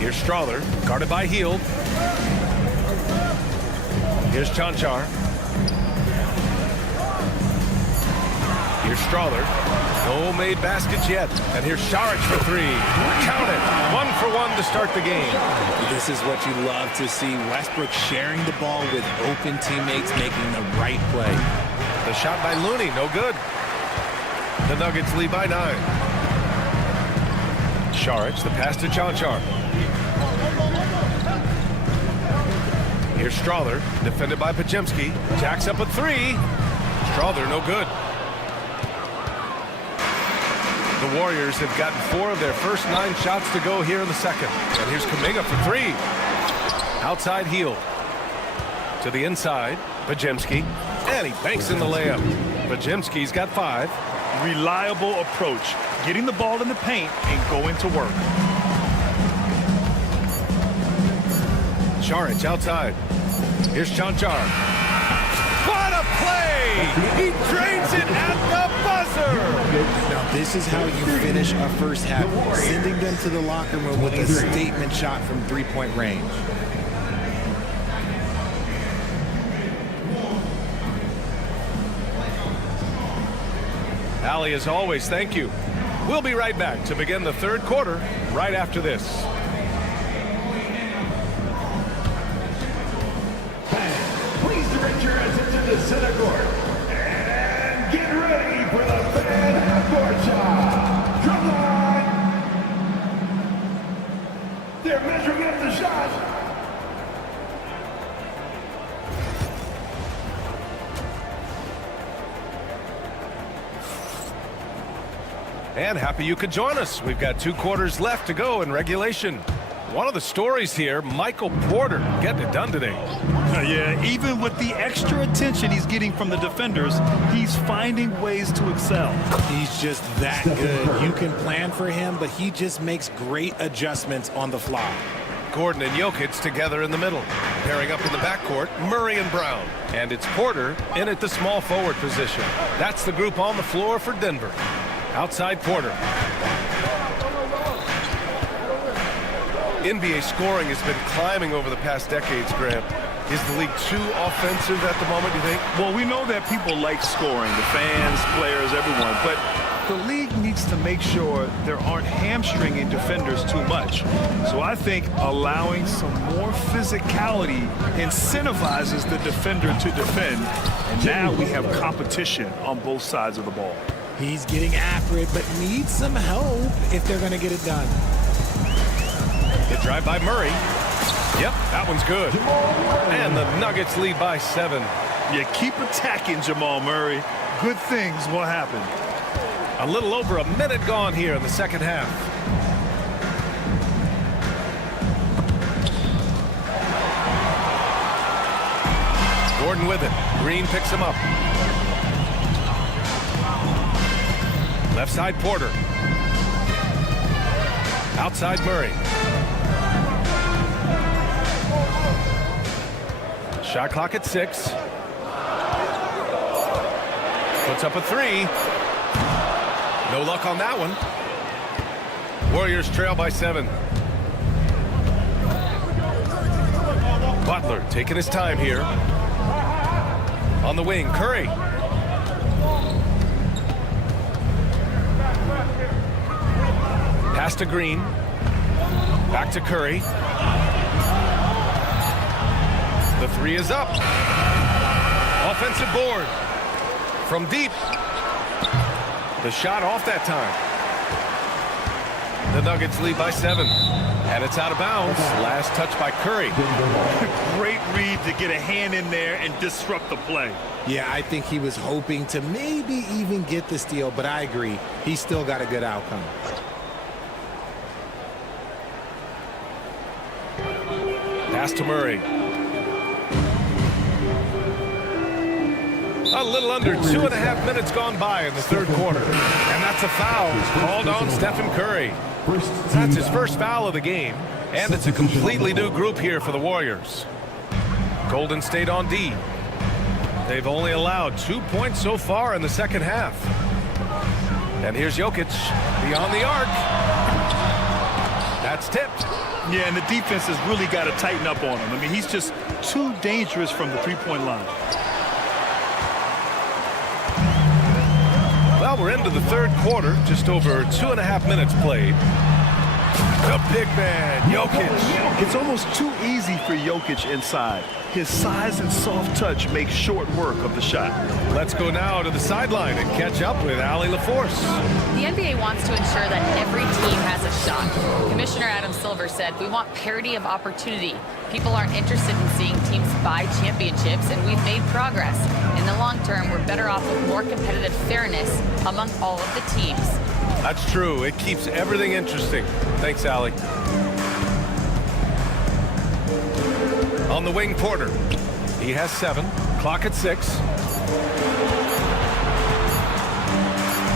Here's Strawther, guarded by Hield. Here's Tonci. Here's Here's Strawther. No made baskets yet. And here's Saric for three. Count it. 1 for 1 to start the game. This is what you love to see. Westbrook sharing the ball with open teammates, making the right play. The shot by Looney, no good. The Nuggets lead by 9. Saric, the pass to Tonci. Here's Strawther, defended by Podziemski. Jacks up a three. Strawther, no good. The Warriors have gotten 4 of their first 9 shots to go here in the second. And here's Kuminga for three. Outside heel. To the inside, Podziemski. And he banks in the layup. Podziemski's got 5. Reliable approach. Getting the ball in the paint and going to work. Saric outside. Here's Tonci. What a play! He drains it at the buzzer! Now, this is how you finish a first half, sending them to the locker room with a statement shot from three-point range. Allie, as always, thank you. We'll be right back to begin the third quarter right after this. Please direct your attention to center court. And get ready for the fan half-court shot. Drumline. They're measuring up the shot. And happy you could join us. We've got 2 quarters left to go in regulation. One of the stories here, Michael Porter getting it done today. Yeah, even with the extra attention he's getting from the defenders, he's finding ways to excel. He's just that good. You can plan for him, but he just makes great adjustments on the fly. Gordon and Jokic together in the middle. Pairing up in the backcourt, Murray and Brown. And it's Porter in at the small forward position. That's the group on the floor for Denver. Outside Porter. NBA scoring has been climbing over the past decades, Grant. Is the league too offensive at the moment, you think? Well, we know that people like scoring, the fans, players, everyone, but the league needs to make sure there aren't hamstringing defenders too much. So I think allowing some more physicality incentivizes the defender to defend, and now we have competition on both sides of the ball. He's getting after it, but needs some help if they're going to get it done. Good drive by Murray. Yep, that one's good. And the Nuggets lead by 7. You keep attacking Jamal Murray. Good things will happen. A little over a minute gone here in the second half. Gordon with it. Green picks him up. Left side Porter. Outside Murray. Shot clock at 6. Puts up a 3. No luck on that one. Warriors trail by 7. Butler taking his time here. On the wing, Curry. Pass to Green. Back to Curry. The 3 is up. Offensive board. From deep. The shot off that time. The Nuggets lead by 7. And it's out of bounds. Last touch by Curry. Great read to get a hand in there and disrupt the play. Yeah, I think he was hoping to maybe even get the steal, but I agree. He still got a good outcome. Pass to Murray. A little under 2.5 minutes gone by in the third quarter. And that's a foul called on Stephen Curry. That's his first foul of the game. And it's a completely new group here for the Warriors. Golden State on D. They've only allowed 2 points so far in the second half. And here's Jokic beyond the arc. That's tipped. Yeah, and the defense has really got to tighten up on him. I mean, he's just too dangerous from the three-point line. Well, Well, we're into the third quarter, just over 2.5 minutes played. The big man, Jokic. It's almost too easy for Jokic inside. His size and soft touch make short work of the shot. Let's go now to the sideline and catch up with Allie LaForce. The NBA wants to ensure that every team has a shot. Commissioner Adam Silver said, "We want parity of opportunity. People aren't interested in seeing teams buy championships, and we've made progress. In the long term, we're better off with more competitive fairness among all of the teams." That's true. It keeps everything interesting. Thanks, Allie. On the wing, Porter. He has 7. Clock at 6.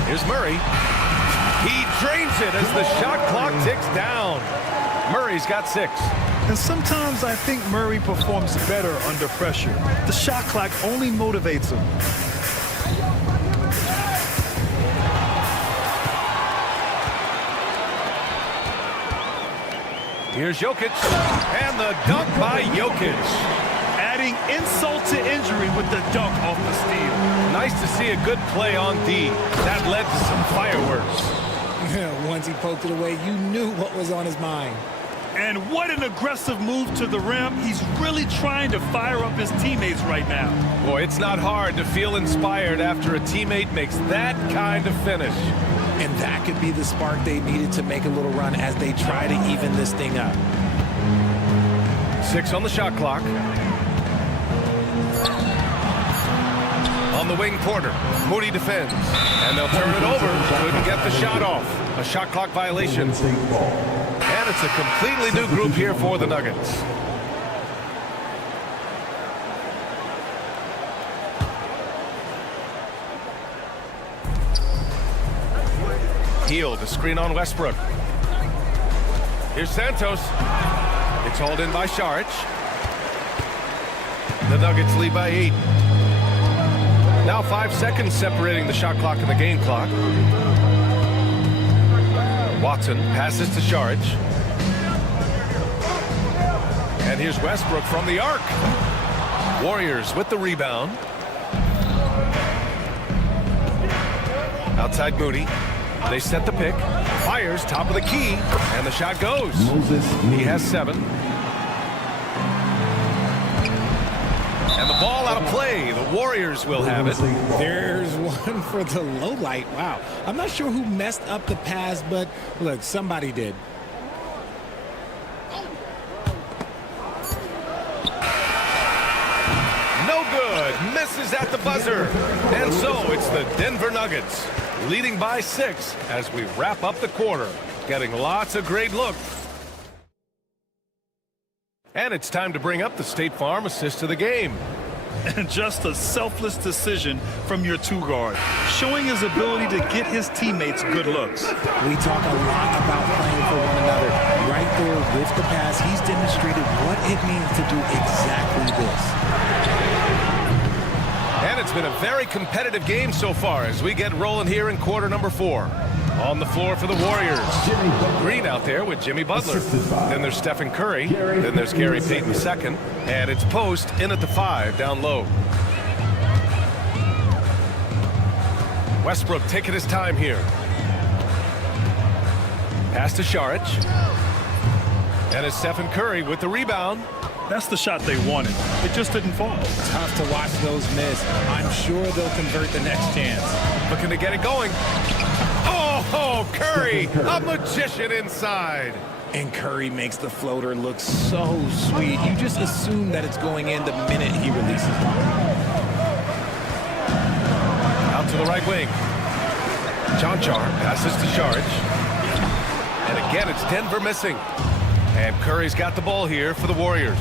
Here's Murray. He drains it as the shot clock ticks down. Murray's got 6. And sometimes I think Murray performs better under pressure. The shot clock only motivates him. Here's Jokic, and the dunk by Jokic. Adding insult to injury with the dunk off the steal. Nice to see a good play on D. That led to some fireworks. Once he poked it away, you knew what was on his mind. And what an aggressive move to the rim. He's really trying to fire up his teammates right now. Boy, it's not hard to feel inspired after a teammate makes that kind of finish. And that could be the spark they needed to make a little run as they try to even this thing up. 6 on the shot clock. On the wing, Porter. Moody defends. And they'll turn it over. Couldn't get the shot off. A shot clock violation. And it's a completely new group here for the Nuggets. Heel to screen on Westbrook. Here's Santos. It's hauled in by Saric. The Nuggets lead by 8. Now 5 seconds separating the shot clock and the game clock. Watson passes to Saric. And here's Westbrook from the arc. Warriors with the rebound. Outside Moody. They set the pick. Fires top of the key. And the shot goes. He has 7. And the ball out of play. The Warriors will have it. There's one for the low light. Wow. I'm not sure who messed up the pass, but look, somebody did. No good. Misses at the buzzer. And so it's the Denver Nuggets leading by 6 as we wrap up the quarter. Getting lots of great looks. And it's time to bring up the State Farm assist of the game. And just a selfless decision from your 2 guard, showing his ability to get his teammates good looks. We talk a lot about playing for one another. Right there with the pass, he's demonstrated what it means to do exactly this. And it's been a very competitive game so far as we get rolling here in quarter number 4. On the floor for the Warriors. Green out there with Jimmy Butler. Then there's Stephen Curry. Then there's Gary Payton II. And it's Post in at the 5 down low. Westbrook taking his time here. Pass to Saric. And it's Stephen Curry with the rebound. That's the shot they wanted. It just didn't fall. Tough to watch those miss. I'm sure they'll convert the next chance. Looking to get it going. Oh, Curry, a magician inside. And Curry makes the floater look so sweet. You just assume that it's going in the minute he releases it. Out to the right wing. Tonci passes to Saric. And again, it's Denver missing. And Curry's got the ball here for the Warriors.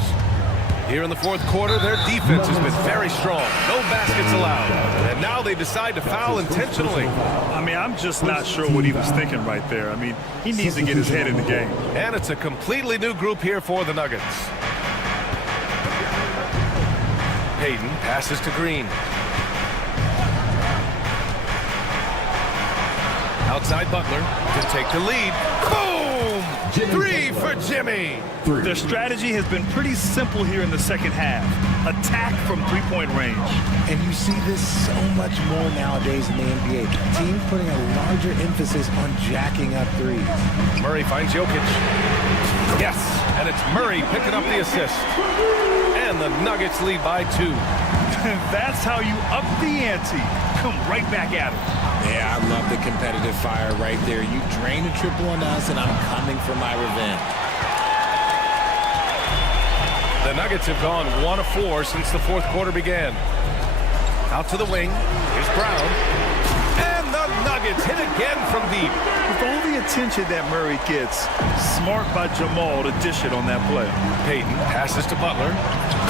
Here in the fourth quarter, their defense has been very strong. No baskets allowed. And now they decide to foul intentionally. I mean, I'm just not sure what he was thinking right there. I mean, he needs to get his head in the game. And it's a completely new group here for the Nuggets. Payton passes to Green. Outside Butler to take the lead. Boom! 3 for Jimmy. Jimmy. Their strategy has been pretty simple here in the second half. Attack from three-point range. And you see this so much more nowadays in the NBA. Teams putting a larger emphasis on jacking up threes. Murray finds Jokic. Yes, and it's Murray picking up the assist. And the Nuggets lead by 2. That's how you up the ante. Come right back at it. Yeah, I love the competitive fire right there. You drain a triple on us, and I'm coming for my revenge. The Nuggets have gone 1 of 4 since the fourth quarter began. Out to the wing. Here's Brown. And the Nuggets hit again from deep. With all the attention that Murray gets, smart by Jamal to dish it on that play. Payton passes to Butler.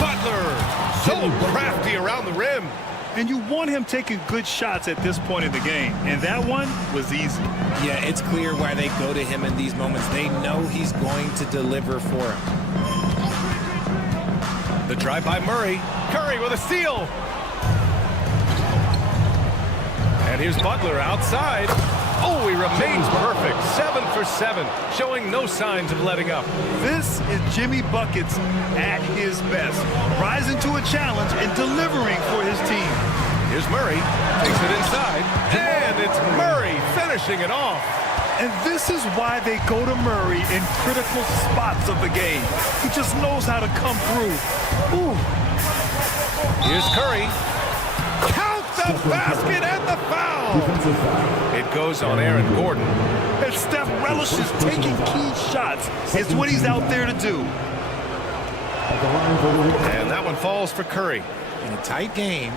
Butler! So crafty around the rim. And you want him taking good shots at this point in the game. And that one was easy. Yeah, it's clear why they go to him in these moments. They know he's going to deliver for him. The drive by Murray. Curry with a steal. And here's Butler outside. Oh, he remains perfect. 7 for 7, showing no signs of letting up. This is Jimmy Buckets at his best, rising to a challenge and delivering for his team. Here's Murray, takes it inside, and it's Murray finishing it off. And this is why they go to Murray in critical spots of the game. He just knows how to come through. Ooh. Here's Curry. Count the basket and the foul. It goes on Aaron Gordon. And Steph relishes taking key shots. It's what he's out there to do. And that one falls for Curry. In a tight game,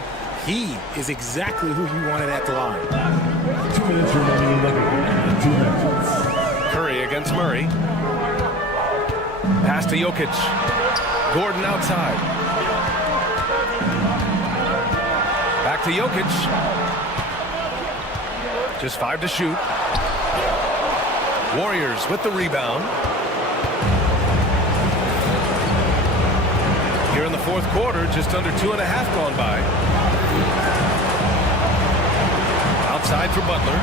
he is exactly who you wanted at the line. 2 minutes remaining in the game. 2 minutes. Curry against Murray. Pass to Jokic. Gordon outside. Back to Jokic. Just 5 to shoot. Warriors with the rebound. Here in the fourth quarter, just under 2.5 gone by. Outside for Butler.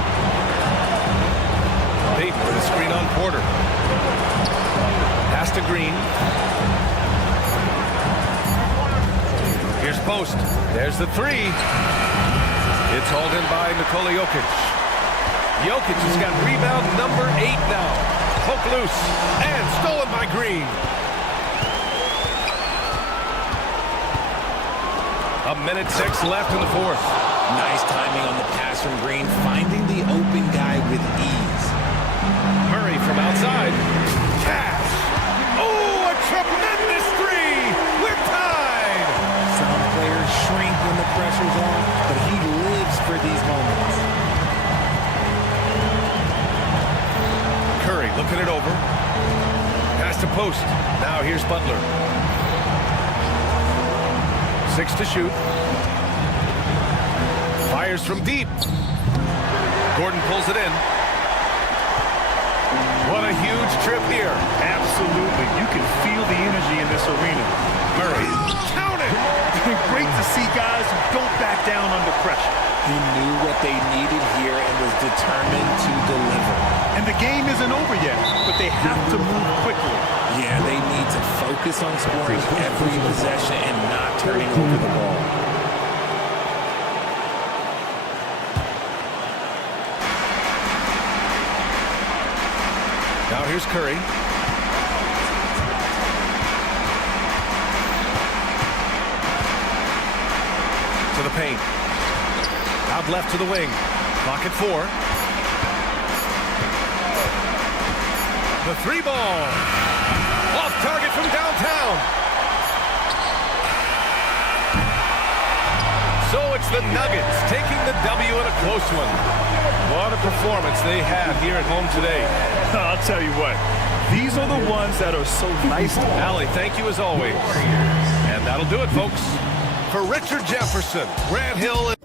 Payton with a screen on Porter. Pass to Green. Here's Post. There's the 3. It's hauled in by Nikola Jokic. Jokic has got rebound number 8 now. Poke loose and stolen by Green. A minute 6 left in the fourth. Nice timing on the pass from Green, finding the open guy with ease. Murray from outside. Cash. Oh, a tremendous 3. We're tied. Some players shrink when the pressure's on, but he lives for these moments. Curry looking it over. Pass to Post. Now here's Butler. 6 to shoot. Fires from deep. Gordon pulls it in. What a huge trip here. Absolutely. You can feel the energy in this arena. Murray. Count it. Great to see guys who don't back down under pressure. He knew what they needed here and was determined to deliver. And the game isn't over yet, but they have to move quickly. Yeah, they need to focus on scoring every possession and not turning over the ball. Now here's Curry. To the paint. Out left to the wing. Clock at 4. The 3 ball. Off target from downtown. So it's the Nuggets taking the W in a close one. What a performance they had here at home today. I'll tell you what, these are the ones that are so nice to Allie, thank you as always. And that'll do it, folks. For Richard Jefferson, Grant Hill,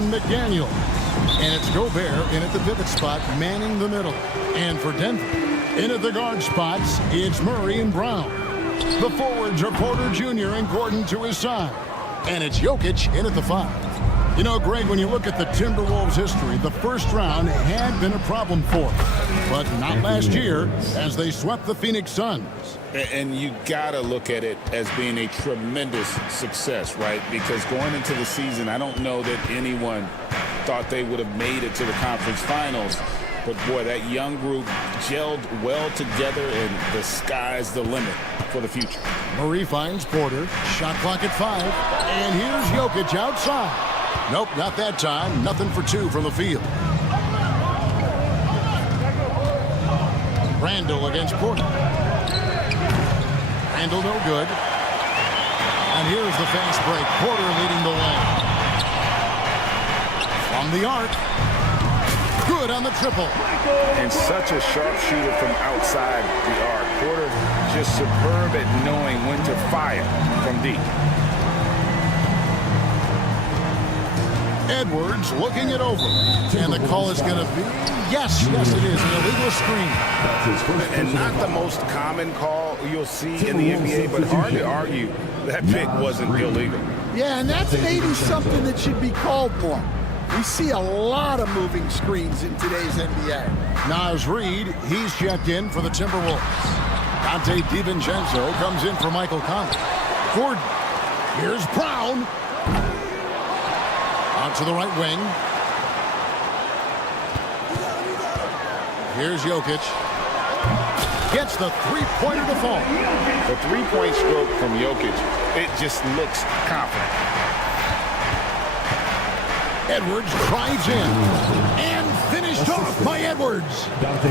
Jaden McDaniel. And it's Gobert in at the pivot spot, manning the middle. And for Denver, in at the guard spots, it's Murray and Brown. The forwards are Porter Jr. and Gordon to his side. And it's Jokic in at the 5. You know, Greg, when you look at the Timberwolves' history, the first round had been a problem for them. But not last year, as they swept the Phoenix Suns. And you got to look at it as being a tremendous success, right? Because going into the season, I don't know that anyone thought they would have made it to the conference finals. But, boy, that young group gelled well together, and the sky's the limit for the future. Murray finds Porter. Shot clock at 5. And here's Jokic outside. Nope, not that time. Nothing for 2 from the field. Randall against Porter. Randall no good. And here's the fast break. Porter leading the way. From the arc. Good on the triple. And such a sharpshooter from outside the arc. Porter just superb at knowing when to fire from deep. Edwards looking it over. And the call is going to be, yes, it is, an illegal screen. And not the most common call you'll see in the NBA, but hard to argue that pick wasn't illegal. Yeah, and that's maybe something that should be called more. We see a lot of moving screens in today's NBA. Naz Reid, he's checked in for the Timberwolves. Dante DiVincenzo comes in for Michael Conley. Gordon, here's Brown. Out to the right wing. Here's Jokic. Gets the three-pointer to fall. The three-point stroke from Jokic, it just looks confident. Edwards drives in. And finished off by Edwards.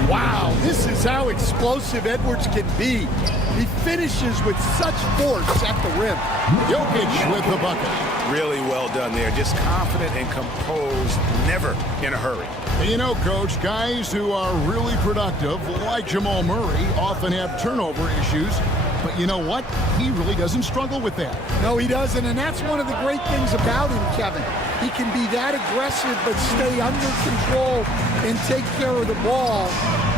Wow, this is how explosive Edwards can be. He finishes with such force at the rim. Jokic with the bucket. Really well done there. Just confident and composed, never in a hurry. You know, Coach, guys who are really productive, like Jamal Murray, often have turnover issues. But you know what? He really doesn't struggle with that. No, he doesn't, and that's one of the great things about him, Kevin. He can be that aggressive but stay under control and take care of the ball.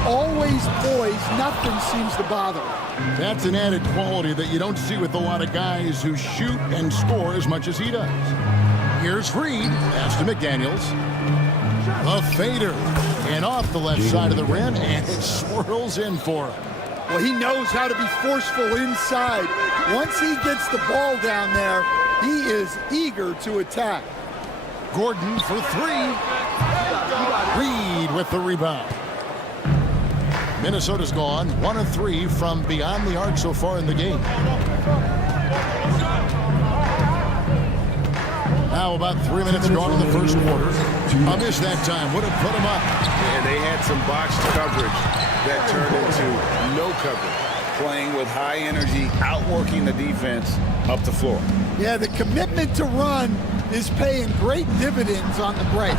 Always poised, nothing seems to bother him. That's an added quality that you don't see with a lot of guys who shoot and score as much as he does. Here's Reid, pass to McDaniels. A fader, and off the left side of the rim, and it swirls in for him. Well, he knows how to be forceful inside. Once he gets the ball down there, he is eager to attack. Gordon for 3. Reid with the rebound. Minnesota's gone 1 of 3 from beyond the arc so far in the game. Now about 3 minutes gone in the first quarter. A miss that time would have put him up. And they had some botched coverage that turned into no coverage. Playing with high energy, outworking the defense up the floor. Yeah, the commitment to run is paying great dividends on the break.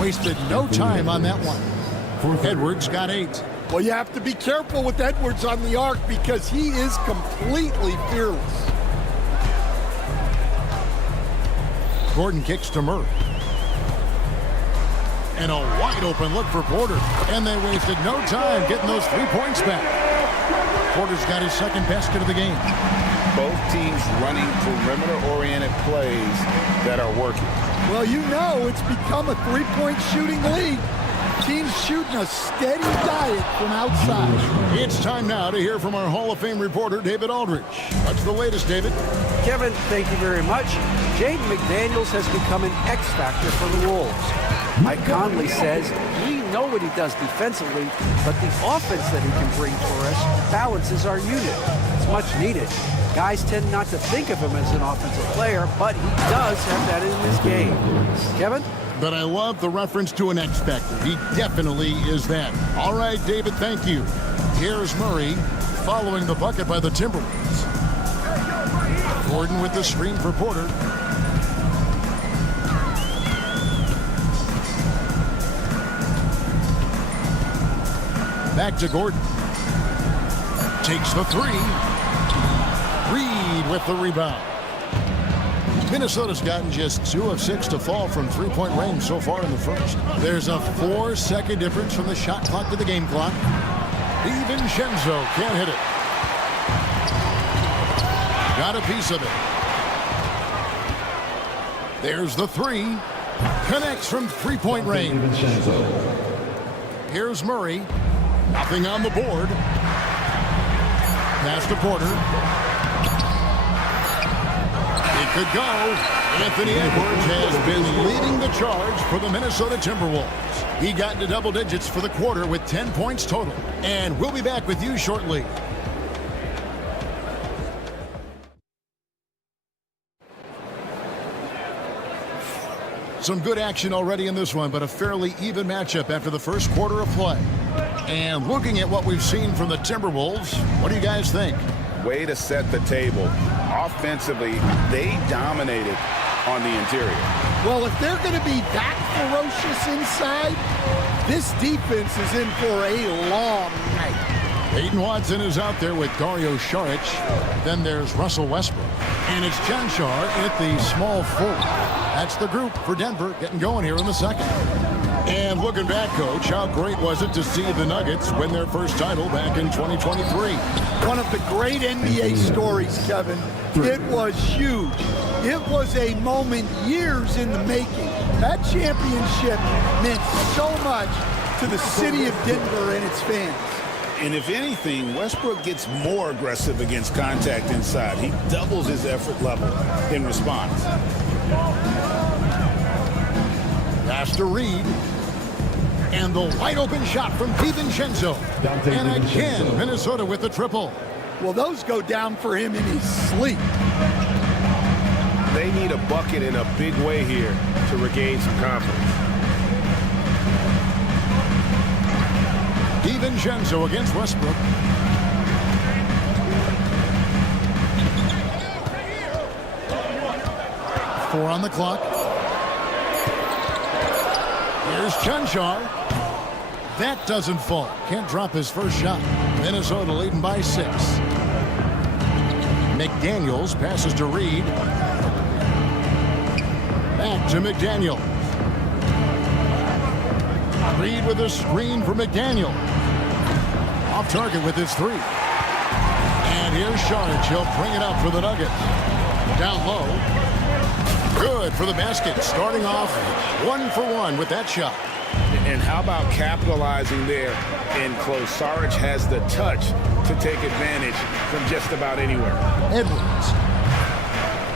Wasted no time on that one. Edwards got 8. Well, you have to be careful with Edwards on the arc because he is completely fearless. Gordon kicks to Murray. And a wide open look for Porter. And they wasted no time getting those 3 points back. Porter's got his second basket of the game. Both teams running perimeter-oriented plays that are working. Well, you know it's become a three-point shooting league. Teams shooting a steady diet from outside. It's time now to hear from our Hall of Fame reporter, David Aldridge. What's the latest, David? Kevin, thank you very much. Jaden McDaniels has become an X factor for the Wolves. Mike Conley says we know what he does defensively, but the offense that he can bring for us balances our unit. It's much needed. Guys tend not to think of him as an offensive player, but he does have that in his game. Kevin? But I love the reference to an X factor. He definitely is that. All right, David, thank you. Here's Murray following the bucket by the Timberwolves. Gordon with the screen for Porter. Back to Gordon. Takes the 3. Reid with the rebound. Minnesota's gotten just 2 of 6 to fall from three-point range so far in the first. There's a 4-second difference from the shot clock to the game clock. DiVincenzo can't hit it. Got a piece of it. There's the 3. Connects from three-point range. Here's Murray. Nothing on the board. Pass to Porter. It could go. Anthony Edwards has been leading the charge for the Minnesota Timberwolves. He got into double digits for the quarter with 10 points total. And we'll be back with you shortly. Some good action already in this one, but a fairly even matchup after the first quarter of play. And looking at what we've seen from the Timberwolves, what do you guys think? Way to set the table. Offensively, they dominated on the interior. Well, if they're going to be that ferocious inside, this defense is in for a long night. Peyton Watson is out there with Dario Saric. Then there's Russell Westbrook. And it's Tonci at the small forward. That's the group for Denver getting going here in the second. And looking back, Coach, how great was it to see the Nuggets win their first title back in 2023? One of the great NBA stories, Kevin. It was huge. It was a moment years in the making. That championship meant so much to the city of Denver and its fans. And if anything, Westbrook gets more aggressive against contact inside. He doubles his effort level in response. Pass to Reed. And the wide open shot from DiVincenzo. And again, Minnesota with the triple. Well, those go down for him in his sleep. They need a bucket in a big way here to regain some confidence. DiVincenzo against Westbrook. Four on the clock. Here's Tonci. That doesn't fall. Can't drop his first shot. Minnesota leading by 6. McDaniels passes to Reed. Back to McDaniel. Reed with a screen for McDaniel. Off target with his 3. And here's Saric. He'll bring it up for the Nuggets. Down low. Good for the basket. Starting off 1 for 1 with that shot. And how about capitalizing there in close? Saric has the touch to take advantage from just about anywhere. Edwards.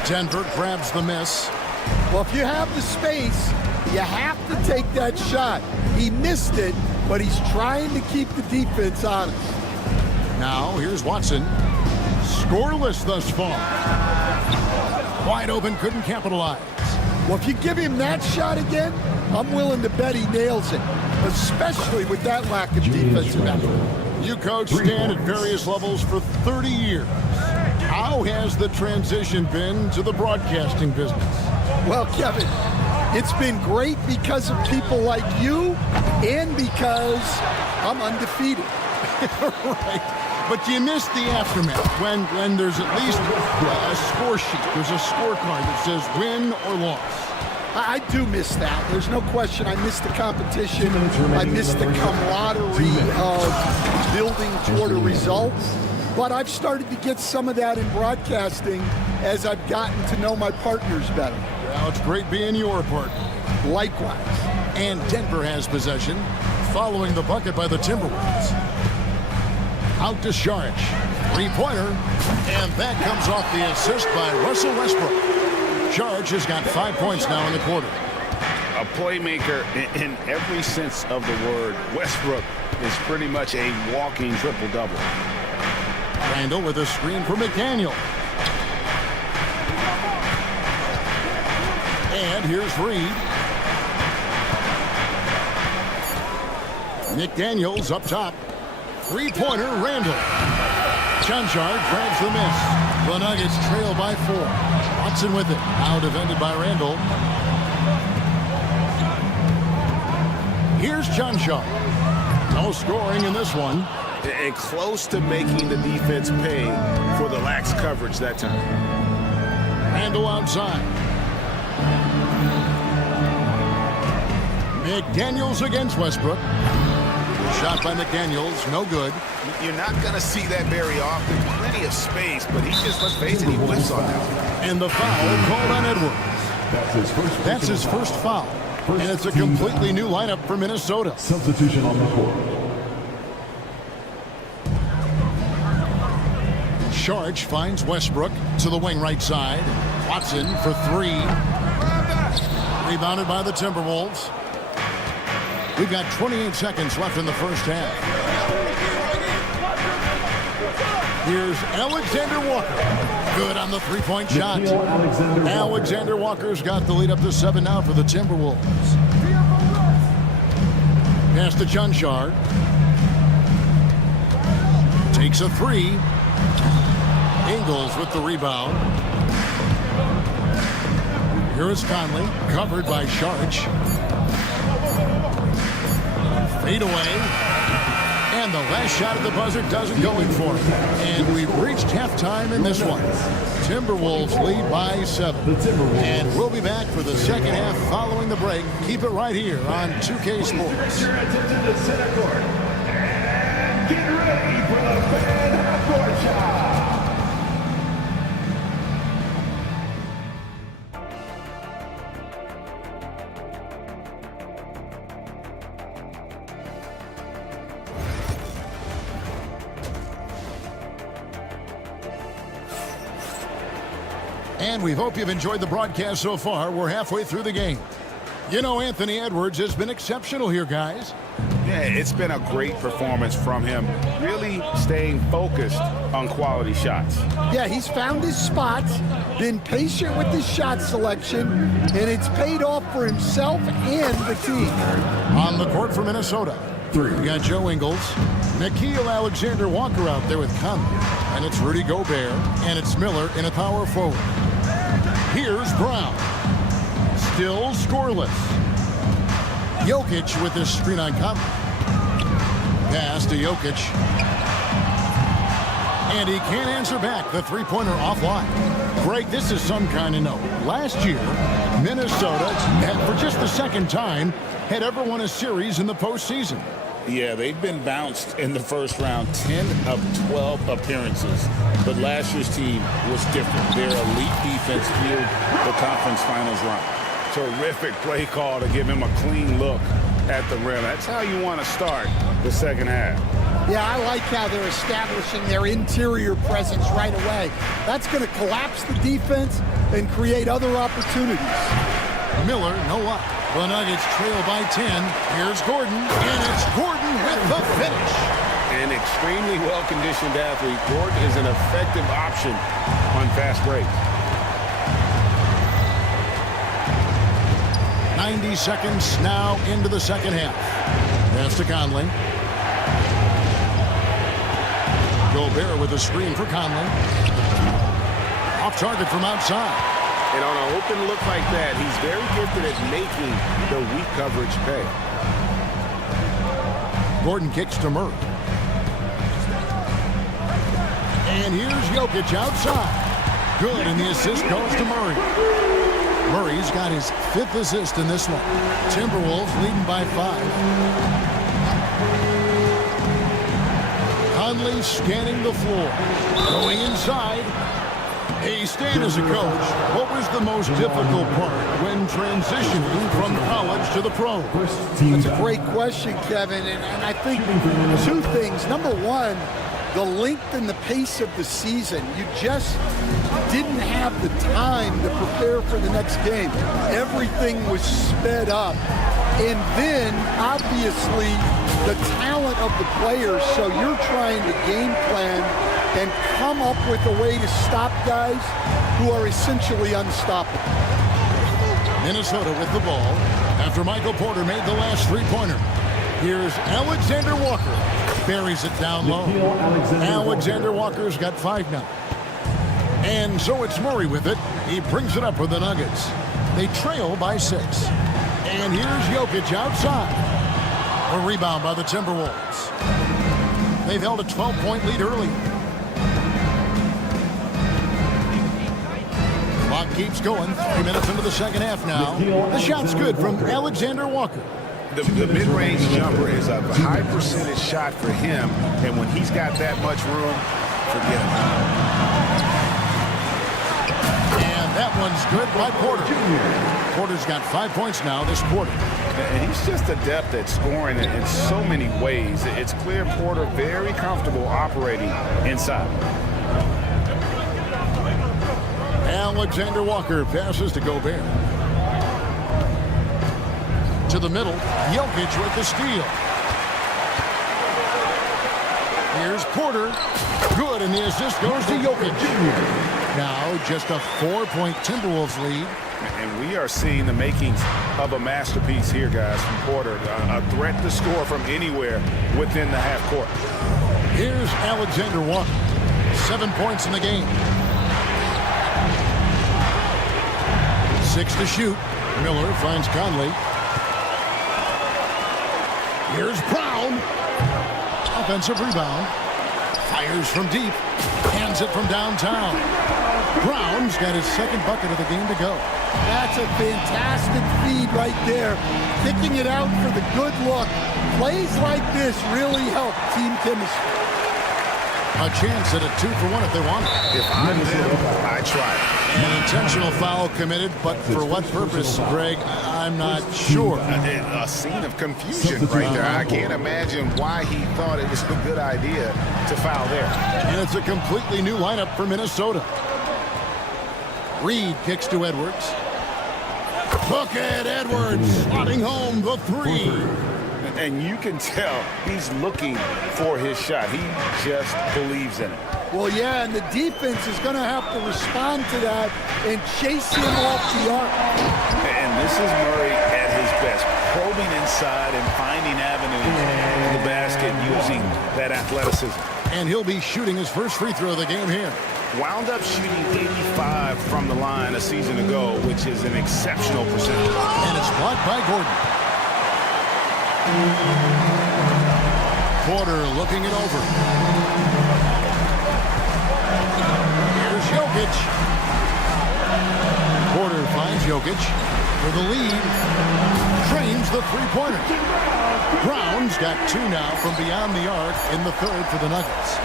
Denver grabs the miss. Well, if you have the space, you have to take that shot. He missed it, but he's trying to keep the defense honest. Now, here's Watson. Scoreless thus far. Wide open, couldn't capitalize. Well, if you give him that shot again, I'm willing to bet he nails it, especially with that lack of defensive effort. You coach Stan at various levels for 30 years. How has the transition been to the broadcasting business? Well, Kevin, it's been great because of people like you and because I'm undefeated. Right. But you miss the aftermath when there's at least a score sheet. There's a scorecard that says win or loss. I do miss that. There's no question. I miss the competition. I miss the camaraderie of building toward a result. But I've started to get some of that in broadcasting as I've gotten to know my partners better. Well, it's great being your partner. Likewise. And Denver has possession, following the bucket by the Timberwolves. Out to Saric. 3-pointer. And that comes off the assist by Russell Westbrook. Saric has got 5 points now in the quarter. A playmaker in every sense of the word. Westbrook is pretty much a walking triple-double. Randall with a screen for McDaniel. And here's Reed. McDaniels up top. 3-pointer, Randall. Tonci grabs the miss. The Nuggets trail by 4. Watson with it. Now defended by Randall. Here's Tonci. No scoring in this one. And close to making the defense pay for the lax coverage that time. Randall outside. McDaniels against Westbrook. Shot by McDaniels, no good. You're not going to see that very often. Plenty of space, but he just, let's face it, he whiffs on that. And the foul called on Edwards. That's his first foul. And it's a completely new lineup for Minnesota. Substitution on the court. Sharch finds Westbrook to the wing right side. Watson for three. Rebounded by the Timberwolves. We've got 28 seconds left in the first half. Here's Alexander Walker. Good on the three-point shot. Alexander Walker's got the lead up to 7 now for the Timberwolves. Pass to Tonci. Takes a three. Ingles with the rebound. Here is Conley, covered by Sharch. Fade away. And the last shot at the buzzer doesn't go in for him. And we've reached halftime in this one. Timberwolves lead by 7. And we'll be back for the second half following the break. Keep it right here on 2K Sports. Your attention to center court. And get ready for the fan half-court shot. And we hope you've enjoyed the broadcast so far. We're halfway through the game. You know, Anthony Edwards has been exceptional here, guys. Yeah, it's been a great performance from him. Really staying focused on quality shots. Yeah, he's found his spots, been patient with his shot selection, and it's paid off for himself and the team. On the court for Minnesota, we got Joe Ingles, Nickeil Alexander-Walker out there with Conley, and it's Rudy Gobert, and it's Miller in a power forward. Here's Brown. Still scoreless. Jokic with this screen on Conley. Pass to Jokic. And he can't answer back. The three-pointer offline. Greg, this is some kind of note. Last year, Minnesota, for just the second time, had ever won a series in the postseason. Yeah, they've been bounced in the first round, 10 of 12 appearances. But last year's team was different. Their elite defense fueled the conference finals run. Terrific play call to give him a clean look at the rim. That's how you want to start the second half. Yeah, I like how they're establishing their interior presence right away. That's going to collapse the defense and create other opportunities. Miller, no luck. The Nuggets trail by 10. Here's Gordon, and it's Gordon with the finish. An extremely well-conditioned athlete, Gordon is an effective option on fast breaks. 90 seconds now into the second half. Pass to Conley. Gobert with a screen for Conley. Off target from outside. And on an open look like that, he's very gifted at making the weak coverage pay. Gordon kicks to Murray. And here's Jokic outside. Good, and the assist goes to Murray. Murray's got his 5th assist in this one. Timberwolves leading by 5. Conley scanning the floor. Going inside. Hey, Stan, as a coach, what was the most difficult part when transitioning from college to the pros? That's a great question, Kevin, and I think 2 things. Number one, the length and the pace of the season. You just didn't have the time to prepare for the next game. Everything was sped up. And then, obviously, the talent of the players, so you're trying to game plan and come up with a way to stop guys who are essentially unstoppable. Minnesota with the ball after Michael Porter made the last three-pointer. Here's Alexander Walker. Buries it down low. Alexander Walker's got 5 now. And so it's Murray with it. He brings it up for the Nuggets. They trail by 6. And here's Jokic outside. A rebound by the Timberwolves. They've held a 12-point lead early. Clock keeps going. 3 minutes into the second half now. The shot's good from Alexander Walker. The mid-range jumper is a high percentage shot for him, and when he's got that much room, forget about it. And that one's good by Porter. Porter's got 5 points now this quarter. And he's just adept at scoring in so many ways. It's clear Porter very comfortable operating inside. Alexander Walker passes to Gobert. To the middle, Jokic with the steal. Here's Porter. Good, and the assist goes to Jokic. Now just a 4-point Timberwolves lead. And we are seeing the makings of a masterpiece here, guys, from Porter. A threat to score from anywhere within the half court. Here's Alexander Walker. 7 points in the game. 6 to shoot. Miller finds Conley. Here's Brown. Offensive rebound. Fires from deep. Hands it from downtown. Brown's got his second bucket of the game to go. That's a fantastic feed right there. Kicking it out for the good look. Plays like this really help team chemistry. A chance at a 2-for-1 if they want it. If I'm them, I try it. An intentional foul committed, but for what purpose, Greg? I'm not sure. A scene of confusion right there. I can't imagine why he thought it was a good idea to foul there. And it's a completely new lineup for Minnesota. Reed kicks to Edwards. Look at Edwards slotting home the 3. And you can tell he's looking for his shot. He just believes in it. Well, yeah, and the defense is going to have to respond to that and chase him off the arc. And this is Murray at his best, probing inside and finding avenues to the basket using that athleticism. And he'll be shooting his first free throw of the game here. Wound up shooting 85 from the line a season ago, which is an exceptional percentage. And it's blocked by Gordon. Porter looking it over. Here's Jokic. Porter finds Jokic for the lead. Trains the three-pointer. Brown's got 2 now from beyond the arc in the third for the Nuggets.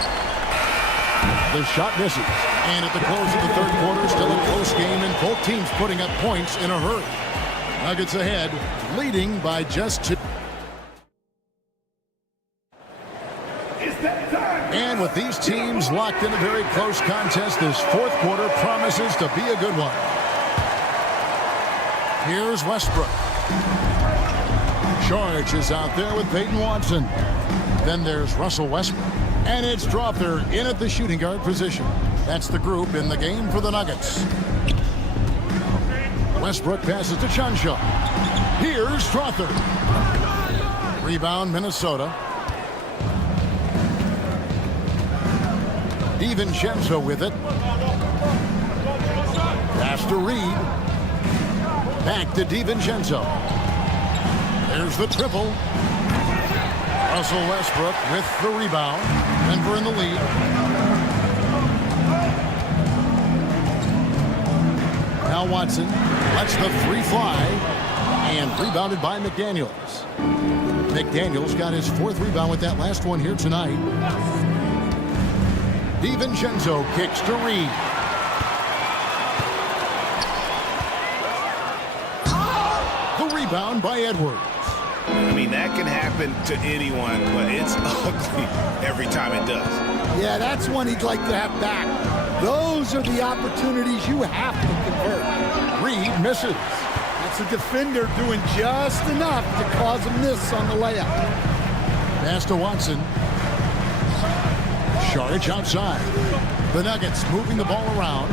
The shot misses. And at the close of the third quarter, still a close game, and both teams putting up points in a hurry. Nuggets ahead, leading by just 2. And with these teams locked in a very close contest, this fourth quarter promises to be a good one. Here's Westbrook. George is out there with Peyton Watson. Then there's Russell Westbrook. And it's Strawther in at the shooting guard position. That's the group in the game for the Nuggets. Westbrook passes to Tonci. Here's Strawther. Rebound, Minnesota. DiVincenzo with it. Pass to Reed. Back to DiVincenzo. There's the triple. Russell Westbrook with the rebound. Denver in the lead. Now Watson lets the 3 fly. And rebounded by McDaniels. McDaniels got his 4th rebound with that last one here tonight. DiVincenzo kicks to Reed. The rebound by Edwards. I mean, that can happen to anyone, but it's ugly every time it does. Yeah, that's one he'd like to have back. Those are the opportunities you have to convert. Reed misses. That's a defender doing just enough to cause a miss on the layup. Pass to Watson. Saric outside. The Nuggets moving the ball around.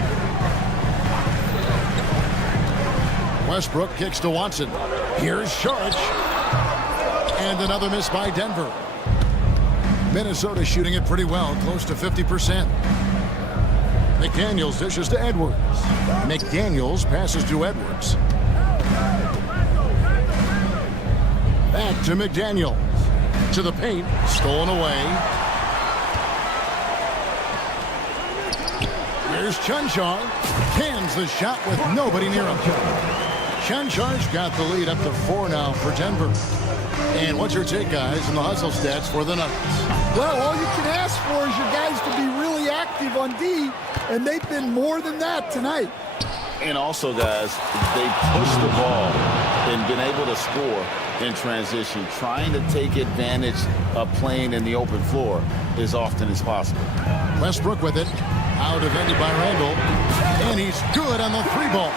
Westbrook kicks to Watson. Here's Saric. And another miss by Denver. Minnesota shooting it pretty well, close to 50%. McDaniels dishes to Edwards. McDaniels passes to Edwards. Back to McDaniels. To the paint. Stolen away. Here's Tonci. Cans the shot with nobody near him. Tonci got the lead up to 4 now for Denver. And what's your take, guys, in the hustle stats for the Nuggets? Well, all you can ask for is your guys to be really active on D, and they've been more than that tonight. And also, guys, they pushed the ball and been able to score in transition, trying to take advantage of playing in the open floor as often as possible. Westbrook with it, out defended by Randall, and he's good on the 3-ball.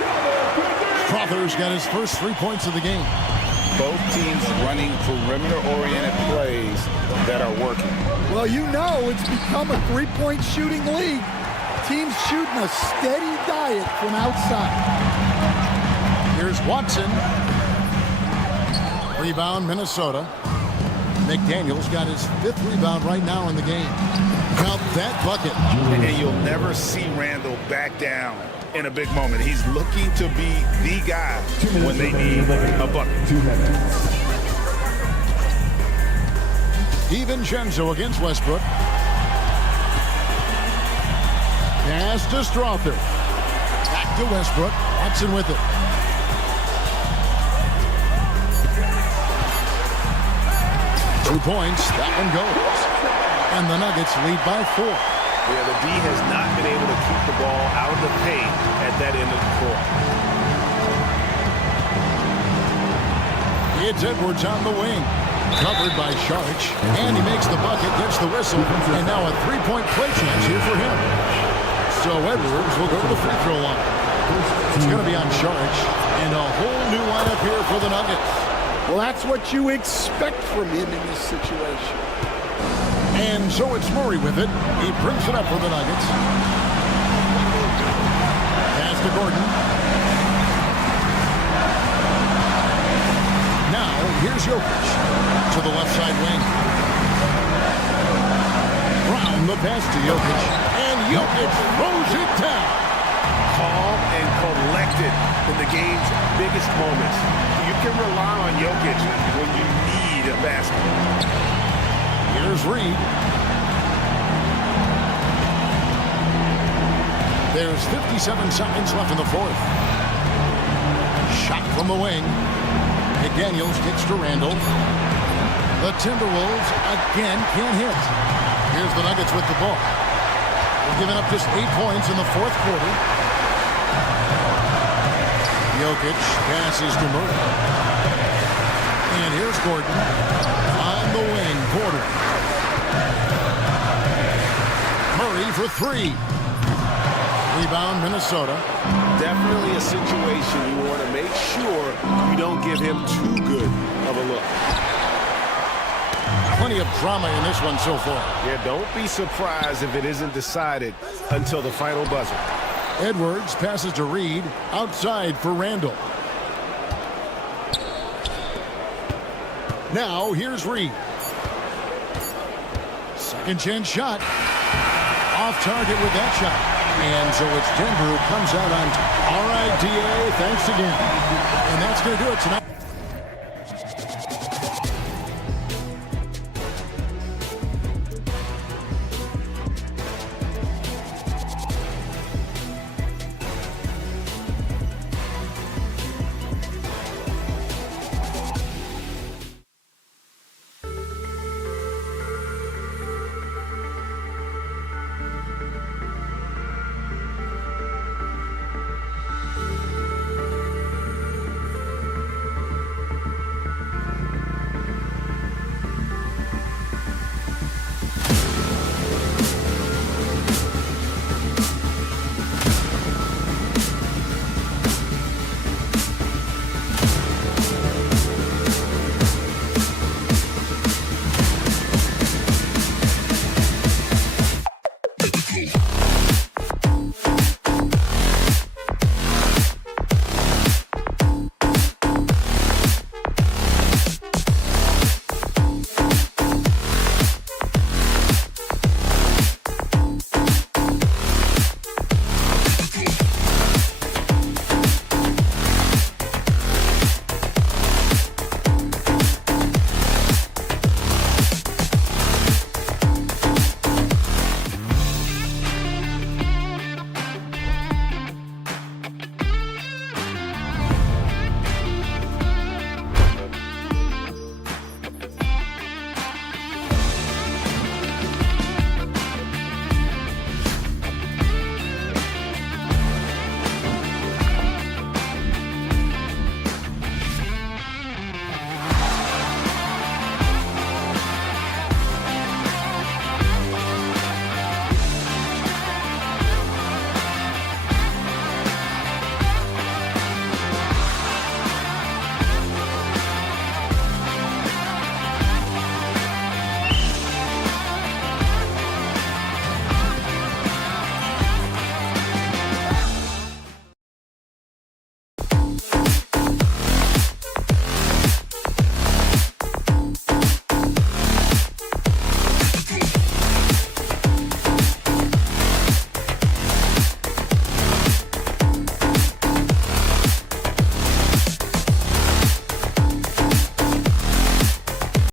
Crowther's got his first 3 points of the game. Both teams running perimeter-oriented plays that are working. Well, you know it's become a 3-point shooting league. Teams shooting a steady diet from outside. Here's Watson. Rebound, Minnesota. McDaniels got his 5th rebound right now in the game. Count that bucket. And you'll never see Randall back down in a big moment. He's looking to be the guy when they need a bucket. DiVincenzo against Westbrook. Pass to Strother. Back to Westbrook. Watson with it. Two points. That one goes. And the Nuggets lead by 4. Yeah, the D has not been able to keep the ball out of the paint at that end of the court. It's Edwards on the wing. Covered by Saric. And he makes the bucket, gets the whistle. And now a 3-point play chance here for him. So Edwards will go to the free throw line. It's going to be on Saric. And a whole new lineup here for the Nuggets. Well, that's what you expect from him in this situation. And so it's Murray with it. He brings it up for the Nuggets. Pass to Gordon. Now, here's Jokic to the left side wing. Brown the pass to Jokic. And Jokic throws it down. Calm and collected in the game's biggest moments. You can rely on Jokic when you need a basket. Here's Reed. There's 57 seconds left in the 4th. Shot from the wing. McDaniels kicks to Randall. The Timberwolves again can't hit. Here's the Nuggets with the ball. They've given up just 8 points in the 4th quarter. Jokic passes to Murray. And here's Gordon on the wing. Porter. Murray for 3. Rebound, Minnesota. Definitely a situation you want to make sure you don't give him too good of a look. Plenty of drama in this one so far. Yeah, don't be surprised if it isn't decided until the final buzzer. Edwards passes to Reed. Outside for Randall. Now here's Reed. Second chance shot. Off target with that shot. And so it's Denver who comes out on top. All right, DA, thanks again. And that's going to do it tonight.